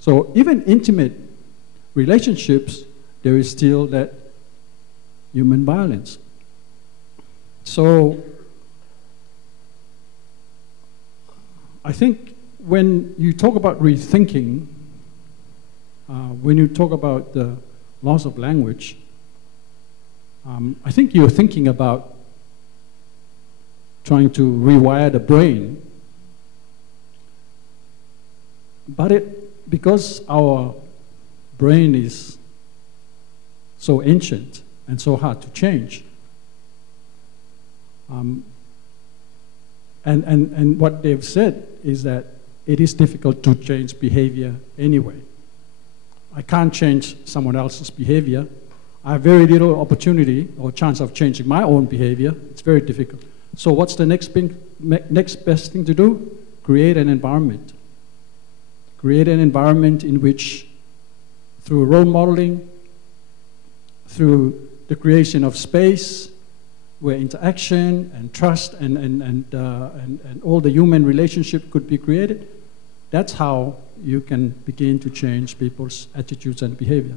So even intimate relationships, there is still that human violence. So I think when you talk about rethinking, when you talk about the loss of language, I think you're thinking about trying to rewire the brain. But because our brain is so ancient and so hard to change, and what they've said is that it is difficult to change behavior anyway. I can't change someone else's behavior. I have very little opportunity or chance of changing my own behavior. It's very difficult. So what's the next best thing to do? Create an environment. Create an environment in which, through role modeling, through the creation of space, where interaction and trust and all the human relationship could be created, that's how you can begin to change people's attitudes and behavior.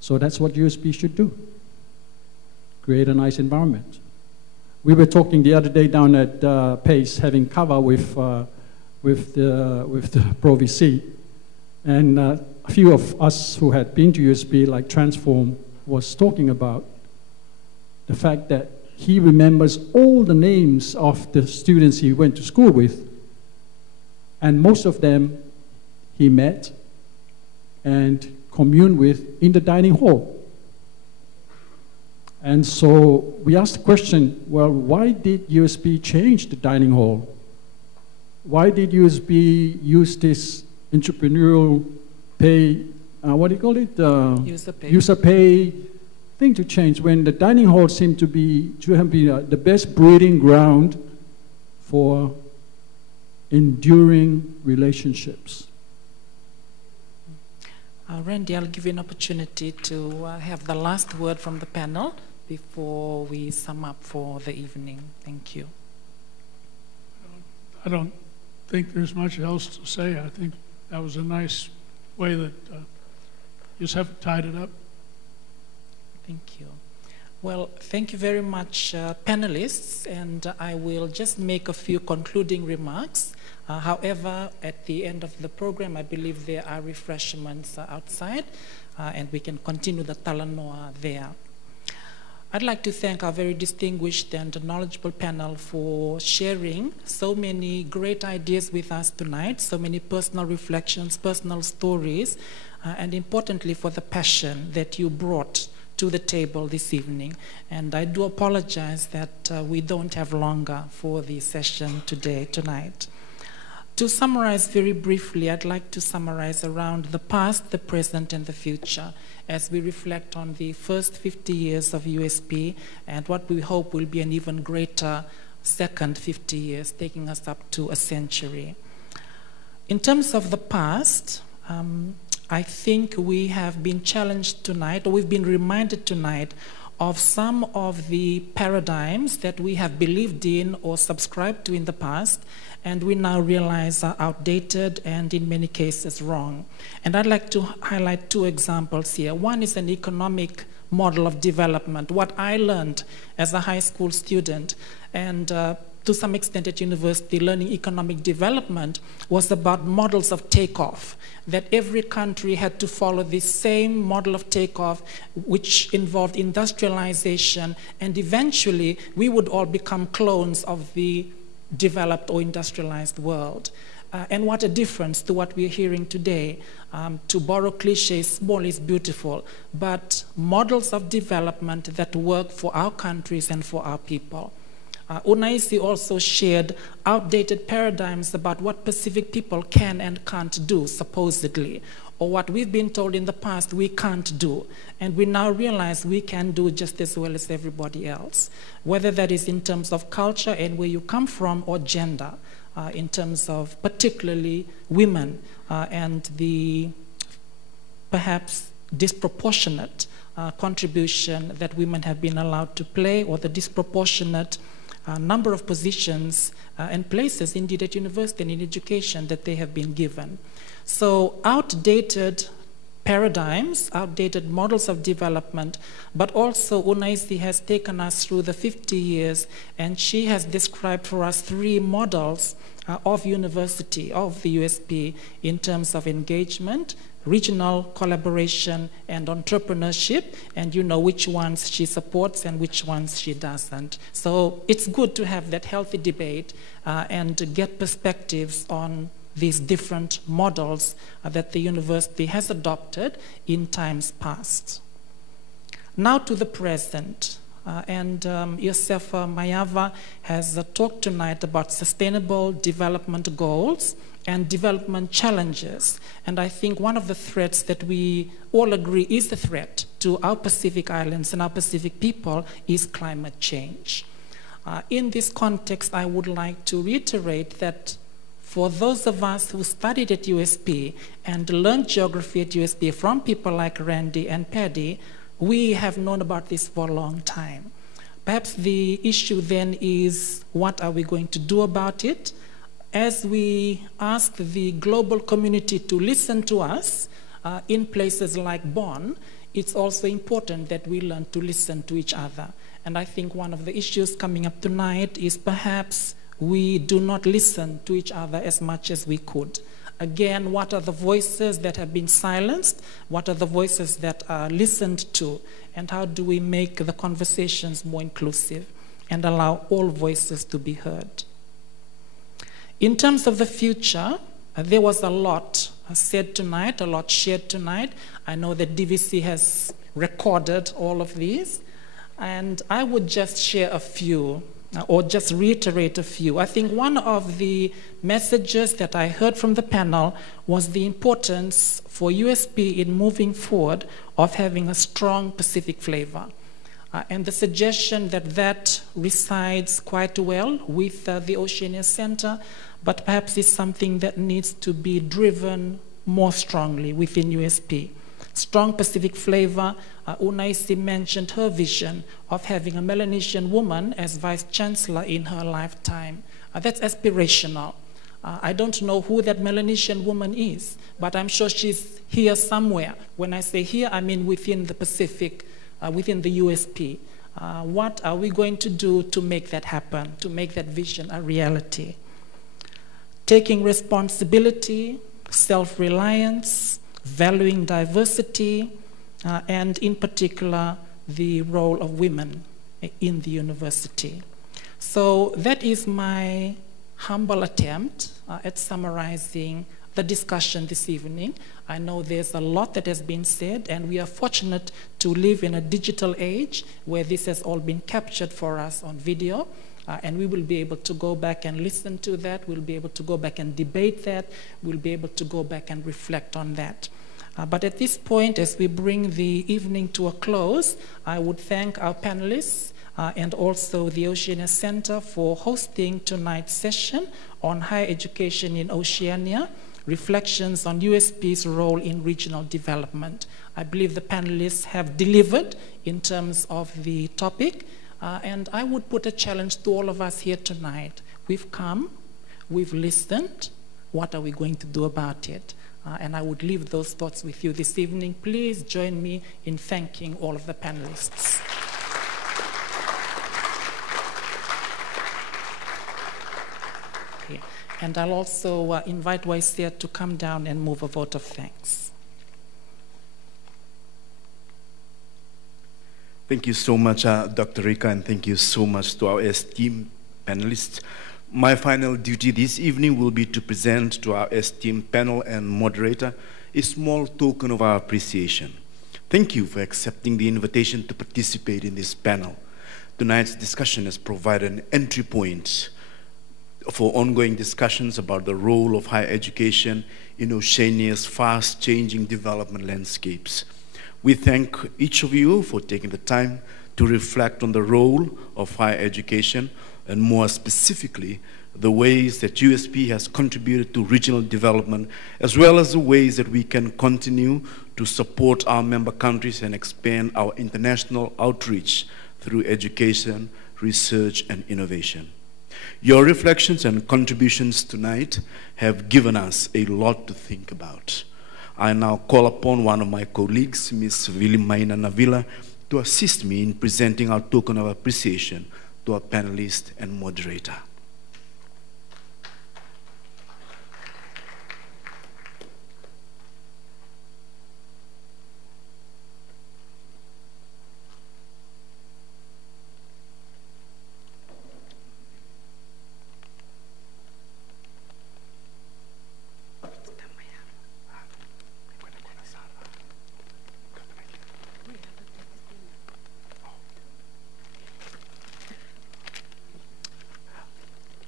So that's what USP should do. Create a nice environment. We were talking the other day down at PACE, having cover with the Pro VC, and a few of us who had been to USP, like Transform, was talking about the fact that he remembers all the names of the students he went to school with, and most of them he met and communed with in the dining hall. And so we asked the question, well, why did USP change the dining hall? Why did USP use this entrepreneurial pay, what do you call it? User pay thing to change, when the dining hall seemed to have been the best breeding ground for enduring relationships. Randy, I'll give you an opportunity to have the last word from the panel before we sum up for the evening. Thank you. I don't think there's much else to say. I think that was a nice way that you just have tied it up. Thank you. Well, thank you very much, panelists, and I will just make a few concluding remarks. However, at the end of the program, I believe there are refreshments outside, and we can continue the talanoa there. I'd like to thank our very distinguished and knowledgeable panel for sharing so many great ideas with us tonight, so many personal reflections, personal stories, and importantly for the passion that you brought to the table this evening. And I do apologize that we don't have longer for the session tonight. To summarize very briefly, I'd like to summarize around the past, the present, and the future as we reflect on the first 50 years of USP and what we hope will be an even greater second 50 years, taking us up to a century. In terms of the past, I think we have been challenged tonight, or we've been reminded tonight of some of the paradigms that we have believed in or subscribed to in the past, and we now realize are outdated and in many cases wrong. And I'd like to highlight two examples here. One is an economic model of development, what I learned as a high school student, and to some extent at university, learning economic development was about models of takeoff, that every country had to follow the same model of takeoff, which involved industrialization, and eventually we would all become clones of the developed or industrialized world. And what a difference to what we're hearing today. To borrow cliches, small is beautiful, but models of development that work for our countries and for our people. Unaisi also shared outdated paradigms about what Pacific people can and can't do, supposedly, or what we've been told in the past we can't do. And we now realize we can do just as well as everybody else, whether that is in terms of culture and where you come from, or gender, in terms of particularly women and the perhaps disproportionate contribution that women have been allowed to play, or the disproportionate number of positions and places, indeed at university and in education, that they have been given. So outdated paradigms, outdated models of development, but also Unaisi has taken us through the 50 years, and she has described for us 3 models of university, of the USP, in terms of engagement, regional collaboration, and entrepreneurship, and you know which ones she supports and which ones she doesn't. So it's good to have that healthy debate and to get perspectives on these different models that the university has adopted in times past. Now to the present. Yosefa Mayava has talked tonight about sustainable development goals and development challenges. And I think one of the threats that we all agree is the threat to our Pacific Islands and our Pacific people is climate change. In this context, I would like to reiterate that for those of us who studied at USP and learned geography at USP from people like Randy and Paddy, we have known about this for a long time. Perhaps the issue then is, what are we going to do about it? As we ask the global community to listen to us in places like Bonn, it's also important that we learn to listen to each other. And I think one of the issues coming up tonight is perhaps we do not listen to each other as much as we could. Again, what are the voices that have been silenced? What are the voices that are listened to? And how do we make the conversations more inclusive and allow all voices to be heard? In terms of the future, there was a lot said tonight, a lot shared tonight. I know that DVC has recorded all of these, and I would just share a few, or just reiterate a few. I think one of the messages that I heard from the panel was the importance for USP in moving forward of having a strong Pacific flavor. And the suggestion that that resides quite well with the Oceania Center, but perhaps is something that needs to be driven more strongly within USP. Strong Pacific flavor. Unaisi mentioned her vision of having a Melanesian woman as Vice Chancellor in her lifetime. That's aspirational. I don't know who that Melanesian woman is, but I'm sure she's here somewhere. When I say here, I mean within the Pacific, within the USP. What are we going to do to make that happen, to make that vision a reality? Taking responsibility, self-reliance, valuing diversity, and in particular, the role of women in the university. So that is my humble attempt at summarizing the discussion this evening. I know there's a lot that has been said, and we are fortunate to live in a digital age where this has all been captured for us on video, and we will be able to go back and listen to that. We'll be able to go back and debate that. We'll be able to go back and reflect on that. But at this point, as we bring the evening to a close, I would thank our panelists and also the Oceania Center for hosting tonight's session on higher education in Oceania, reflections on USP's role in regional development. I believe the panelists have delivered in terms of the topic, and I would put a challenge to all of us here tonight. We've come, we've listened, what are we going to do about it? And I would leave those thoughts with you this evening. Please join me in thanking all of the panelists. Okay. And I'll also invite Waisia to come down and move a vote of thanks. Thank you so much, Dr. Rika, and thank you so much to our esteemed panelists. My final duty this evening will be to present to our esteemed panel and moderator a small token of our appreciation. Thank you for accepting the invitation to participate in this panel. Tonight's discussion has provided an entry point for ongoing discussions about the role of higher education in Oceania's fast-changing development landscapes. We thank each of you for taking the time to reflect on the role of higher education, and more specifically, the ways that USP has contributed to regional development, as well as the ways that we can continue to support our member countries and expand our international outreach through education, research, and innovation. Your reflections and contributions tonight have given us a lot to think about. I now call upon one of my colleagues, Ms. Vilimaina Navila, to assist me in presenting our token of appreciation to our panelist and moderator.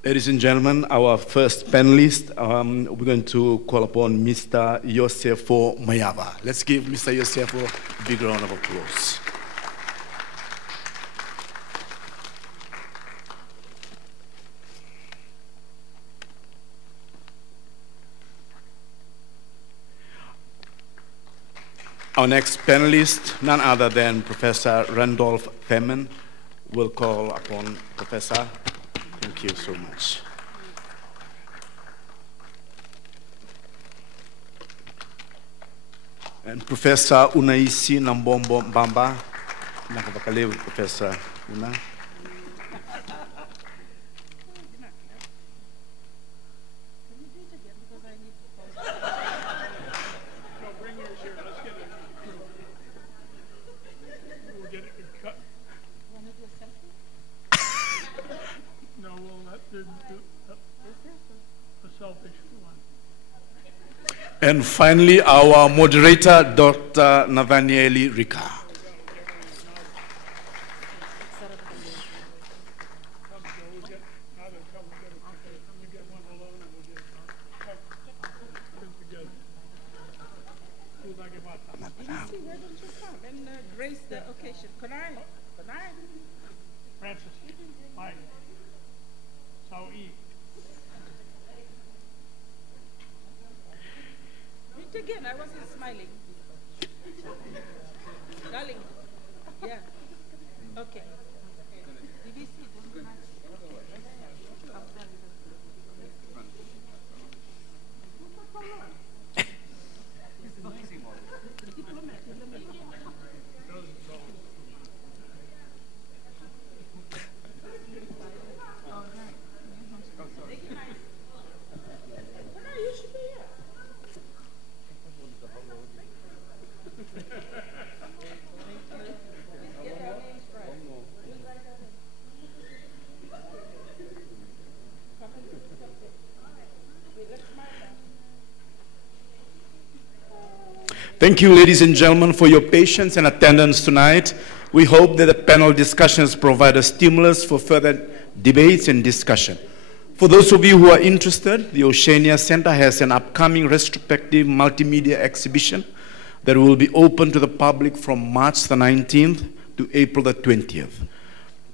Ladies and gentlemen, our first panelist, we're going to call upon Mr. Yosefo Mayava. Let's give Mr. Yosefo a big round of applause. Our next panelist, none other than Professor Randolph Femen, will call upon Professor. Thank you so much. And Professor Unaisi Nambombo Mbamba, nakabakaliw Professor Una. And finally, our moderator, Dr. Navanieli Rika. Grace the occasion. Francis, Mike, Sao E. Again, I wasn't smiling. Darling. Yeah. Okay. Thank you, ladies and gentlemen, for your patience and attendance tonight. We hope that the panel discussions provide a stimulus for further debates and discussion. For those of you who are interested, the Oceania Center has an upcoming retrospective multimedia exhibition that will be open to the public from March the 19th to April the 20th.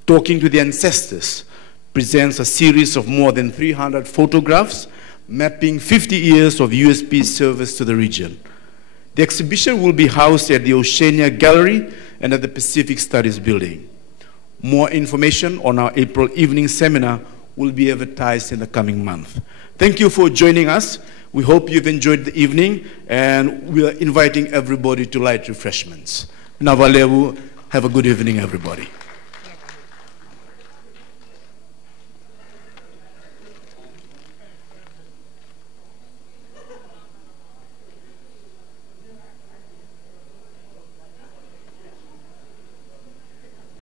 Talking to the Ancestors presents a series of more than 300 photographs mapping 50 years of USP service to the region. The exhibition will be housed at the Oceania Gallery and at the Pacific Studies Building. More information on our April evening seminar will be advertised in the coming month. Thank you for joining us. We hope you've enjoyed the evening, and we are inviting everybody to light refreshments. Navalevu, have a good evening, everybody.